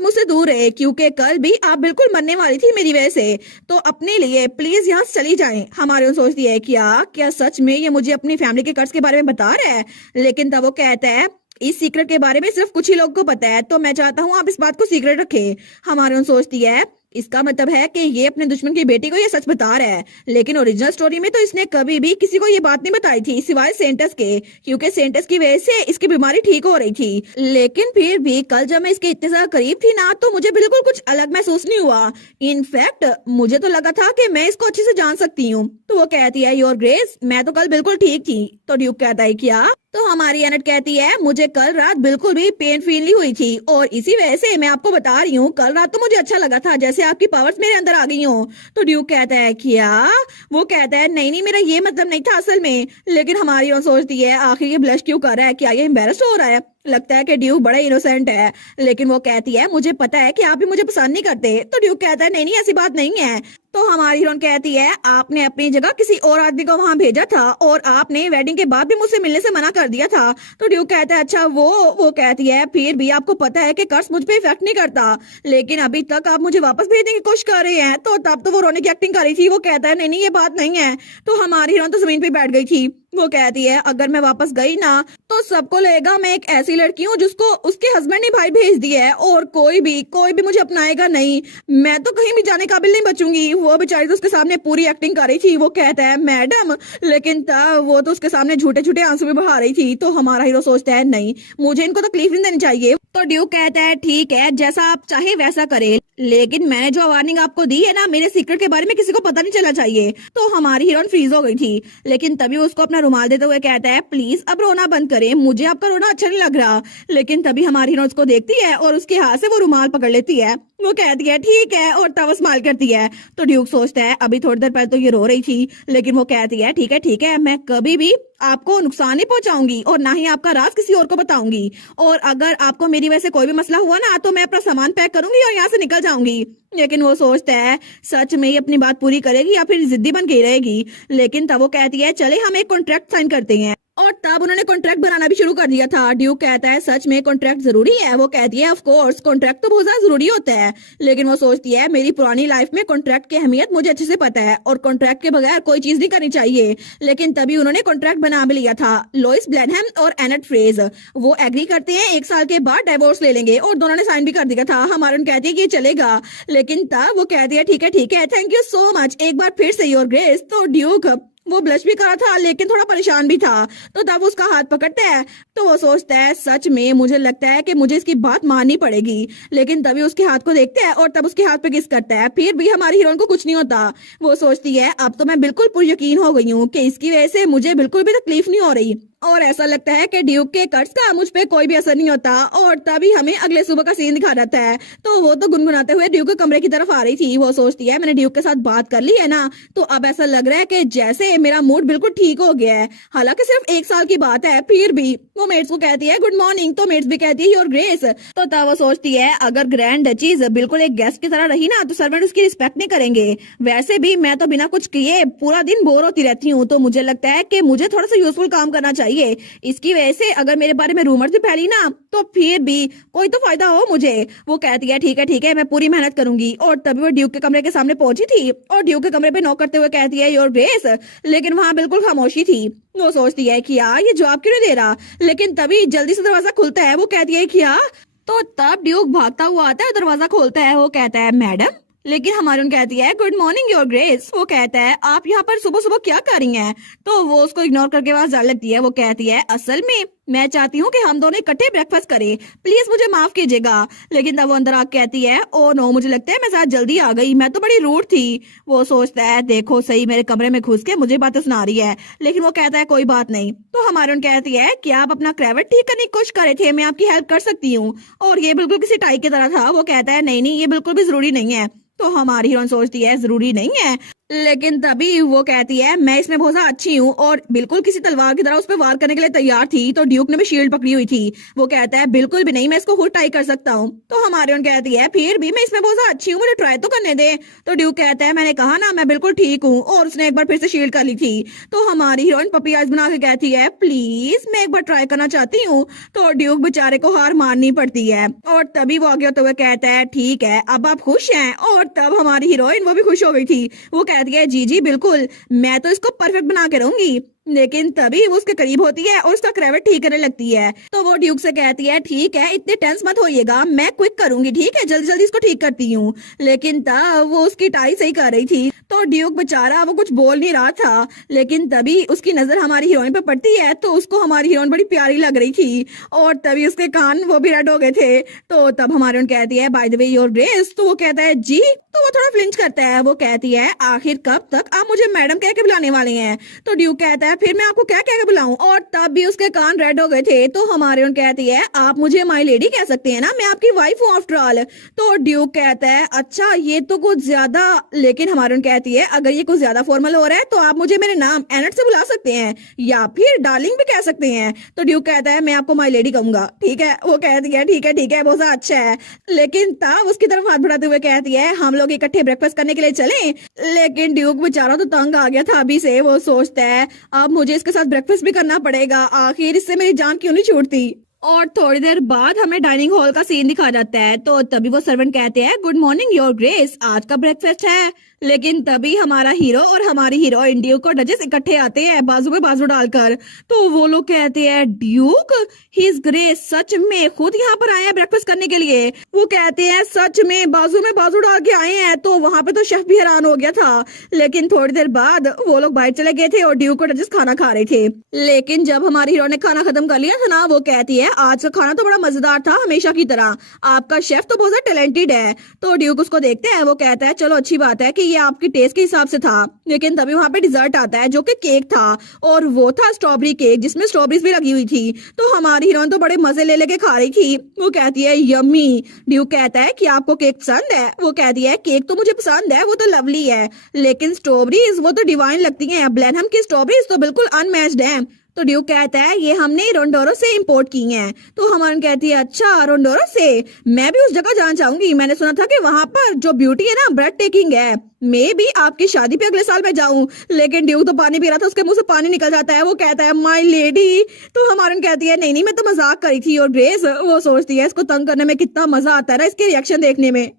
मुझसे दूर रहे, क्योंकि कल भी आप बिल्कुल मरने वाली थी मेरी वजह से। तो अपने लिए प्लीज यहाँ से चली जाएं। हमारे सोचती है क्या क्या सच में ये मुझे अपनी फैमिली के कर्ज के बारे में बता रहा है? लेकिन तब वो कहता है इस सीक्रेट के बारे में सिर्फ कुछ ही लोग को पता है, तो मैं चाहता हूँ आप इस बात को सीक्रेट रखें। हमारे सोचती है इसका मतलब है कि ये अपने दुश्मन की बेटी को ये सच बता रहा है, लेकिन ओरिजिनल स्टोरी में तो इसने कभी भी किसी को ये बात नहीं बताई थी सिवाय सेंटस के, क्योंकि सेंटस की वजह से इसकी बीमारी ठीक हो रही थी। लेकिन फिर भी कल जब मैं इसके इतने ज्यादा करीब थी ना, तो मुझे बिल्कुल कुछ अलग महसूस नहीं हुआ। इनफैक्ट मुझे तो लगा था कि मैं इसको अच्छे से जान सकती हूँ। तो वो कहती है योर ग्रेस, मैं तो कल बिल्कुल ठीक थी। तो ड्यूक कहता है क्या? तो हमारी एनेट कहती है मुझे कल रात बिल्कुल भी पेन फील नहीं हुई थी, और इसी वजह से मैं आपको बता रही हूँ कल रात तो मुझे अच्छा लगा था, जैसे आपकी पावर्स मेरे अंदर आ गई हो। तो ड्यूक कहता है क्या? वो कहता है नहीं नहीं, मेरा ये मतलब नहीं था असल में। लेकिन हमारी और सोचती है आखिर ये ब्लश क्यों कर रहा है, क्या ये एम्बेरस हो रहा है? लगता है कि ड्यूक बड़ा इनोसेंट है। लेकिन वो कहती है मुझे पता है कि आप भी मुझे पसंद नहीं करते। तो ड्यूक कहता है नहीं नहीं, ऐसी बात नहीं है। तो हमारी हीरोइन कहती है आपने अपनी जगह किसी और आदमी को वहां भेजा था, और आपने वेडिंग के बाद भी मुझसे मिलने से मना कर दिया था। तो ड्यूक कहता है अच्छा वो कहती है फिर भी आपको पता है कि कर्ज मुझ पे इफेक्ट नहीं करता, लेकिन अभी तक आप मुझे वापस भेजने की कोशिश कर रहे हैं। तो तब तो वो रोने की एक्टिंग कर रही थी। वो कहता है नहीं नहीं, ये बात नहीं है। तो हमारी हीरोइन तो जमीन पे बैठ गई थी। वो कहती है अगर मैं वापस गई ना, तो सबको लगेगा मैं एक ऐसी लड़की हूँ जिसको उसके हस्बैंड ने भाई भेज दिया है, और कोई भी मुझे अपनाएगा नहीं। मैं तो कहीं भी जाने काबिल नहीं बचूंगी। वो बेचारी तो उसके सामने पूरी एक्टिंग कर रही थी। वो कहता है मैडम, लेकिन तब वो तो उसके सामने झूठे झूठे आंसू भी बहा रही थी। तो हमारा हीरो सोचता है नहीं, मुझे इनको तकलीफ नहीं देनी चाहिए। तो ड्यूक कहता है ठीक है, जैसा आप चाहे वैसा करे, लेकिन मैंने जो वार्निंग आपको दी है ना, मेरे सीक्रेट के बारे में किसी को पता नहीं चलना चाहिए। तो हमारी हीरोइन फ्रीज हो गई थी। लेकिन तभी उसको अपना रुमाल देते हुए कहता है प्लीज अब रोना बंद करें, मुझे आपका रोना अच्छा नहीं लग रहा। लेकिन तभी हमारी हीरोइन उसको देखती है और उसके हाथ से वो रुमाल पकड़ लेती है। वो कहती है ठीक है, और तब स्माइल करती है। तो ड्यूक सोचता है अभी थोड़ी देर पहले तो ये रो रही थी, लेकिन वो कहती है ठीक है, मैं कभी भी आपको नुकसान नहीं पहुंचाऊंगी, और ना ही आपका राज किसी और को बताऊंगी। और अगर आपको मेरी वजह से कोई भी मसला हुआ ना, तो मैं अपना सामान पैक करूंगी और यहाँ से निकल जाऊंगी। लेकिन वो सोचता है सच में ये अपनी बात पूरी करेगी या फिर जिद्दी बन के रहेगी। लेकिन तब वो कहती है चले हम एक कॉन्ट्रैक्ट साइन करते हैं, और तब उन्होंने कॉन्ट्रैक्ट बनाना भी शुरू कर दिया था। ड्यूक कहता है सच में कॉन्ट्रैक्ट जरूरी है? वो कहती है ऑफ कोर्स, कॉन्ट्रैक्ट तो बहुत ज्यादा जरूरी होता है। लेकिन वो सोचती है मेरी पुरानी लाइफ में कॉन्ट्रैक्ट की अहमियत मुझे अच्छे से पता है, और कॉन्ट्रैक्ट के बगैर कोई चीज नहीं करनी चाहिए। लेकिन तभी उन्होंने कॉन्ट्रैक्ट बना भी लिया था। लोइस ब्लैनहम और एनेट फ्रेज वो एग्री करते हैं 1 साल के बाद डाइवोर्स ले लेंगे, और दोनों ने साइन भी कर दिया था। हमारे कहती है कि ये चलेगा। लेकिन तब वो कहती है ठीक है, थैंक यू सो मच, एक बार फिर से योर ग्रेस। तो ड्यूक वो ब्लश भी करा था, लेकिन थोड़ा परेशान भी था। तो तब उसका हाथ पकड़ता है। तो वो सोचता है सच में मुझे लगता है कि मुझे इसकी बात माननी पड़ेगी। लेकिन तभी उसके हाथ को देखता है और तब उसके हाथ पे किस करता है। फिर भी हमारी हीरोइन को कुछ नहीं होता। वो सोचती है अब तो मैं बिल्कुल पूरी यकीन हो गई हूँ कि इसकी वजह से मुझे बिल्कुल भी तकलीफ नहीं हो रही, और ऐसा लगता है कि ड्यूक के कर्ज का मुझ पे कोई भी असर नहीं होता। और तभी हमें अगले सुबह का सीन दिखा जाता है। तो वो तो गुनगुनाते हुए ड्यूक के कमरे की तरफ आ रही थी। वो सोचती है मैंने ड्यूक के साथ बात कर ली है ना, तो अब ऐसा लग रहा है कि जैसे मेरा मूड बिल्कुल ठीक हो गया है। हालांकि सिर्फ 1 साल की बात है, फिर भी वो मेट्स को कहती है गुड मॉर्निंग। तो मेट्स भी कहती है योर ग्रेस। तो तब वो सोचती है अगर ग्रैंड डचीज बिल्कुल एक गेस्ट की तरह रही ना, तो सर्वेंट उसकी रिस्पेक्ट नहीं करेंगे। वैसे भी मैं तो बिना कुछ किए पूरा दिन बोर होती रहती हूँ, तो मुझे लगता है कि मुझे थोड़ा सा यूजफुल काम करना चाहिए। इसकी वजह से अगर मेरे बारे में रूमर्स भी फैली ना, तो फिर भी कोई तो फायदा हो मुझे। वो कहती है ठीक है, मैं पूरी मेहनत करूंगी। और तभी वो ड्यूक के कमरे के सामने पहुंची थी, और ड्यूक के कमरे पे नॉक करते हुए कहती है योर ग्रेस। लेकिन वहां बिल्कुल खामोशी थी। वो सोचती है कि यार ये जवाब क्यों नहीं दे रहा। लेकिन तभी जल्दी से दरवाजा खुलता है। वो कहती है कि यार, तो तब ड्यूक भागता हुआ आता है, दरवाजा खोलता है। वो कहता है मैडम। लेकिन हमारी उन कहती है गुड मॉर्निंग योर ग्रेस। वो कहता है आप यहाँ पर सुबह सुबह क्या कर रही हैं? तो वो उसको इग्नोर करके वहां जाने लगती है। वो कहती है असल में मैं चाहती हूँ कि हम दोनों इकट्ठे ब्रेकफास्ट करें, प्लीज मुझे माफ कीजिएगा। लेकिन तब वो अंदर आके कहती है ओ नो, मुझे लगता है मैं साथ जल्दी आ गई, मैं तो बड़ी रूड थी। वो सोचता है देखो सही मेरे कमरे में घुस के मुझे बातें सुना रही है। लेकिन वो कहता है कोई बात नहीं। तो हमारे उन कहती है कि आप अपना क्रेविट ठीक करने की कोशिश कर रहे थे, मैं आपकी हेल्प कर सकती हूँ, और ये बिल्कुल किसी टाई की तरह था। वो कहता है नहीं नहीं, ये बिल्कुल भी जरूरी नहीं है। तो हमारी हीरोइन सोचती है जरूरी नहीं है, लेकिन तभी वो कहती है मैं इसमें बहुत ज्यादा अच्छी हूँ और बिल्कुल किसी तलवार की तरह उस पर वार करने के लिए तैयार थी। तो ड्यूक ने भी शील्ड पकड़ी हुई थी। वो कहता है बिल्कुल भी नहीं, मैं इसको खुद ट्राई कर सकता हूँ। तो हमारी उन कहती है फिर भी मैं इसमें बहुत ज्यादा अच्छी हूँ, मुझे ट्राई तो करने दे। तो ड्यूक कहता है मैंने कहा ना मैं बिल्कुल ठीक हूँ, और उसने एक बार फिर से शील्ड कर ली थी। तो हमारी हीरोइन पपी आइज बना के कहती है प्लीज मैं एक बार ट्राई करना चाहती हूँ। तो ड्यूक बेचारे को हार माननी पड़ती है, और तभी वो आगे होते हुए कहता है ठीक है अब आप खुश हैं। और तब हमारी हीरोइन वो भी खुश हो गई थी। वो कहती है जी जी बिल्कुल, मैं तो इसको परफेक्ट बना के रहूंगी। लेकिन तभी वो उसके करीब होती है और उसका क्रेविट ठीक करने लगती है। तो वो ड्यूक से कहती है ठीक है इतने टेंस मत होइएगा, मैं क्विक करूंगी, ठीक है जल्दी जल्दी इसको ठीक करती हूँ। लेकिन तब वो उसकी टाई सही कर रही थी। तो ड्यूक बेचारा वो कुछ बोल नहीं रहा था। लेकिन तभी उसकी नजर हमारी हीरोइन पे पड़ती है, तो उसको हमारी हीरोइन बड़ी प्यारी लग रही थी। और तभी उसके कान वो भी रेड हो गए थे। तो तब हमारी हीरोइन कहती है by the way your grace. तो वो कहता है जी। तो वो थोड़ा फ्लिंच करता है। वो कहती है आखिर कब तक आप मुझे मैडम कह के बुलाने वाले हैं। तो ड्यूक कहता है फिर मैं आपको क्या कह के बुलाऊं। और तब भी उसके कान रेड हो गए थे। तो हमारे उन कहती है आप मुझे माई लेडी कह सकते हैं ना, मैं आपकी वाइफ हूँ आफ्टर ऑल। तो ड्यूक कहता है अच्छा ये तो कुछ ज्यादा। लेकिन हमारे उन कहती है अगर ये कुछ ज्यादा फॉर्मल हो रहा है तो आप मुझे मेरे नाम एनट से बुला सकते हैं, या फिर डार्लिंग भी कह सकते हैं। तो ड्यूक कहता है मैं आपको माई लेडी कहूंगा, ठीक है। वो कहती है ठीक है बहुत अच्छा है। लेकिन तब उसकी तरफ हाथ बढ़ाते हुए कहती है हम लोग इकट्ठे ब्रेकफास्ट करने के लिए चलें। लेकिन ड्यूक बेचारा तो तंग आ गया था अभी से। वो सोचता है अब मुझे इसके साथ ब्रेकफास्ट भी करना पड़ेगा, आखिर इससे मेरी जान क्यों नहीं छूटती। और थोड़ी देर बाद हमें डाइनिंग हॉल का सीन दिखा जाता है। तो तभी वो सर्वेंट कहते हैं गुड मॉर्निंग योर ग्रेस, आज का ब्रेकफास्ट है। लेकिन तभी हमारा हीरो और हमारी हीरोइन ड्यूक और डचेस इकट्ठे आते हैं बाजू में बाजू डालकर। तो वो लोग कहते हैं ड्यूक हिज ग्रेस सच में खुद यहाँ पर आए हैं ब्रेकफास्ट करने के लिए। वो कहते हैं सच में बाजू डाल के आए हैं। तो वहां पे तो शेफ भी हैरान हो गया था। लेकिन थोड़ी देर बाद वो लोग बाहर चले गए थे और ड्यूक और डचेस खाना खा रहे थे। लेकिन जब हमारी हीरो ने खाना खत्म कर लिया था ना, वो कहती है आज का खाना तो बड़ा मजेदार था हमेशा की तरह, आपका शेफ तो बहुत ज्यादा टैलेंटेड है। तो ड्यूक उसको देखते हैं। वो कहता है चलो अच्छी बात है कि ये आपकी टेस्ट के हिसाब से था। लेकिन तभी वहां पे डिजर्ट आता है जो कि केक था, और वो था स्ट्रॉबेरी केक जिसमें स्ट्रॉबेरीज भी लगी हुई थी। तो हमारी हीरोइन तो बड़े मजे ले लेके खा रही थी। वो कहती है यम्मी। ड्यूक कहता है कि आपको केक पसंद है। वो कहती है केक तो मुझे पसंद है, वो तो लवली है, लेकिन स्ट्रॉबेरीज वो तो डिवाइन लगती हैं, ब्लेनहम की स्ट्रॉबेरीज तो बिल्कुल अनमैच्ड है। तो ड्यूक कहता है ये हमने रोंडोरो से इंपोर्ट की हैं। तो हमारे कहती है अच्छा रोंडोरो से, मैं भी उस जगह जाना चाहूंगी, मैंने सुना था कि वहां पर जो ब्यूटी है ना ब्रेड टेकिंग है। मैं भी आपकी शादी पे अगले साल में जाऊं। लेकिन ड्यूक तो पानी पी रहा था, उसके मुंह से पानी निकल जाता है। वो कहता है माय लेडी। तो हमारे कहती है नहीं मैं तो मजाक करी थी। और ग्रेस वो सोचती है इसको तंग करने में कितना मजा आता है ना इसके रिएक्शन देखने में।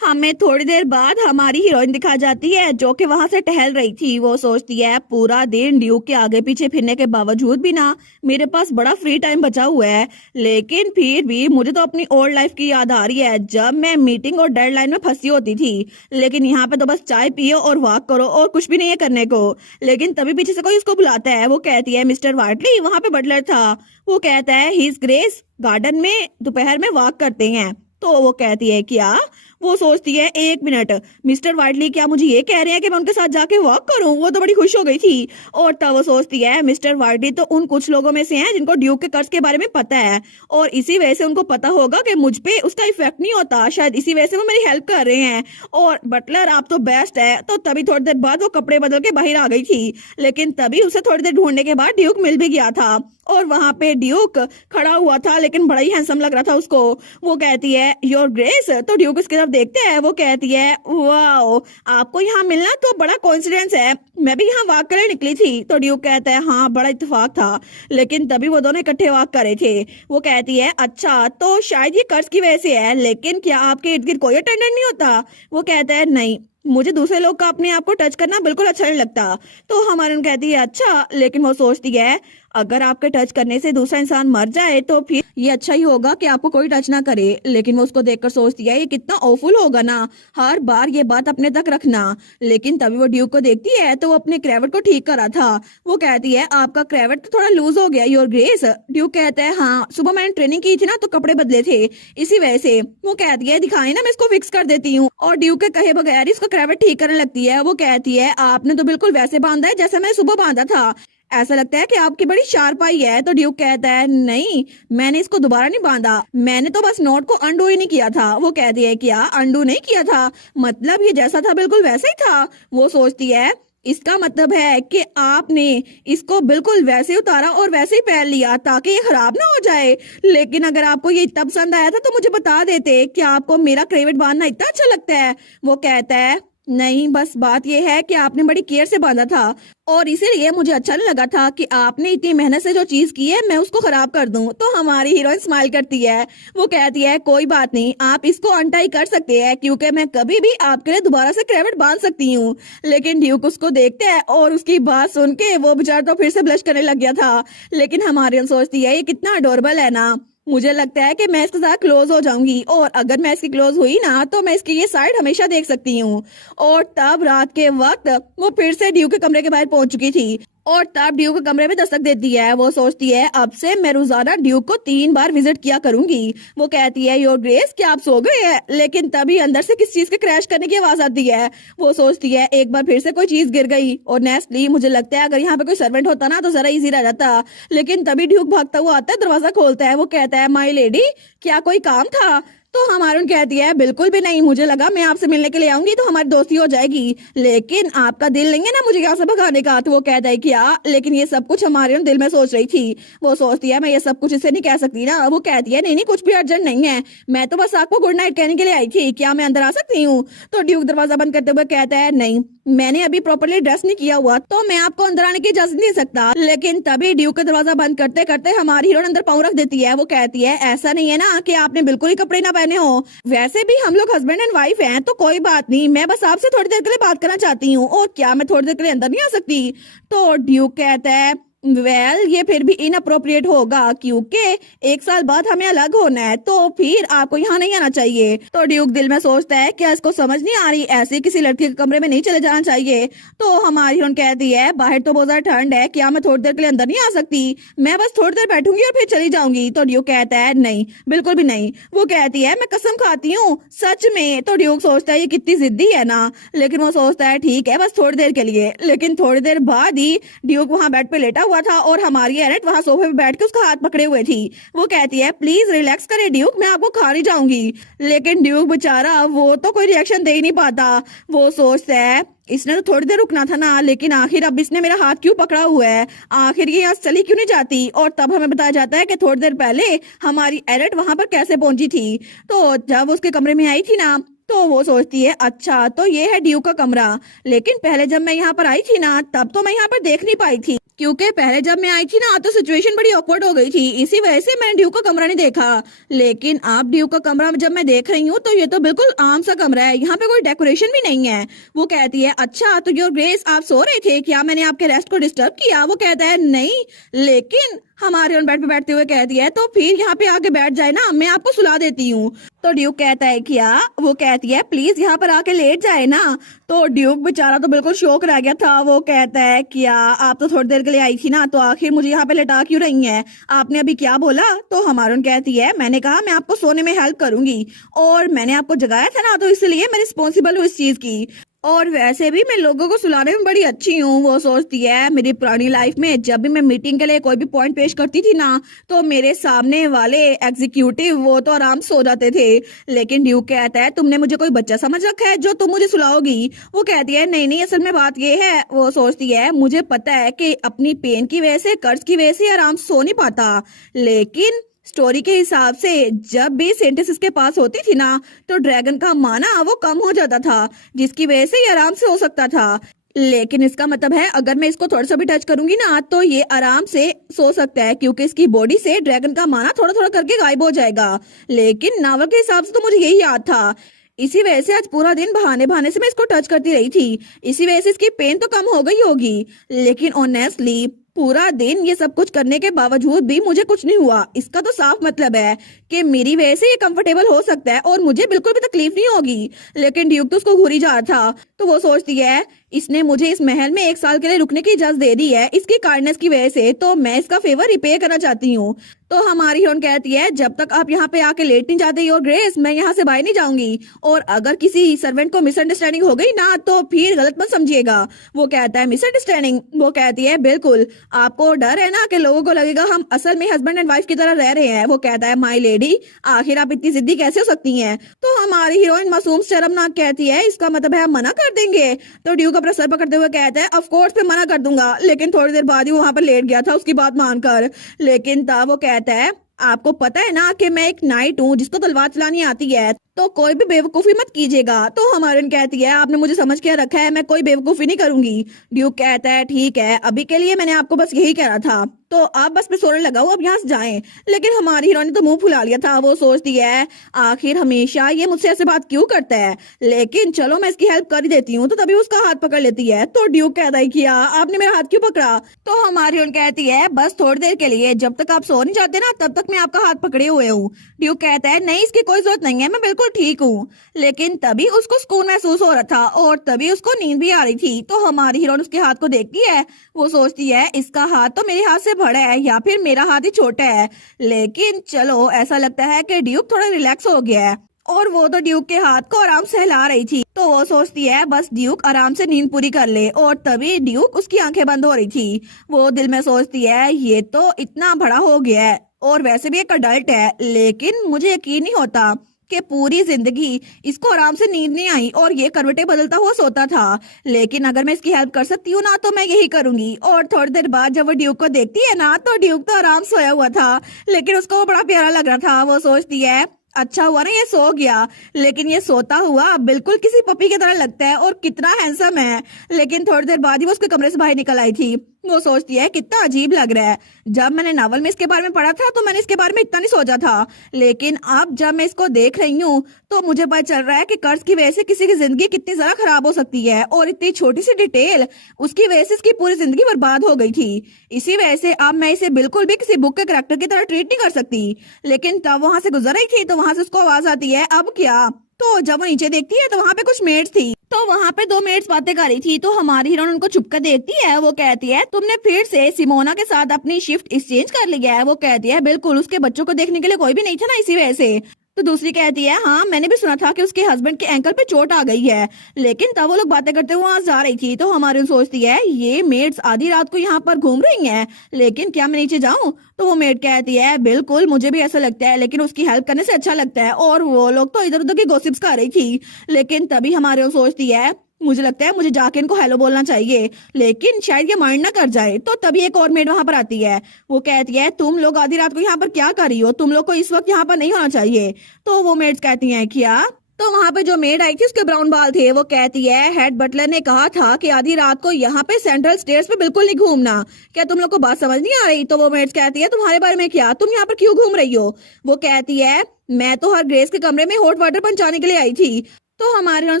हमें थोड़ी देर बाद हमारी हीरोइन दिखा जाती है जो कि वहां से टहल रही थी। वो सोचती है पूरा दिन ड्यूक के आगे पीछे फिरने के बावजूद भी ना मेरे पास बड़ा फ्री टाइम बचा हुआ है, लेकिन फिर भी मुझे तो अपनी ओल्ड लाइफ की याद आ रही है जब मैं मीटिंग और डेडलाइन में फंसी होती थी। लेकिन यहाँ पे तो बस चाय पियो और वॉक करो और कुछ भी नहीं है करने को। लेकिन तभी पीछे से कोई उसको बुलाता है। वो कहती है मिस्टर वाइटली, वहां पे बटलर था। वो कहता है हिज ग्रेस गार्डन में दोपहर में वॉक करते हैं। तो वो कहती है क्या। वो सोचती है एक मिनट, मिस्टर वाइटली क्या मुझे ये कह रहे हैं कि मैं उनके साथ जाके वॉक करूं। वो तो बड़ी खुश हो गई थी। और तब वो सोचती है मिस्टर वाइटली तो उन कुछ लोगों में से हैं जिनको ड्यूक के कर्ज के बारे में पता है, और इसी वजह से उनको पता होगा कि मुझ पे उसका इफेक्ट नहीं होता, शायद इसी वजह से वो मेरी हेल्प कर रहे हैं। और बटलर आप तो बेस्ट है। तो तभी थोड़ी देर बाद वो कपड़े बदल के बाहर आ गई थी। लेकिन तभी उसे थोड़ी देर ढूंढने के बाद ड्यूक मिल भी गया था, और वहां पे ड्यूक खड़ा हुआ था, लेकिन बड़ा ही हैंडसम लग रहा था उसको। वो कहती है योर ग्रेस। तो ड्यूक उसकी तरफ देखते हैं। वो कहती है वाओ आपको यहाँ मिलना तो बड़ा कोइंसिडेंस है, मैं भी यहाँ वॉक करने निकली थी। तो ड्यूक कहता है हाँ बड़ा इत्तेफाक था। लेकिन तभी वो दोनों इकट्ठे वॉक कर रहे थे। वो कहती है अच्छा तो शायद ये कर्ज की वजह से है, लेकिन क्या आपके इर्द गिर्द कोई अटेंडेंट नहीं होता। वो कहता है नहीं, मुझे दूसरे लोग का अपने आप को टच करना बिल्कुल अच्छा नहीं लगता। तो हमारे कहती है अच्छा, लेकिन वो सोचती है अगर आपके टच करने से दूसरा इंसान मर जाए तो फिर ये अच्छा ही होगा कि आपको कोई टच ना करे। लेकिन वो उसको देखकर सोचती है ये कितना ऑफुल होगा ना, हर बार ये बात अपने तक रखना। लेकिन तभी वो ड्यूक को देखती है तो वो अपने क्रेविट को ठीक करा था। वो कहती है आपका क्रेविट तो थोड़ा लूज हो गया योर ग्रेस। ड्यूक कहता है हाँ सुबह मैंने ट्रेनिंग की थी ना तो कपड़े बदले थे इसी वजह से। वो कहती है दिखाई ना मैं इसको फिक्स कर देती हूँ। और ड्यूक के कहे बगैर इसका क्रेविट ठीक करने लगती है। वो कहती है आपने तो बिल्कुल वैसे बांधा है जैसे मैंने सुबह बांधा था। ऐसा लगता है कि आपकी बड़ी शार्प आई है। तो ड्यूक कहता है नहीं, मैंने इसको दोबारा नहीं बांधा, मैंने तो बस नोट को अंडू ही नहीं किया था। वो कहती है क्या अंडू नहीं किया था? मतलब ये जैसा था बिल्कुल वैसे ही था। वो सोचती है इसका मतलब है कि आपने इसको बिल्कुल वैसे ही उतारा और वैसे ही पहन लिया ताकि ये खराब ना हो जाए। लेकिन अगर आपको ये इतना पसंद आया था तो मुझे बता देते कि आपको मेरा क्रेवेट बांधना इतना अच्छा लगता है। वो कहता है नहीं, बस बात यह है कि आपने बड़ी केयर से बांधा था और इसीलिए मुझे अच्छा नहीं लगा था कि आपने इतनी मेहनत से जो चीज की है मैं उसको खराब कर दूं। तो हमारी हीरोइन स्माइल करती है। वो कहती है कोई बात नहीं, आप इसको अनटाई कर सकते हैं क्योंकि मैं कभी भी आपके लिए दोबारा से क्रेवेट बांध सकती हूँ। लेकिन ड्यूक उसको देखते हैं और उसकी बात सुन के वो बेचारा तो फिर से ब्लश करने लग गया था। लेकिन हमारी हीरोइन सोचती है ये कितना अडोरेबल है ना, मुझे लगता है कि मैं इसके साथ क्लोज हो जाऊंगी और अगर मैं इसकी क्लोज हुई ना तो मैं इसकी ये साइड हमेशा देख सकती हूँ। और तब रात के वक्त वो फिर से ड्यू के कमरे के बाहर पहुंच चुकी थी और तब ड्यू के कमरे में दस्तक देती है। वो सोचती है अब से मैं रोजाना ड्यू को 3 बार विजिट किया करूंगी। वो कहती है योर ग्रेस क्या आप सो गए हैं? लेकिन तभी अंदर से किस चीज के क्रैश करने की आवाज आती है। वो सोचती है एक बार फिर से कोई चीज गिर गई और नेस्टली मुझे लगता है अगर यहाँ पे कोई सर्वेंट होता ना तो जरा इजी रह जाता। लेकिन तभी ड्यूक भागता हुआ आता है, दरवाजा खोलता है। वो कहता है माई लेडी क्या कोई काम था? तो हमारून कहती है बिल्कुल भी नहीं, मुझे लगा मैं आपसे मिलने के लिए आऊंगी तो हमारी दोस्ती हो जाएगी, लेकिन आपका दिल नहीं है ना मुझे यहाँ से भगाने का। तो वो कहता है क्या, लेकिन ये सब कुछ हमारे दिल में सोच रही थी। वो सोचती है मैं ये सब कुछ इसे नहीं कह सकती ना। वो कहती है नहीं नहीं कुछ भी अर्जेंट नहीं है, मैं तो बस आपको गुड नाइट कहने के लिए आई थी, क्या मैं अंदर आ सकती हूँ? तो ड्यूक दरवाजा बंद करते हुए कहता है नहीं, मैंने अभी प्रॉपरली ड्रेस नहीं किया हुआ तो मैं आपको अंदर आने की इजाजत नहीं दे सकता। लेकिन तभी ड्यूक का दरवाजा बंद करते करते हमारी हीरोइन अंदर पाँव रख देती है। वो कहती है ऐसा नहीं है ना कि आपने बिल्कुल ही कपड़े ना पहने हो, वैसे भी हम लोग हस्बैंड एंड वाइफ हैं तो कोई बात नहीं, मैं बस आपसे थोड़ी देर के लिए बात करना चाहती हूँ और क्या मैं थोड़ी देर के लिए अंदर नहीं आ सकती? तो ड्यूक कहता है वेल ये फिर भी इनअप्रोप्रिएट होगा क्योंकि 1 साल बाद हमें अलग होना है तो फिर आपको यहाँ नहीं आना चाहिए। तो ड्यूक दिल में सोचता है क्या इसको समझ नहीं आ रही, ऐसे किसी लड़की के कमरे में नहीं चले जाना चाहिए। तो हमारी हीरोइन कहती है बाहर तो बहुत ज्यादा ठंड है, क्या मैं थोड़ी देर के लिए अंदर नहीं आ सकती? मैं बस थोड़ी देर बैठूंगी और फिर चली जाऊंगी। तो ड्यूक कहता है नहीं बिल्कुल भी नहीं। वो कहती है मैं कसम खाती हूँ सच में। तो ड्यूक सोचता है ये कितनी जिद्दी है ना, लेकिन वो सोचता है ठीक है बस थोड़ी देर के लिए। लेकिन थोड़ी देर बाद ही ड्यूक वहाँ बेड पे लेटा हुआ था और हमारी एनेट वहाँ सोफे पे बैठ के उसका हाथ पकड़े हुए थी। वो कहती है प्लीज रिलैक्स करे ड्यूक, मैं आपको खा नहीं जाऊंगी। लेकिन ड्यूक बेचारा वो तो कोई रिएक्शन दे ही नहीं पाता। वो सोचता है इसने तो थोड़ी देर रुकना था ना, लेकिन आखिर अब इसने मेरा हाथ क्यों पकड़ा हुआ है, आखिर ये यहाँ चली क्यों नहीं जाती? और तब हमें बताया जाता है कि थोड़ी देर पहले हमारी एनेट वहां पर कैसे पहुंची थी। तो जब उसके कमरे में आई थी ना तो वो सोचती है अच्छा तो ये है ड्यू का कमरा, लेकिन पहले जब मैं यहाँ पर आई थी ना तब तो मैं यहाँ पर देख नहीं पाई थी क्योंकि पहले जब मैं आई थी ना तो सिचुएशन बड़ी ऑकवर्ड हो गई थी, इसी वजह से मैंने ड्यू का कमरा नहीं देखा। लेकिन अब ड्यू का कमरा जब मैं देख रही हूँ तो ये तो बिल्कुल आम सा कमरा है, यहाँ पे कोई डेकोरेशन भी नहीं है। वो कहती है अच्छा तो योर ग्रेस आप सो रहे थे क्या, मैंने आपके रेस्ट को डिस्टर्ब किया? वो कहता है नहीं, लेकिन हमारे ऑन बेड पे बैठते हुए कहती है तो फिर यहाँ पे आके बैठ जाए ना, मैं आपको सुला देती हूँ। तो ड्यूक कहता है क्या? वो कहती है प्लीज यहाँ पर आके लेट जाए ना। तो ड्यूक बेचारा तो बिल्कुल शौक रह गया था। वो कहता है क्या आप तो थोड़ी देर के लिए आई थी ना तो आखिर मुझे यहाँ पे लेटा क्यों रही हैं, आपने अभी क्या बोला? तो हमारून कहती है मैंने कहा मैं आपको सोने में हेल्प करूंगी और मैंने आपको जगाया था ना तो इसलिए मैं रिस्पॉन्सिबल हूँ इस चीज की, और वैसे भी मैं लोगों को सुलाने में बड़ी अच्छी हूँ। वो सोचती है मेरी पुरानी लाइफ में जब भी मैं मीटिंग के लिए कोई भी पॉइंट पेश करती थी ना तो मेरे सामने वाले एग्जीक्यूटिव वो तो आराम सो जाते थे। लेकिन ड्यूक कहता है तुमने मुझे कोई बच्चा समझ रखा है जो तुम मुझे सुलाओगी? वो कहती है नहीं नहीं असल में बात ये है। वो सोचती है मुझे पता है कि अपनी पेन की वजह से कर्ज की वजह से आराम सो नहीं पाता, लेकिन स्टोरी के हिसाब से जब भी सेंटेंस इसके पास होती थी ना तो ड्रैगन का माना वो कम हो जाता था जिसकी वजह से ये आराम से हो सकता था। लेकिन इसका मतलब है अगर मैं इसको थोड़ा सा भी टच करूंगी ना तो ये आराम से सो सकता है क्योंकि इसकी बॉडी से ड्रैगन का माना थोड़ा थोड़ा करके गायब हो जाएगा। लेकिन नावल के हिसाब से तो मुझे यही याद था, इसी वजह से आज पूरा दिन बहाने बहाने से मैं इसको टच करती रही थी, इसी वजह से इसकी पेन तो कम हो गई होगी। लेकिन ऑनेस्टली पूरा दिन ये सब कुछ करने के बावजूद भी मुझे कुछ नहीं हुआ, इसका तो साफ मतलब है कि मेरी वजह से ये कंफर्टेबल हो सकता है और मुझे बिल्कुल भी तकलीफ नहीं होगी। लेकिन ड्यूक तो उसको घूरी जा रहा था। तो वो सोचती है इसने मुझे इस महल में 1 साल के लिए रुकने की इजाजत दे दी है इसकी काइंडनेस की वजह से, तो मैं इसका फेवर रिपे करना चाहती हूँ। तो हमारी हीरोइन कहती है जब तक आप यहाँ पे आके लेट नहीं जाते योर ग्रेस, मैं यहाँ से बाहर नहीं जाऊंगी। और अगर किसी सर्वेंट को मिसअंडरस्टैंडिंग हो गई ना तो फिर गलत मत समझिएगा। वो कहता है मिसअंडरस्टैंडिंग? वो कहती है बिल्कुल, आपको डर है ना कि लोगों को लगेगा हम असल में हस्बैंड एंड वाइफ की तरह रह रहे हैं। वो कहता है माई लेडी, आखिर आप इतनी जिद्दी कैसे हो सकती हैं? तो हमारी हीरोइन मासूम शर्मनाक कहती है इसका मतलब है हम मना कर देंगे। तो ड्यूक अपना सर पकड़ते हुए कहता है ऑफ कोर्स मैं मना कर दूंगा। लेकिन थोड़ी देर बाद ही वो वहां पर लेट गया था उसकी बात मानकर। लेकिन तब वो कहता है आपको पता है ना कि मैं एक नाइट हूँ जिसको तलवार चलानी आती है, तो कोई भी बेवकूफी मत कीजिएगा। तो हमारी कहती है आपने मुझे समझ के रखा है, मैं कोई बेवकूफी नहीं करूंगी। ड्यूक कहता है ठीक है, अभी के लिए मैंने आपको बस यही कहना था, तो आप बस मैं सोने लगा हूँ, अब यहाँ से जाएं। लेकिन हमारी हीरोइन ने तो मुंह फुला लिया था। वो सोचती है आखिर हमेशा ये मुझसे ऐसे बात क्यों करता है, लेकिन चलो मैं इसकी हेल्प कर ही देती हूँ। तो तभी उसका हाथ पकड़ लेती है। तो ड्यूक कहता है किया आपने मेरा हाथ क्यों पकड़ा? तो हमारी हीरोइन कहती है बस थोड़ी देर के लिए, जब तक आप सो नहीं जाते ना तब तक मैं आपका हाथ पकड़े हुए हूँ। ड्यूक कहता है नहीं इसकी कोई जरूरत नहीं है, मैं बिल्कुल ठीक हूँ। लेकिन तभी उसको सुकून महसूस हो रहा था और तभी उसको नींद भी आ रही थी। तो हमारी हीरोइन उसके हाथ को देखती है। वो सोचती है इसका हाथ तो मेरे हाथ से बड़ा है या फिर मेरा हाथ ही छोटा है। लेकिन चलो ऐसा लगता है कि ड्यूक थोड़ा रिलैक्स हो गया है और वो तो ड्यूक के हाथ को आराम से हिला रही थी। तो वो सोचती है बस ड्यूक आराम से नींद पूरी कर ले। और तभी ड्यूक उसकी आंखें बंद हो रही थी। वो दिल में सोचती है ये तो इतना बड़ा हो गया है और वैसे भी एक अडल्ट है, लेकिन मुझे यकीन नहीं होता कि पूरी जिंदगी इसको आराम से नींद नहीं आई और ये करवटें बदलता हुआ सोता था। लेकिन अगर मैं इसकी हेल्प कर सकती हूँ ना तो मैं यही करूंगी। और थोड़ी देर बाद जब वो ड्यूक को देखती है ना तो ड्यूक तो आराम सोया हुआ था, लेकिन उसको वो बड़ा प्यारा लग रहा था। वो सोचती है अच्छा हुआ ना ये सो गया, लेकिन ये सोता हुआ बिल्कुल किसी पपी की तरह लगता है और कितना हैंडसम है। लेकिन थोड़ी देर बाद ही वो उसके कमरे से बाहर निकल आई थी। वो सोचती है कितना अजीब लग रहा है, जब मैंने नावल में इसके बारे में पढ़ा था तो मैंने इसके बारे में इतना नहीं सोचा था, लेकिन अब जब मैं इसको देख रही हूँ तो मुझे पता चल रहा है कि कर्ज की वजह से किसी की जिंदगी कितनी ज्यादा खराब हो सकती है और इतनी छोटी सी डिटेल उसकी वजह से इसकी पूरी जिंदगी बर्बाद हो गई थी। इसी वजह से अब मैं इसे बिल्कुल भी किसी बुक के करैक्टर की तरह ट्रीट नहीं कर सकती। लेकिन तब वहां से गुजर रही थी तो वहां से उसको आवाज आती है अब क्या? तो जब वो नीचे देखती है तो वहां पे कुछ मेड्स थी। तो वहां पे 2 मेड्स बातें कर रही थी। तो हमारी हीरोइन उनको छुप कर देखती है। वो कहती है तुमने फिर से सिमोना के साथ अपनी शिफ्ट एक्सचेंज कर लिया है? वो कहती है बिल्कुल, उसके बच्चों को देखने के लिए कोई भी नहीं था ना, इसी वजह से। तो दूसरी कहती है हाँ मैंने भी सुना था कि उसके हस्बैंड के एंकल पे चोट आ गई है। लेकिन तब वो लोग बातें करते हुए वहां जा रही थी। तो हमारी सोचती है ये मेड्स आधी रात को यहाँ पर घूम रही हैं, लेकिन क्या मैं नीचे जाऊं? तो वो मेड कहती है बिल्कुल मुझे भी ऐसा लगता है, लेकिन उसकी हेल्प करने से अच्छा लगता है। और वो लोग तो इधर उधर की गॉसिप्स कर रही थी। लेकिन तभी हमारे सोचती है मुझे लगता है मुझे जाके इनको हेलो बोलना चाहिए, लेकिन शायद ये माइंड ना कर जाए। तो तभी एक और मेड वहां पर आती है। वो कहती है तुम लोग आधी रात को यहाँ पर क्या कर रही हो, तुम लोग को इस वक्त यहाँ पर नहीं होना चाहिए। तो वो मेड्स कहती हैं क्या? तो वहां पे जो मेड आई थी उसके ब्राउन बाल थे। वो कहती है हेड बटलर ने कहा था कि आधी रात को यहाँ पे सेंट्रल स्टेयर्स पे बिल्कुल नहीं घूमना। क्या तुम लोग को बात समझ नहीं आ रही? तो वो मेड्स कहती है तुम्हारे बारे में क्या, तुम यहाँ पर क्यों घूम रही हो? वो कहती है मैं तो हर ग्रेस के कमरे में हॉट वाटर पहुंचाने के लिए आई थी। तो हमारी हीरोइन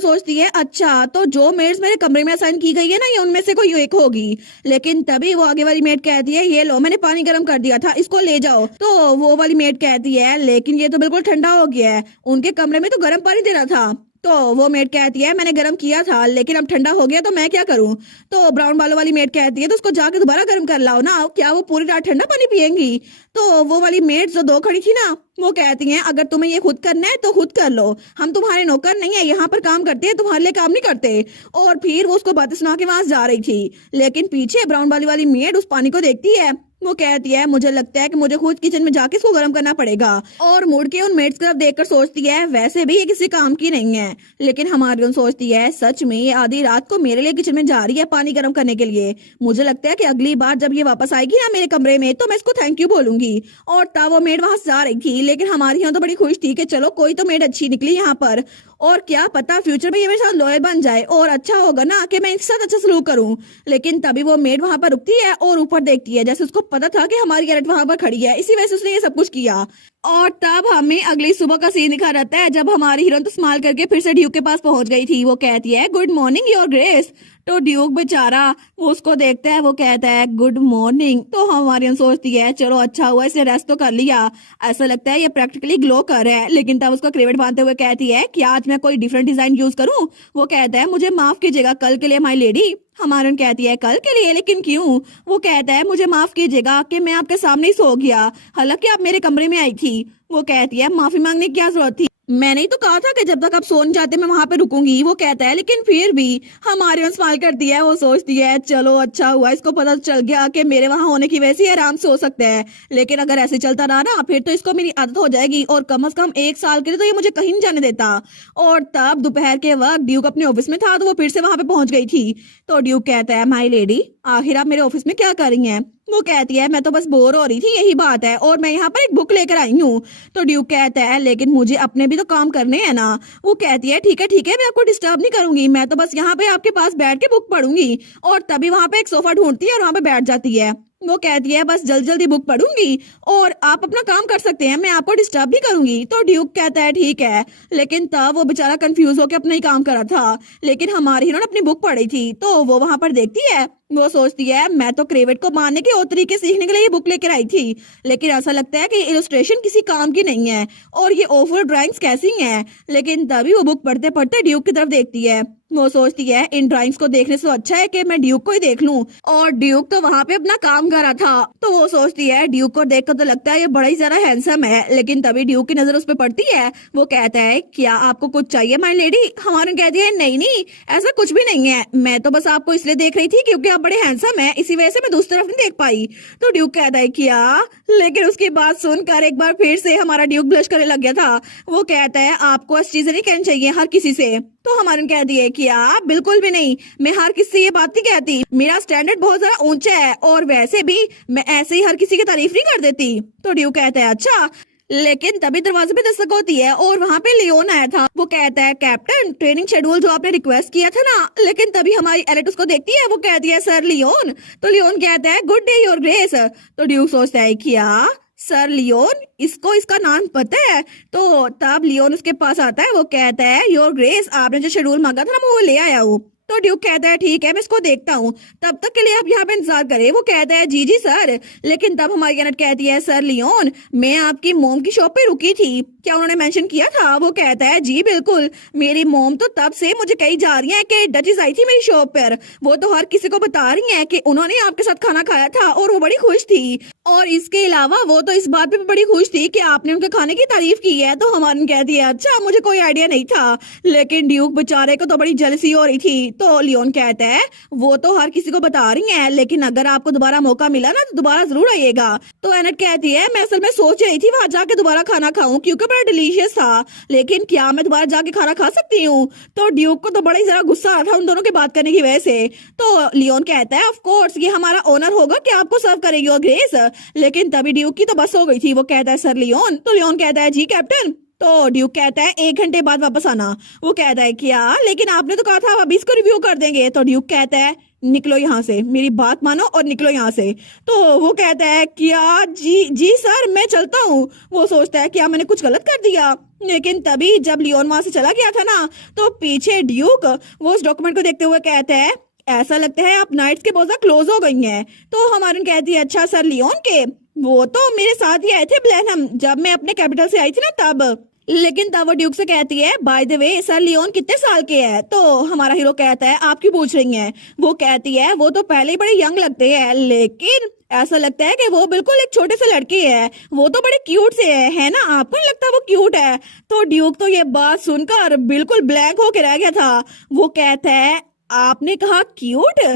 सोचती है अच्छा तो जो मेड्स मेरे कमरे में असाइन की गई है ना ये उनमें से कोई एक होगी। लेकिन तभी वो आगे वाली मेड कहती है ये लो मैंने पानी गर्म कर दिया था, इसको ले जाओ। तो वो वाली मेड कहती है लेकिन ये तो बिल्कुल ठंडा हो गया है, उनके कमरे में तो गर्म पानी दे रहा था। तो वो मेड कहती है मैंने गर्म किया था लेकिन अब ठंडा हो गया तो मैं क्या करूं? तो ब्राउन बालों वाली मेड कहती है तो उसको जाके दोबारा गर्म कर लाओ ना, क्या वो पूरी रात ठंडा पानी पियेंगी? तो वो वाली मेड जो 2 खड़ी थी ना वो कहती हैं अगर तुम्हें ये खुद करना है तो खुद कर लो, हम तुम्हारे नौकर नहीं है, यहाँ पर काम करते हैं, तुम्हारे लिए काम नहीं करते। और फिर वो उसको बातें सुना के वहां जा रही थी। लेकिन पीछे ब्राउन वाली मेड उस पानी को देखती है। वो कहती है मुझे लगता है कि मुझे खुद किचन में जाके इसको गर्म करना पड़ेगा। और मुड़ के उन मेड्स की तरफ देखकर सोचती है वैसे भी ये किसी काम की नहीं है। लेकिन हमारी उन सोचती है सच में ये आधी रात को मेरे लिए किचन में जा रही है पानी गर्म करने के लिए। मुझे लगता है कि अगली बार जब ये वापस आएगी ना मेरे कमरे में तो मैं इसको थैंक यू बोलूंगी। और तब वो मेड वहां से जा रही थी। लेकिन हमारी यहाँ तो बड़ी खुश थी कि चलो कोई तो मेड अच्छी निकली यहाँ पर, और क्या पता फ्यूचर में ये मेरे साथ लॉयल बन जाए और अच्छा होगा ना कि मैं इसके साथ अच्छा सलूक करूं। लेकिन तभी वो मेड वहां पर रुकती है और ऊपर देखती है, जैसे उसको पता था कि हमारी कैरेट वहां पर खड़ी है, इसी वजह से उसने ये सब कुछ किया। और तब हमें अगली सुबह का सीन दिखा रहता है जब हमारी हीरोइन तो स्माइल करके फिर से ड्यूक के पास पहुंच गई थी। वो कहती है गुड मॉर्निंग योर ग्रेस। तो ड्यूक बेचारा वो उसको देखता है, वो कहता है गुड मॉर्निंग। तो हमारी सोचती है चलो अच्छा हुआ इसने रेस्ट तो कर लिया, ऐसा लगता है ये प्रैक्टिकली ग्लो कर रहा है। लेकिन तब उसको क्रेवेट बांधते हुए कहती है कि आज मैं कोई डिफरेंट डिजाइन यूज करूं। वो कहता है मुझे माफ कीजिएगा कल के लिए माय लेडी। हमारन कहती है कल के लिए, लेकिन क्यों? वो कहता है मुझे माफ कीजिएगा कि मैं आपके सामने ही सो गया, हालांकि आप मेरे कमरे में आई थी। वो कहती है माफी मांगने की क्या जरूरत थी, मैंने ही तो कहा था कि जब तक आप सो नहीं जाते मैं वहां पे रुकूंगी। वो कहता है लेकिन फिर भी। हमारी ओर स्माइल करती है, वो सोचती है चलो अच्छा हुआ इसको पता चल गया कि मेरे वहां होने की वजह से आराम से हो सकता है, लेकिन अगर ऐसे चलता रहा ना फिर तो इसको मेरी आदत हो जाएगी और कम से कम 1 साल के लिए तो ये मुझे कहीं नहीं जाने देता। और तब दोपहर के वक्त ड्यूक अपने ऑफिस में था तो वो फिर से वहां पे पहुंच गई थी। तो ड्यूक कहता है माई लेडी आखिर आप मेरे ऑफिस में क्या कर रही हैं? वो कहती है मैं तो बस बोर हो रही थी, यही बात है, और मैं यहाँ पर एक बुक लेकर आई हूँ। तो ड्यूक कहता है लेकिन मुझे अपने भी तो काम करने हैं ना। वो कहती है ठीक है मैं आपको डिस्टर्ब नहीं करूंगी, मैं तो बस यहाँ पे आपके पास बैठ के बुक पढ़ूंगी। और तभी वहां पे एक सोफा ढूंढती है और वहां पे बैठ जाती है। वो कहती है बस जल्दी जल्दी बुक पढ़ूंगी और आप अपना काम कर सकते हैं, मैं आपको डिस्टर्ब नहीं करूंगी। तो ड्यूक कहता है ठीक है, लेकिन तब वो बेचारा कंफ्यूज होकर अपना ही काम कर रहा था, लेकिन हमारी हीरोइन अपनी बुक पढ़ी थी। तो वो वहां पर देखती है, वो सोचती है मैं तो क्रेवेट को मारने के और तरीके सीखने के लिए ये बुक लेकर आई थी, लेकिन ऐसा लगता है कि इलस्ट्रेशन किसी काम की नहीं है और ये ओवरऑल ड्राइंग्स कैसी हैं। लेकिन तभी वो बुक पढ़ते पढ़ते ड्यूक की तरफ देखती है, वो सोचती है इन ड्राइंग्स को देखने से अच्छा है कि मैं ड्यूक को ही देख लूं। और ड्यूक तो वहां पे अपना काम कर रहा था, तो वो सोचती है ड्यूक को देखकर तो लगता है ये बड़ा ही ज्यादा हैंडसम है। लेकिन तभी ड्यूक की नजर उस पर पड़ती है, वो कहता है क्या आपको कुछ चाहिए माय लेडी? हमारी कहती है नहीं ऐसा कुछ भी नहीं है, मैं तो बस आपको इसलिए देख रही थी क्योंकि आप बड़े हैंडसम है, इसी वजह से मैं दूसरी तरफ नहीं देख पाई। तो ड्यूक कहता है क्या? लेकिन उसकी बात सुनकर एक बार फिर से हमारा ड्यूक ब्लश करने लग गया था। वो कहता है आपको ऐसी चीजें नहीं कहनी चाहिए हर किसी से। तो हमारे कहती है कि आप बिल्कुल भी नहीं, मैं हर किसी से ये बात नहीं कहती, मेरा स्टैंडर्ड बहुत ज्यादा ऊंचा है और वैसे भी मैं ऐसे ही हर किसी की तारीफ नहीं कर देती। तो ड्यूक कहता है अच्छा। लेकिन तभी दरवाजे पे दस्तक होती है और वहां पे लियोन आया था। वो कहता है कैप्टन ट्रेनिंग शेड्यूल जो आपने रिक्वेस्ट किया था ना। लेकिन तभी हमारी एलिट उसको देखती है, वो कहती है सर लियोन। तो लियोन कहता है गुड डे योर ग्रेस। तो ड्यूक सोचता है क्या सर लियोन, इसको इसका नाम पता है? तो तब लियोन उसके पास आता है, वो कहता है योर ग्रेस आपने जो शेड्यूल मांगा था ना मैं वो ले आया हूँ। तो ड्यूक कहता है ठीक है मैं इसको देखता हूँ, तब तक के लिए आप यहाँ पे इंतजार करें। वो कहता है जी सर। लेकिन तब हमारी एनेट कहती है सर लियोन मैं आपकी मोम की शॉप पे रुकी थी, क्या उन्होंने मेंशन किया था? वो कहता है जी बिल्कुल, मेरी मोम तो तब से मुझे कही जा रही है कि डचेस आई थी मेरी शॉप पर, वो तो हर किसी को बता रही है कि उन्होंने आपके साथ खाना खाया था और वो बड़ी खुश थी। और इसके अलावा वो तो इस बात पे भी बड़ी खुश थी कि आपने उनके खाने की तारीफ की है। तो हमारी कहती है अच्छा मुझे कोई आइडिया नहीं था। लेकिन ड्यूक बेचारे को तो बड़ी जलसी हो रही थी। तो लियोन कहता है वो तो हर किसी को बता रही है, लेकिन अगर आपको दोबारा मौका मिला ना तो दोबारा जरूर आइएगा। तो एनेट कहती है मैं असल में सोच रही थी वहां जाके दोबारा खाना खाऊं क्योंकि बड़ा डिलीशियस था, लेकिन क्या मैं दोबारा जाके खाना खा सकती हूँ? तो ड्यूक को तो बड़ा ही जरा गुस्सा आ रहा था उन दोनों की बात करने की वजह से। तो लियोन कहता है ऑफ कोर्स ये हमारा ऑनर होगा कि आपको सर्व करेगी और ग्रेस। लेकिन तभी ड्यूक की तो बस हो गई थी। वो कहता है सर लियोन। तो लियोन कहता है जी कैप्टन। तो ड्यूक कहता है 1 घंटे बाद वापस आना। वो कहता है क्या? लेकिन आपने तो कहा था आप अभी इसको रिव्यू कर देंगे। तो ड्यूक कहता है निकलो यहाँ से, मेरी बात मानो और निकलो यहाँ से। तो वो कहता है क्या जी सर मैं चलता हूँ। वो सोचता है क्या मैंने कुछ गलत कर दिया। लेकिन तभी जब लियोन वहां से चला गया था ना तो पीछे ड्यूक वो उस डॉक्यूमेंट को देखते हुए कहता है ऐसा लगता है आप नाइट्स के बहुत क्लोज हो गई हैं। तो हमारी कहती है अच्छा सर लियोन के, वो तो मेरे साथ ही आए थे ब्लैनहम जब मैं अपने कैपिटल से आई थी ना तब। लेकिन तब वो ड्यूक से कहती है by the way sir Leon कितने साल के हैं? तो हमारा हीरो कहता है आप क्यों पूछ रही हैं? वो कहती है वो तो पहले ही बड़े यंग लगते हैं, लेकिन ऐसा लगता है कि वो बिल्कुल एक छोटे से लड़के हैं, वो तो बड़े क्यूट से है ना, आपको नहीं लगता वो क्यूट है? तो ड्यूक तो ये बात सुनकर बिल्कुल ब्लैंक होके रह गया था। वो कहता है आपने कहा क्यूट?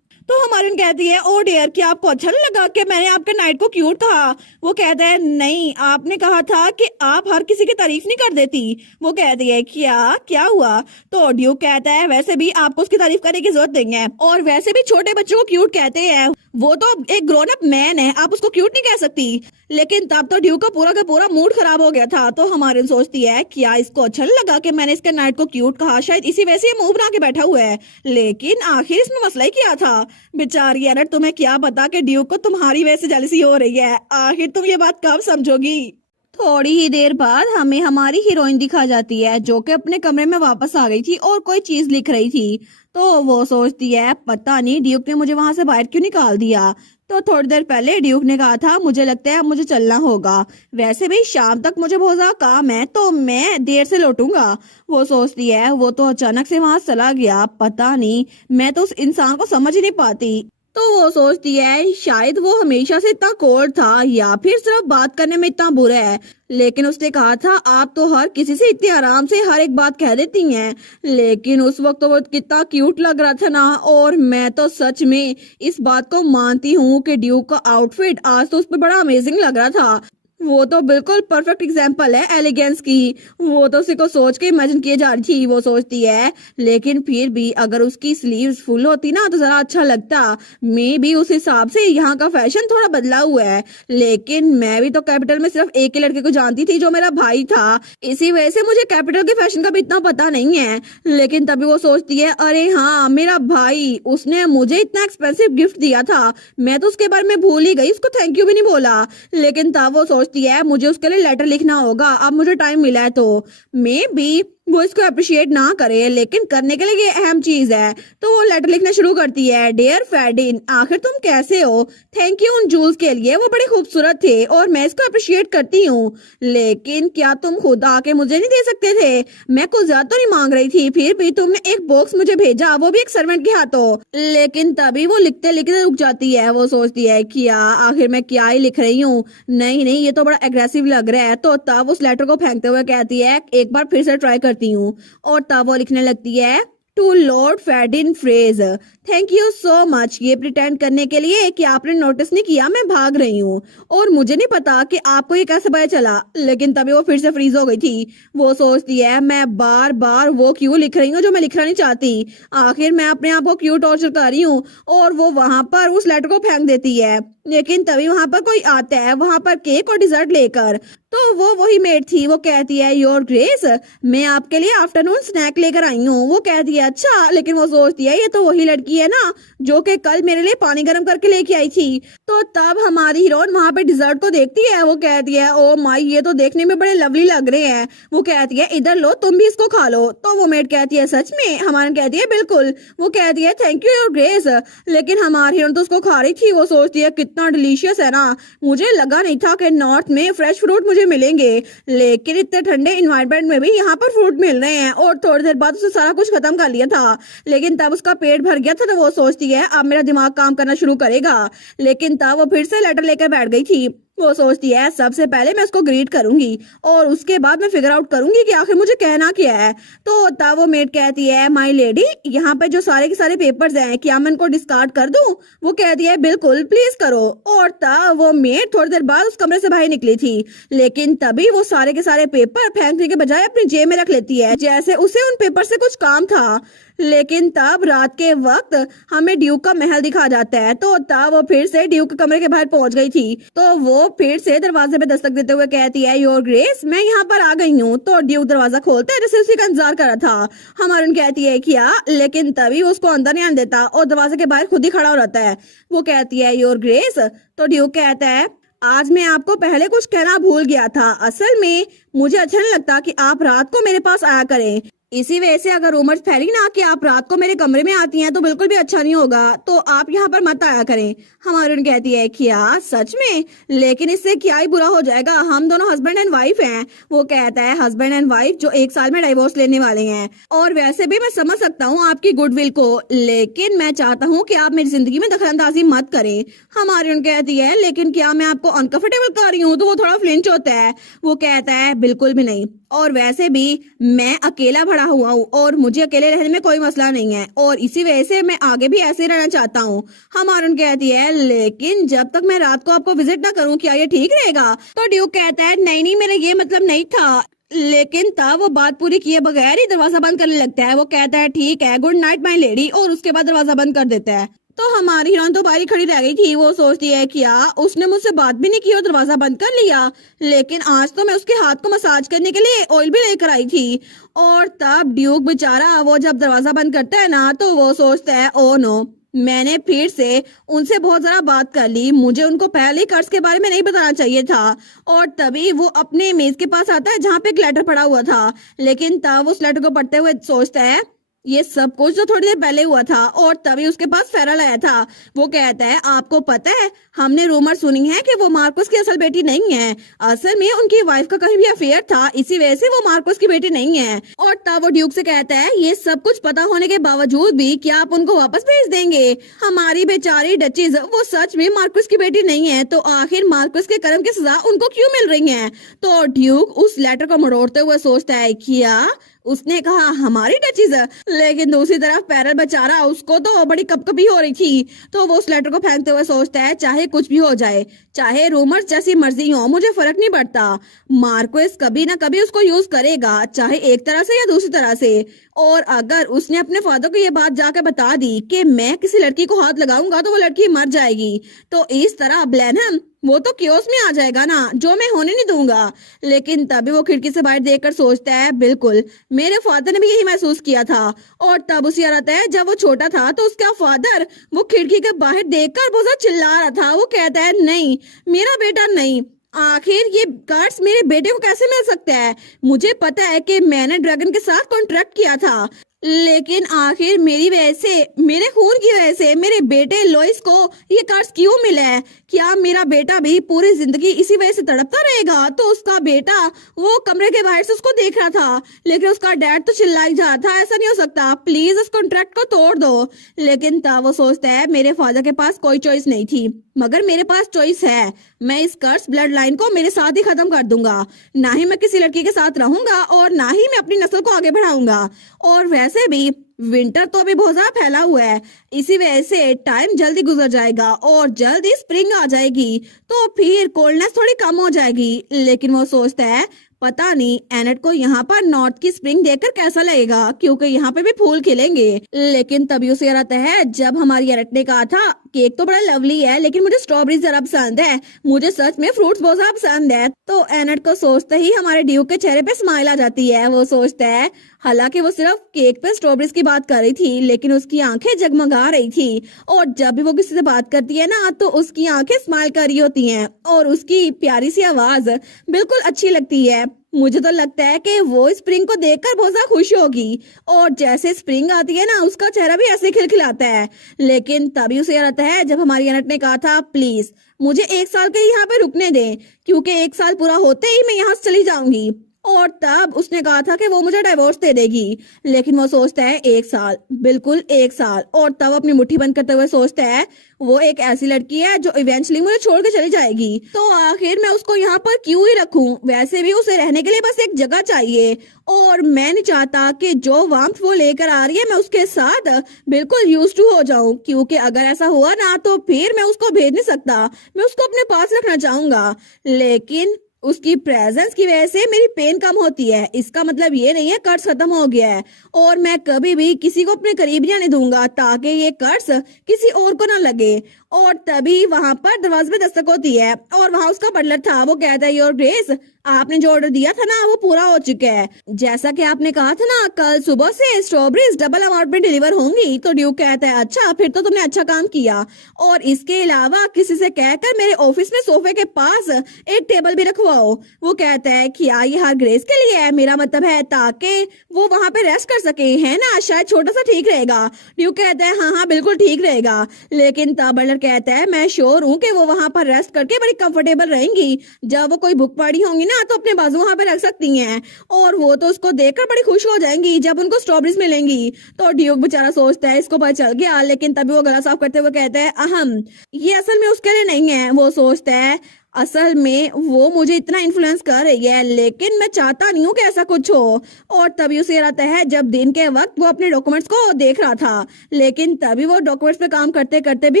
तो हमारी कहती है ओ डियर क्या आपको अच्छा नहीं लगा कि मैंने आपके नाइट को क्यूट कहा? वो कहता है नहीं आपने कहा था कि आप हर किसी की तारीफ नहीं कर देती। वो कहती है क्या हुआ? तो ड्यूक कहता है वैसे भी आपको उसकी तारीफ करने की जरूरत नहीं है, और वैसे भी छोटे बच्चों को क्यूट कहते हैं, वो तो एक ग्रोन अप मैन है, आप उसको क्यूट नहीं कह सकती। लेकिन तब तो ड्यूक का पूरा मूड खराब हो गया था। तो हमारी सोचती है क्या इसको अच्छा नहीं लगा कि मैंने इसके नाइट को क्यूट कहा, शायद इसी वजह से ये मुंह बना के बैठा हुआ है। लेकिन आखिर इसमें मसला ही क्या था? बेचारी एनेट तुम्हें क्या पता कि ड्यूक को तुम्हारी वजह से जेलसी हो रही है। आखिर तुम ये बात कब समझोगी? थोड़ी ही देर बाद हमें हमारी हीरोइन दिखा जाती है जो कि अपने कमरे में वापस आ गई थी और कोई चीज लिख रही थी। तो वो सोचती है पता नहीं ड्यूक ने मुझे वहां से बाहर क्यों निकाल दिया। तो थोड़ी देर पहले ड्यूक ने कहा था मुझे लगता है अब मुझे चलना होगा, वैसे भी शाम तक मुझे बहुत ज्यादा काम है तो मैं देर से लौटूंगा। वो सोचती है वो तो अचानक से वहां चला गया, पता नहीं मैं तो उस इंसान को समझ ही नहीं पाती। तो वो सोचती है शायद वो हमेशा से इतना कोल्ड था या फिर सिर्फ बात करने में इतना बुरा है। लेकिन उसने कहा था आप तो हर किसी से इतने आराम से हर एक बात कह देती हैं। लेकिन उस वक्त तो वो कितना क्यूट लग रहा था ना, और मैं तो सच में इस बात को मानती हूँ कि ड्यूक का आउटफिट आज तो उस पर बड़ा अमेजिंग लग रहा था। वो तो बिल्कुल परफेक्ट एग्जाम्पल है एलिगेंस की। वो तो उसी को सोच के इमेजिन किए जा रही थी। वो सोचती है लेकिन फिर भी अगर उसकी स्लीव्स फुल होती ना तो जरा अच्छा लगता। मैं भी उस हिसाब से यहाँ का फैशन थोड़ा बदला हुआ है, लेकिन मैं भी तो कैपिटल में सिर्फ एक ही लड़के को जानती थी जो मेरा भाई था, इसी वजह से मुझे कैपिटल के फैशन का भी इतना पता नहीं है। लेकिन तभी वो सोचती है अरे हाँ मेरा भाई, उसने मुझे इतना एक्सपेंसिव गिफ्ट दिया था, मैं तो उसके बारे में भूल ही गई, उसको थैंक यू भी नहीं बोला। लेकिन तब वो सोचती है मुझे उसके लिए लेटर लिखना होगा, अब मुझे टाइम मिला है तो मे बी वो इसको अप्रिशिएट ना करे, लेकिन करने के लिए ये अहम चीज है। तो वो लेटर लिखना शुरू करती है। डियर फेडिन, आखिर तुम कैसे हो? थैंक यू उन जूल्स के लिए, वो बड़े खूबसूरत थे और मैं इसको अप्रिशिएट करती हूँ, लेकिन क्या तुम खुद आके मुझे नहीं दे सकते थे? मैं कुछ ज्यादा तो नहीं मांग रही थी, फिर भी तुमने एक बॉक्स मुझे भेजा, वो भी एक सर्वेंट के हाथों। लेकिन तभी वो लिखते लिखते रुक जाती है। वो सोचती है कि आखिर मैं क्या ही लिख रही हूँ, नहीं नहीं ये तो बड़ा एग्रेसिव लग रहा है। तो तब उस लेटर को फेंकते हुए कहती है एक बार फिर से ट्राई करती हूँ, और तब वो लिखने लगती है टू लॉर्ड फेडिन phrase, thank you so much ये प्रिटेंड करने के लिए कि आपने नोटिस नहीं किया मैं भाग रही हूँ, और मुझे नहीं पता कि आपको ये कैसे पता चला। लेकिन तभी वो फिर से फ्रीज हो गई थी। वो सोचती है मैं बार बार वो क्यों लिख रही हूँ जो मैं लिखना नहीं चाहती, आखिर मैं अपने आप को क्यों टॉर्चर कर रही हूँ। और वो वहां पर उस लेटर को फेंक देती है। लेकिन तभी वहां पर कोई आता है, वहां पर केक और डिजर्ट लेकर। तो वो वही मेड थी। वो कहती है योर ग्रेस, मैं आपके लिए आफ्टरनून स्नैक लेकर आई हूँ। वो कहती है अच्छा, लेकिन वो सोचती है ये तो वही लड़की है ना जो कि कल मेरे लिए पानी गर्म करके लेके आई थी। तो तब हमारी हीरोइन वहां पे डिजर्ट को देखती है। वो कहती है ओ माय ये तो देखने में बड़े लवली लग रहे हैं। वो कहती है इधर लो तुम भी इसको खा लो। तो वो मेड कहती है सच में? हमारी कहती है बिल्कुल। वो कहती है थैंक यू योर ग्रेस। लेकिन हमारी हीरोइन तो उसको खा रही थी। वो सोचती है कितना डिलीशियस है ना, मुझे लगा नहीं था कि नॉर्थ में फ्रेश फ्रूट मुझे मिलेंगे, लेकिन इतने ठंडे इन्वायरमेंट में भी यहाँ पर फ्रूट मिल रहे हैं। और थोड़ी देर बाद उसने सारा कुछ खत्म कर लिया था, लेकिन तब उसका पेट भर गया था। तो वो सोचती है अब मेरा दिमाग काम करना शुरू करेगा। लेकिन तब वो फिर से लेटर लेकर बैठ गई थी। वो सोचती है सबसे पहले मैं उसको ग्रीट करूंगी और उसके बाद मैं फिगर आउट करूंगी कि आखिर मुझे कहना क्या है। तो तब वो मेड कहती है माय लेडी, यहाँ पे जो सारे के सारे पेपर्स हैं क्या मैं इनको डिस्कार्ड कर दूं? वो कहती है बिल्कुल प्लीज करो। और तब वो मेड थोड़ी देर बाद उस कमरे से बाहर निकली थी, लेकिन तभी वो सारे के सारे पेपर फेंकने के बजाय अपनी जेब में रख लेती है, जैसे उसे उन पेपर से कुछ काम था। लेकिन तब रात के वक्त हमें ड्यूक का महल दिखा जाता है। तो तब वो फिर से ड्यूक के कमरे के बाहर पहुंच गई थी। तो वो फिर से दरवाजे पे दस्तक देते हुए कहती है योर ग्रेस मैं यहाँ पर आ गई हूँ। तो ड्यूक दरवाजा खोलता है जैसे उसी का इंतजार कर रहा था। हमारी कहती है क्या, लेकिन तभी उसको अंदर नहीं आने देता और दरवाजे के बाहर खुद ही खड़ा हो रहता है। वो कहती है योर ग्रेस। तो ड्यूक कहता है आज मैं आपको पहले कुछ कहना भूल गया था, असल में मुझे अच्छा नहीं लगता कि आप रात को मेरे पास आया करें, इसी वजह से अगर रूमर्स फैली ना कि आप रात को मेरे कमरे में आती हैं तो बिल्कुल भी अच्छा नहीं होगा, तो आप यहाँ पर मत आया करें। हमारी कहती है क्या सच में? लेकिन इससे क्या ही बुरा हो जाएगा, हम दोनों हस्बैंड एंड वाइफ हैं। वो कहता है हस्बैंड एंड वाइफ जो 1 साल में डाइवोर्स लेने वाले हैं, और वैसे भी मैं समझ सकता हूँ आपकी गुडविल को, लेकिन मैं चाहता हूँ कि आप मेरी जिंदगी में दखलंदाजी मत करें। हमारी कहती है लेकिन क्या मैं आपको अनकंफर्टेबल कर रही हूँ? तो वो थोड़ा फ्लिंच होता है। वो कहता है बिल्कुल भी नहीं, और वैसे भी मैं अकेला भरा हुआ हूँ और मुझे अकेले रहने में कोई मसला नहीं है, और इसी वजह से मैं आगे भी ऐसे ही रहना चाहता हूँ। हमारून कहती है लेकिन जब तक मैं रात को आपको विजिट ना करूँ क्या ये ठीक रहेगा? तो ड्यूक कहता है नहीं नहीं मेरा ये मतलब नहीं था। लेकिन तब वो बात पूरी किए बगैर ही दरवाजा बंद करने लगता है। वो कहता है ठीक है गुड नाइट माय लेडी, और उसके बाद दरवाजा बंद कर देता है। तो हमारी हीरोइन तो बाहर खड़ी रह गई थी। वो सोचती है क्या उसने मुझसे बात भी नहीं की और दरवाजा बंद कर लिया, लेकिन आज तो मैं उसके हाथ को मसाज करने के लिए ऑयल भी लेकर आई थी। और तब ड्यूक बेचारा वो जब दरवाजा बंद करता है ना तो वो सोचता है ओ नो मैंने फिर से उनसे बहुत ज़्यादा बात कर ली। मुझे उनको पहले ही कर्ज के बारे में नहीं बताना चाहिए था। और तभी वो अपने मेज के पास आता है जहाँ पे एक लेटर पड़ा हुआ था। लेकिन तब उस लेटर को पढ़ते हुए सोचता है ये सब कुछ तो थोड़ी देर पहले हुआ था। और तभी उसके पास फेरल आया था। वो कहता है आपको पता है हमने रूमर सुनी है कि वो मार्कोस की असल बेटी नहीं है। असल में उनकी वाइफ का कहीं भी अफेयर था, इसी वजह से वो मार्कोस की बेटी नहीं है। और तब वो ड्यूक से कहता है ये सब कुछ पता होने के बावजूद भी क्या आप उनको वापस भेज देंगे? हमारी बेचारी डचीज वो सच में मार्कोस की बेटी नहीं है, तो आखिर मार्कोस के कर्म की सजा उनको क्यों मिल रही है? तो ड्यूक उस लेटर को मरोड़ते हुए सोचता है क्या उसने कहा हमारी डचीज? लेकिन दूसरी तरफ पैरल बेचारा उसको तो बड़ी कपकपी हो रही थी। तो वो उस लेटर को फेंकते हुए सोचता है चाहे कुछ भी हो जाए, चाहे रूमर्स जैसी मर्जी हो, मुझे फर्क नहीं पड़ता। मार्कोस कभी ना कभी उसको यूज करेगा, चाहे एक तरह से या दूसरी तरह से। और अगर उसने अपने फादर को ये बात जाकर बता दी कि मैं किसी लड़की को हाथ लगाऊंगा तो वो लड़की मर जाएगी, तो इस तरह ब्लैनहम वो तो क्योस में आ जाएगा ना, जो मैं होने नहीं दूंगा। लेकिन तभी वो खिड़की से बाहर देखकर सोचता है बिल्कुल मेरे फादर ने भी यही महसूस किया था। और तब उसे याद आता है जब वो छोटा था तो उसका फादर वो खिड़की के बाहर देखकर बहुत ज्यादा चिल्ला रहा था। वो कहता है नहीं मेरा बेटा नहीं, आखिर ये कार्ड्स मेरे बेटे को कैसे मिल सकता है? मुझे पता है कि मैंने ड्रैगन के साथ कॉन्ट्रैक्ट किया था, लेकिन आखिर मेरी वजह से, मेरे खून की वजह से मेरे बेटे लोइस को ये कार्ड्स क्यों मिला है? क्या मेरा बेटा भी पूरी जिंदगी इसी वजह से तड़पता रहेगा? तो उसका बेटा वो कमरे के बाहर से उसको देख रहा था, लेकिन उसका डैड तो चिल्लाई जा रहा था ऐसा नहीं हो सकता, प्लीज इस कॉन्ट्रैक्ट को तोड़ दो। लेकिन तब वो सोचता है मेरे फादर के पास कोई चॉइस नहीं थी, मगर मेरे पास चॉइस है। मैं इस कर्स ब्लड लाइन को मेरे साथ ही खत्म कर दूंगा। ना ही मैं किसी लड़की के साथ रहूंगा और ना ही मैं अपनी नस्ल को आगे बढ़ाऊंगा। और वैसे भी विंटर तो अभी बहुत ज्यादा फैला हुआ है, इसी वजह से टाइम जल्दी गुजर जाएगा और जल्दी स्प्रिंग आ जाएगी, तो फिर कोल्डनेस थोड़ी कम हो जाएगी। लेकिन वो सोचता है पता नहीं एनेट को यहाँ पर नॉर्थ की स्प्रिंग देखकर कैसा लगेगा, क्योंकि यहाँ पे भी फूल खिलेंगे। लेकिन तभी उसे याद आता है जब हमारी एनेट ने कहा था केक तो बड़ा लवली है लेकिन मुझे स्ट्रॉबेरी जरा पसंद है, मुझे सच में फ्रूट्स बहुत ज्यादा पसंद है। तो एनेट को सोचते ही हमारे ड्यूक के चेहरे पे स्माइल आ जाती है। वो सोचता है हालांकि वो सिर्फ केक पे स्ट्रॉबेरीज की बात कर रही थी, लेकिन उसकी आंखें जगमगा रही थी। और जब भी वो किसी से बात करती है ना तो उसकी आंखें स्माइल कर रही होती हैं और उसकी प्यारी सी आवाज बिल्कुल अच्छी लगती है। मुझे तो लगता है कि वो स्प्रिंग को देखकर बहुत ज्यादा खुश होगी और जैसे स्प्रिंग आती है ना उसका चेहरा भी ऐसे खिलखिलाता है। लेकिन तभी उसे याद आता है जब हमारी एनेट ने कहा था प्लीज मुझे 1 साल के यहाँ पे रुकने दें, क्योंकि 1 साल पूरा होते ही मैं यहाँ से चली जाऊंगी। और तब उसने कहा था कि वो मुझे डिवोर्स दे देगी। लेकिन वो सोचता है 1 साल, बिल्कुल 1 साल। और तब अपनी मुट्ठी बंद करते हुए सोचता है वो एक ऐसी लड़की है जो इवेंचुअली मुझे छोड़ के चली जाएगी, तो आखिर मैं उसको यहाँ पर क्यों ही रखूं? वैसे भी उसे रहने के लिए बस एक जगह चाहिए और मैं नहीं चाहता कि जो वार्मथ वो लेकर आ रही है मैं उसके साथ बिल्कुल यूज्ड टू हो जाऊं, क्योंकि अगर ऐसा हुआ ना तो फिर मैं उसको भेज नहीं सकता, मैं उसको अपने पास रखना चाहूंगा। लेकिन उसकी प्रेजेंस की वजह से मेरी पेन कम होती है, इसका मतलब ये नहीं है कर्ज खत्म हो गया है। और मैं कभी भी किसी को अपने करीब नहीं आने दूंगा ताकि ये कर्ज किसी और को ना लगे। और तभी वहां पर दरवाजे पे दस्तक होती है और वहां उसका बटलर था। वो कहता है योर ग्रेस आपने जो ऑर्डर दिया था ना वो पूरा हो चुका है, जैसा कि आपने कहा था ना कल सुबह से स्ट्रॉबेरीज डबल अमाउंट में डिलीवर होंगी। तो ड्यूक कहता है अच्छा फिर तो तुमने अच्छा काम किया, और इसके अलावा किसी से कहकर मेरे ऑफिस में सोफे के पास एक टेबल भी रखवाओ। वो कहता है कि ये हर ग्रेस के लिए है, मेरा मतलब है ताकि वो वहां पे रेस्ट कर सके, है ना, शायद छोटा सा ठीक रहेगा। ड्यूक कहता है हाँ हाँ बिल्कुल ठीक रहेगा। लेकिन तब बटलर कहता है मैं श्योर हूँ कि वो वहां पर रेस्ट करके बड़ी कंफर्टेबल रहेंगी, जब वो कोई भूख पड़ी होंगी ना तो अपने बाजू वहां पे रख सकती हैं और वो तो उसको देखकर बड़ी खुश हो जाएंगी जब उनको स्ट्रॉबेरीज मिलेंगी। तो ड्यूक बेचारा सोचता है इसको पता चल गया। लेकिन तभी वो गला साफ करते हुए कहता है अहम ये असल में उसके लिए नहीं है। वो सोचता है असल में वो मुझे इतना इन्फ्लुएंस कर रही है लेकिन मैं चाहता नहीं हूँ कि ऐसा कुछ हो। और तभी उसे आता है जब दिन के वक्त वो अपने डॉक्यूमेंट्स को देख रहा था, लेकिन तभी वो डॉक्यूमेंट्स पे काम करते करते भी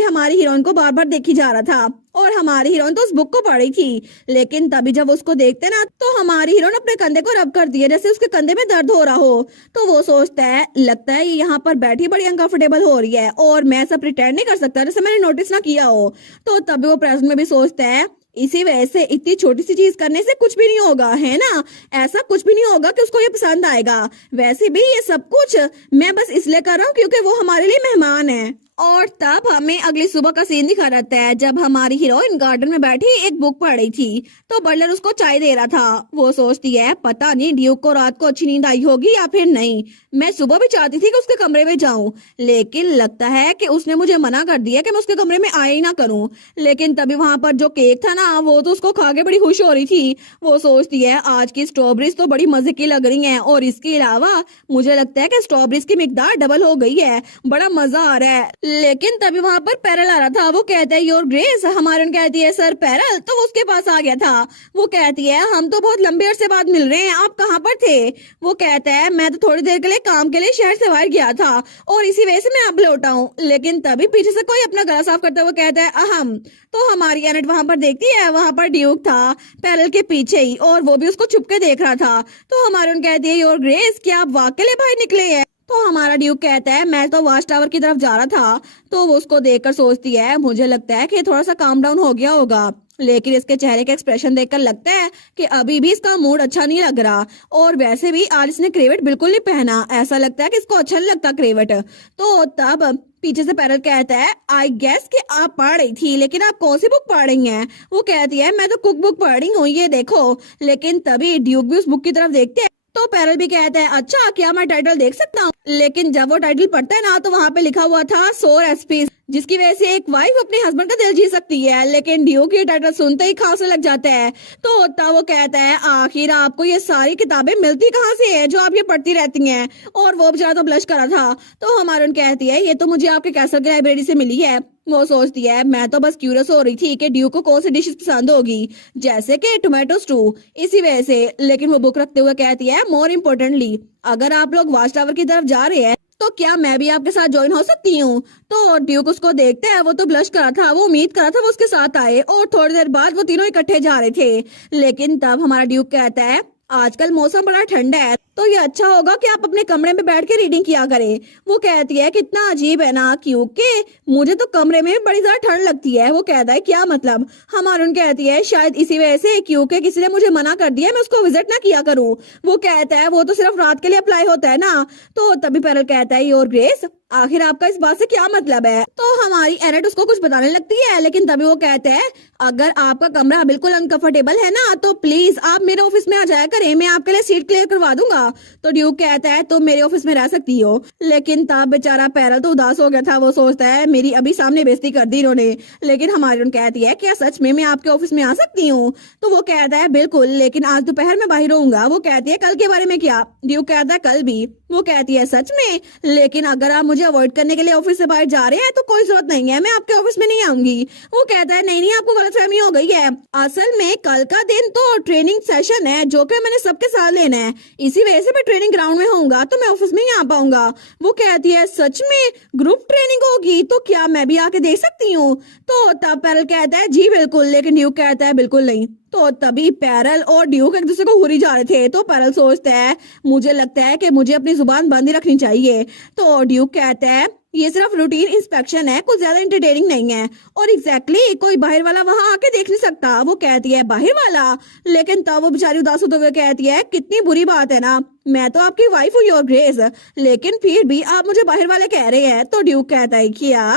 हमारी हीरोइन को बार बार देखी जा रहा था और हमारी हीरोइन तो उस बुक को पढ़ रही थी। लेकिन तभी जब उसको देखते ना तो हमारी हीरोइन अपने कंधे को रब कर दिए जैसे उसके कंधे में दर्द हो रहा हो। तो वो सोचता है लगता है ये यहाँ पर बैठी बड़ी अनकंफर्टेबल हो रही है और मैं ऐसा प्रिटेंड नहीं कर सकता जैसे मैंने नोटिस ना किया हो। तो तभी वो प्रेजेंट में भी सोचता है इसी वजह से इतनी छोटी सी चीज करने से कुछ भी नहीं होगा, है ना, ऐसा कुछ भी नहीं होगा कि उसको ये पसंद आएगा। वैसे भी ये सब कुछ मैं बस इसलिए कर रहा हूँ क्योंकि वो हमारे लिए मेहमान है। और तब हमें अगली सुबह का सीन दिखा रहता है जब हमारी हीरोइन गार्डन में बैठी एक बुक पढ़ रही थी तो बटलर उसको चाय दे रहा था। वो सोचती है पता नहीं ड्यूक को रात को अच्छी नींद आई होगी या फिर नहीं। मैं सुबह भी चाहती थी कि उसके कमरे में जाऊं, लेकिन लगता है कि उसने मुझे मना कर दिया कि मैं उसके कमरे में आया ही ना करूं। लेकिन तभी वहां पर जो केक था ना, वो तो उसको खा के बड़ी खुश हो रही थी। वो सोचती है आज की स्ट्रॉबेरीज तो बड़ी मजे की लग रही हैं, और इसके अलावा मुझे लगता है कि स्ट्रॉबेरीज की मिकदार डबल हो गई है, बड़ा मजा आ रहा है। लेकिन तभी वहां पर पैरल आ रहा था। वो कहता है योर ग्रेस। हमारन कहती है सर पैरल, तो वो उसके पास आ गया था। वो कहती है हम तो बहुत लंबे अरसे बाद मिल रहे हैं, आप कहाँ पर थे? वो कहता है मैं तो थोड़ी देर के लिए काम के लिए शहर से बाहर गया था और इसी वजह से मैं अब लौटा हूँ। लेकिन तभी पीछे से कोई अपना गला साफ करता हुआ कहता है अहम। तो हमारी एनेट वहां पर देखती है, वहां पर ड्यूक था पैरल के पीछे ही, और वो भी उसको छुप के देख रहा था। तो हमारन कहती है योर ग्रेस, क्या आप वाकई लिए बाहर निकले हैं? तो हमारा ड्यूक कहता है मैं तो वॉच टावर की तरफ जा रहा था। तो वो उसको देखकर सोचती है मुझे लगता है कि थोड़ा सा काम डाउन हो गया होगा, लेकिन इसके चेहरे का एक्सप्रेशन देखकर लगता है कि अभी भी इसका मूड अच्छा नहीं लग रहा। और वैसे भी आज इसने क्रेवेट बिल्कुल नहीं पहना, ऐसा लगता है कि इसको अच्छा नहीं लगता क्रेवेट। तो तब पीछे से पैरल कहता है आई गेस कि आप पढ़ रही थी, लेकिन आप कौन सी बुक पढ़ रही हैं? वो कहती है मैं तो कुक बुक पढ़ रही हूँ, ये देखो। लेकिन तभी ड्यूक भी उस बुक की तरफ देखते हैं तो पैरल भी कहता है अच्छा क्या मैं टाइटल देख सकता हूँ? लेकिन जब वो टाइटल पढ़ता है ना, तो वहां पे लिखा हुआ था सोर एसपीज, जिसकी वजह से एक वाइफ अपने हस्बैंड का दिल जीत सकती है। लेकिन ड्यूक ये टाइटल सुनते ही खांसने लग जाता है। तो तब वो कहता है आखिर आपको ये सारी किताबें मिलती कहाँ से है जो आप ये पढ़ती रहती हैं? और वो बेचारा तो ब्लश करा था। तो हमारन कहती है ये तो मुझे आपके कैसल की लाइब्रेरी से मिली है। वो सोचती है मैं तो बस क्यूरियस हो रही थी कि ड्यूक को कौन सी डिशेस पसंद होगी, जैसे कि टोमेटो स्टू, इसी वजह से। लेकिन वो बुक रखते हुए कहती है मोर इम्पोर्टेंटली अगर आप लोग वॉच टावर की तरफ जा रहे हैं तो क्या मैं भी आपके साथ ज्वाइन हो सकती हूँ? तो ड्यूक उसको देखते हैं, वो तो ब्लश करा था, वो उम्मीद करा था वो उसके साथ आए, और थोड़ी देर बाद वो तीनों इकट्ठे जा रहे थे। लेकिन तब हमारा ड्यूक कहता है आजकल मौसम बड़ा ठंडा है, तो ये अच्छा होगा कि आप अपने कमरे में बैठ के रीडिंग किया करें। वो कहती है कितना अजीब है ना, क्योंकि मुझे तो कमरे में बड़ी ज्यादा ठंड लगती है। वो कहता है क्या मतलब? हमारुन कहती है शायद इसी वजह से, क्योंकि किसी ने मुझे मना कर दिया मैं उसको विजिट ना किया करूं। वो कहता है वो तो सिर्फ रात के लिए अप्लाई होता है ना। तो तभी पैरल कहता है योर ग्रेस, आखिर आपका इस बात से क्या मतलब है? तो हमारी एनेट उसको कुछ बताने लगती है, लेकिन तभी वो कहते हैं अगर आपका कमरा बिल्कुल अनकंफर्टेबल है ना, तो प्लीज आप मेरे ऑफिस में आ जाया करें, मैं आपके लिए सीट क्लियर करवा दूंगा। तो ड्यूक कहता है तुम मेरे ऑफिस में रह सकती हो। लेकिन तब बेचारा पैरल तो उदास हो गया था। वो सोचता है मेरी अभी सामने बेइज्जती कर दी इन्होंने। लेकिन हमारी कहती है क्या सच में मैं आपके ऑफिस में आ सकती हूँ? तो वो कहता है बिल्कुल, लेकिन आज दोपहर में बाहर रहूंगा। वो कहती है कल के बारे में क्या? ड्यूक कहता है कल भी। वो कहती है सच में, लेकिन अगर आप मुझे अवॉइड करने के लिए ऑफिस से बाहर जा रहे हैं तो कोई जरूरत नहीं है, मैं आपके ऑफिस में नहीं आऊंगी। वो कहता है नहीं नहीं, आपको गलतफहमी हो गई है, असल में कल का दिन तो ट्रेनिंग सेशन है जो कि मैंने सबके साथ लेना है, इसी वजह से मैं ट्रेनिंग ग्राउंड में होऊंगा, तो मैं ऑफिस में ही आ पाऊंगा। वो कहती है सच में ग्रुप ट्रेनिंग होगी, तो क्या मैं भी आके देख सकती हूँ? तो तब पैरल कहता है जी बिल्कुल, लेकिन ड्यूक कहता है बिल्कुल नहीं। तो तभी पैरल और ड्यूक एक दूसरे को घूरी जा रहे थे। तो पैरल सोचता है मुझे लगता है कि मुझे अपनी जुबान बंद ही रखनी चाहिए। तो ड्यूक कहता है ये सिर्फ रूटीन इंस्पेक्शन है, कुछ ज्यादा इंटरटेनिंग नहीं है, और एग्जैक्टली कोई बाहर वाला वहां आके देख नहीं सकता। वो कहती है बाहर वाला? लेकिन तब वो बेचारी उदास होते हुए कहती है कितनी बुरी बात है ना, मैं तो आपकी वाइफ हूँ योर ग्रेस, लेकिन फिर भी आप मुझे बाहर वाले कह रहे हैं। तो ड्यूक कहता है क्या?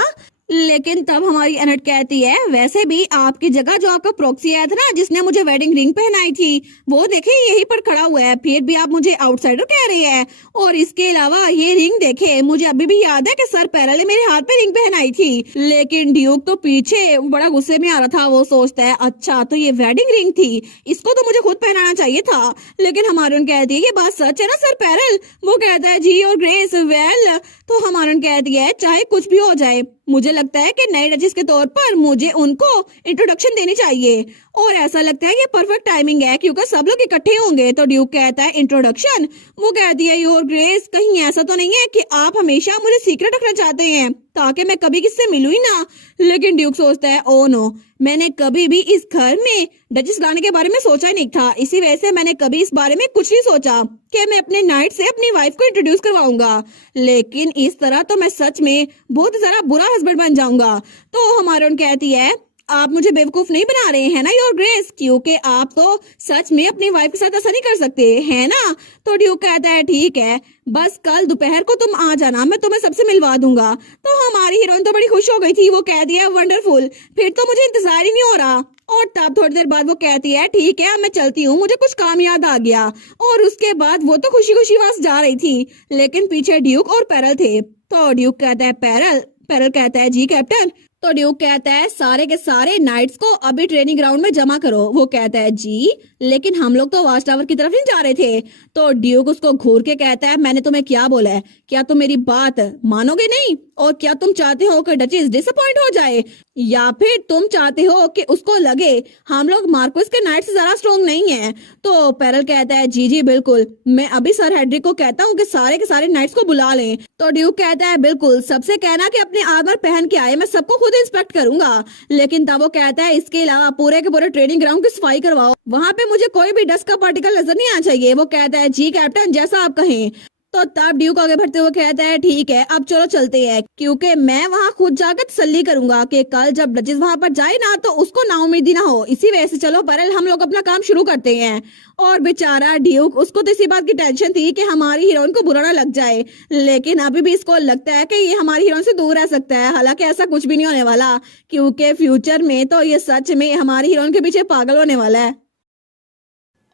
लेकिन तब हमारी एनेट कहती है वैसे भी आपकी जगह जो आपका प्रॉक्सी आया था ना, जिसने मुझे वेडिंग रिंग पहनाई थी, वो देखे यहीं पर खड़ा हुआ है, फिर भी आप मुझे आउटसाइडर कह रहे हैं। और इसके अलावा ये रिंग देखे, मुझे अभी भी याद है कि सर पैरल ने मेरे हाथ पे रिंग पहनाई थी। लेकिन ड्यूक तो पीछे बड़ा गुस्से में आ रहा था। वो सोचता है अच्छा तो ये वेडिंग रिंग थी, इसको तो मुझे खुद पहनाना चाहिए था। लेकिन हमारन कहती है ये बात सच है ना सर पैरल? वो कहता है जी और ग्रेस वेल। तो हमारन कहती है चाहे कुछ भी हो जाए, मुझे लगता है कि नए डचेस के तौर पर मुझे उनको इंट्रोडक्शन देनी चाहिए, और ऐसा लगता है ये परफेक्ट टाइमिंग है क्योंकि सब लोग इकट्ठे होंगे। तो ड्यूक कहता है इंट्रोडक्शन? वो कहती है योर ग्रेस, कहीं ऐसा तो नहीं है कि आप हमेशा मुझे सीक्रेट रखना चाहते हैं ताकि मैं कभी किससे मिलूं ही ना? लेकिन ड्यूक सोचता है ओ नो, मैंने कभी भी इस घर में डचेस लाने के बारे में सोचा ही नहीं था, इसी वजह से मैंने कभी इस बारे में कुछ नहीं सोचा कि मैं अपने नाइट से अपनी वाइफ को इंट्रोड्यूस करवाऊंगा। लेकिन इस तरह तो मैं सच में बहुत ज्यादा बुरा हस्बैंड बन जाऊंगा। तो हमारा कहती है आप मुझे बेवकूफ नहीं बना रहे हैं ना योर ग्रेस, क्योंकि आप तो सच में अपनी वाइफ के साथ ऐसा नहीं कर सकते है ना। तो ड्यूक कहता है ठीक है, बस कल दोपहर को तुम आ जाना, मैं तुम्हें सबसे मिलवा दूंगा। तो हमारी हीरोइन तो बड़ी खुश हो गई थी, वो कह दिया वंडरफुल, फिर तो मुझे इंतजार ही नहीं हो रहा। और तब थोड़ी देर बाद वो कहती है ठीक है अब मैं चलती हूँ, मुझे कुछ काम याद आ गया। और उसके बाद वो तो खुशी खुशी वहां से जा रही थी, लेकिन पीछे ड्यूक और पैरल थे। तो ड्यूक कहता है पैरल, पैरल कहता है जी कैप्टन। तो ड्यूक कहता है सारे के सारे नाइट्स को अभी ट्रेनिंग ग्राउंड में जमा करो। वो कहता है जी, लेकिन हम लोग तो वॉच टावर की तरफ नहीं जा रहे थे। तो ड्यूक उसको घूर के कहता है मैंने तुम्हें क्या बोला है, क्या तुम मेरी बात मानोगे नहीं? और क्या तुम चाहते हो कि डचेस डिसअपॉइंट हो जाए, या फिर तुम चाहते हो कि उसको लगे हम लोग मार्कोस के नाइट से ज्यादा स्ट्रॉन्ग नहीं है? तो पैरल कहता है जी जी बिल्कुल, मैं अभी सर हेड्रिक को कहता हूँ कि सारे के सारे नाइट्स को बुला लें। तो ड्यूक कहता है बिल्कुल, सबसे कहना कि अपने आर्मर पहन के आए, मैं सबको खुद इंस्पेक्ट करूंगा। लेकिन तब वो कहता है इसके अलावा पूरे के पूरे ट्रेनिंग ग्राउंड की सफाई करवाओ, वहां पे मुझे कोई भी डस्ट का पार्टिकल नजर नहीं आना चाहिए। वो कहता है जी कैप्टन, जैसा आप कहें। तो तब ड्यूक आगे बढ़ते हुए कहता है ठीक है अब चलो चलते हैं, क्योंकि मैं वहां खुद जाकर तसल्ली करूंगा कि कल जब डचेस वहां पर जाए ना तो उसको नाउमीदी ना हो। इसी वजह से चलो पैरल हम लोग अपना काम शुरू करते हैं। और बेचारा ड्यूक, उसको तो इसी बात की टेंशन थी कि हमारी हीरोइन को बुरा ना लग जाए, लेकिन अभी भी इसको लगता है कि ये हमारी हीरोइन से दूर रह सकता है। हालांकि ऐसा कुछ भी नहीं होने वाला, क्योंकि फ्यूचर में तो ये सच में हमारी हीरोइन के पीछे पागल होने वाला है।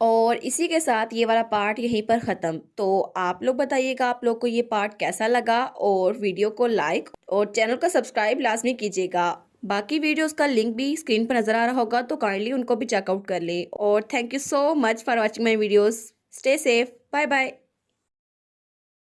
और इसी के साथ ये वाला पार्ट यहीं पर ख़त्म। तो आप लोग बताइएगा आप लोग को ये पार्ट कैसा लगा, और वीडियो को लाइक और चैनल को सब्सक्राइब लाजमी कीजिएगा। बाकी वीडियोस का लिंक भी स्क्रीन पर नज़र आ रहा होगा, तो काइंडली उनको भी चेकआउट कर ले। और thank you so much for watching my videos. Stay safe, bye bye.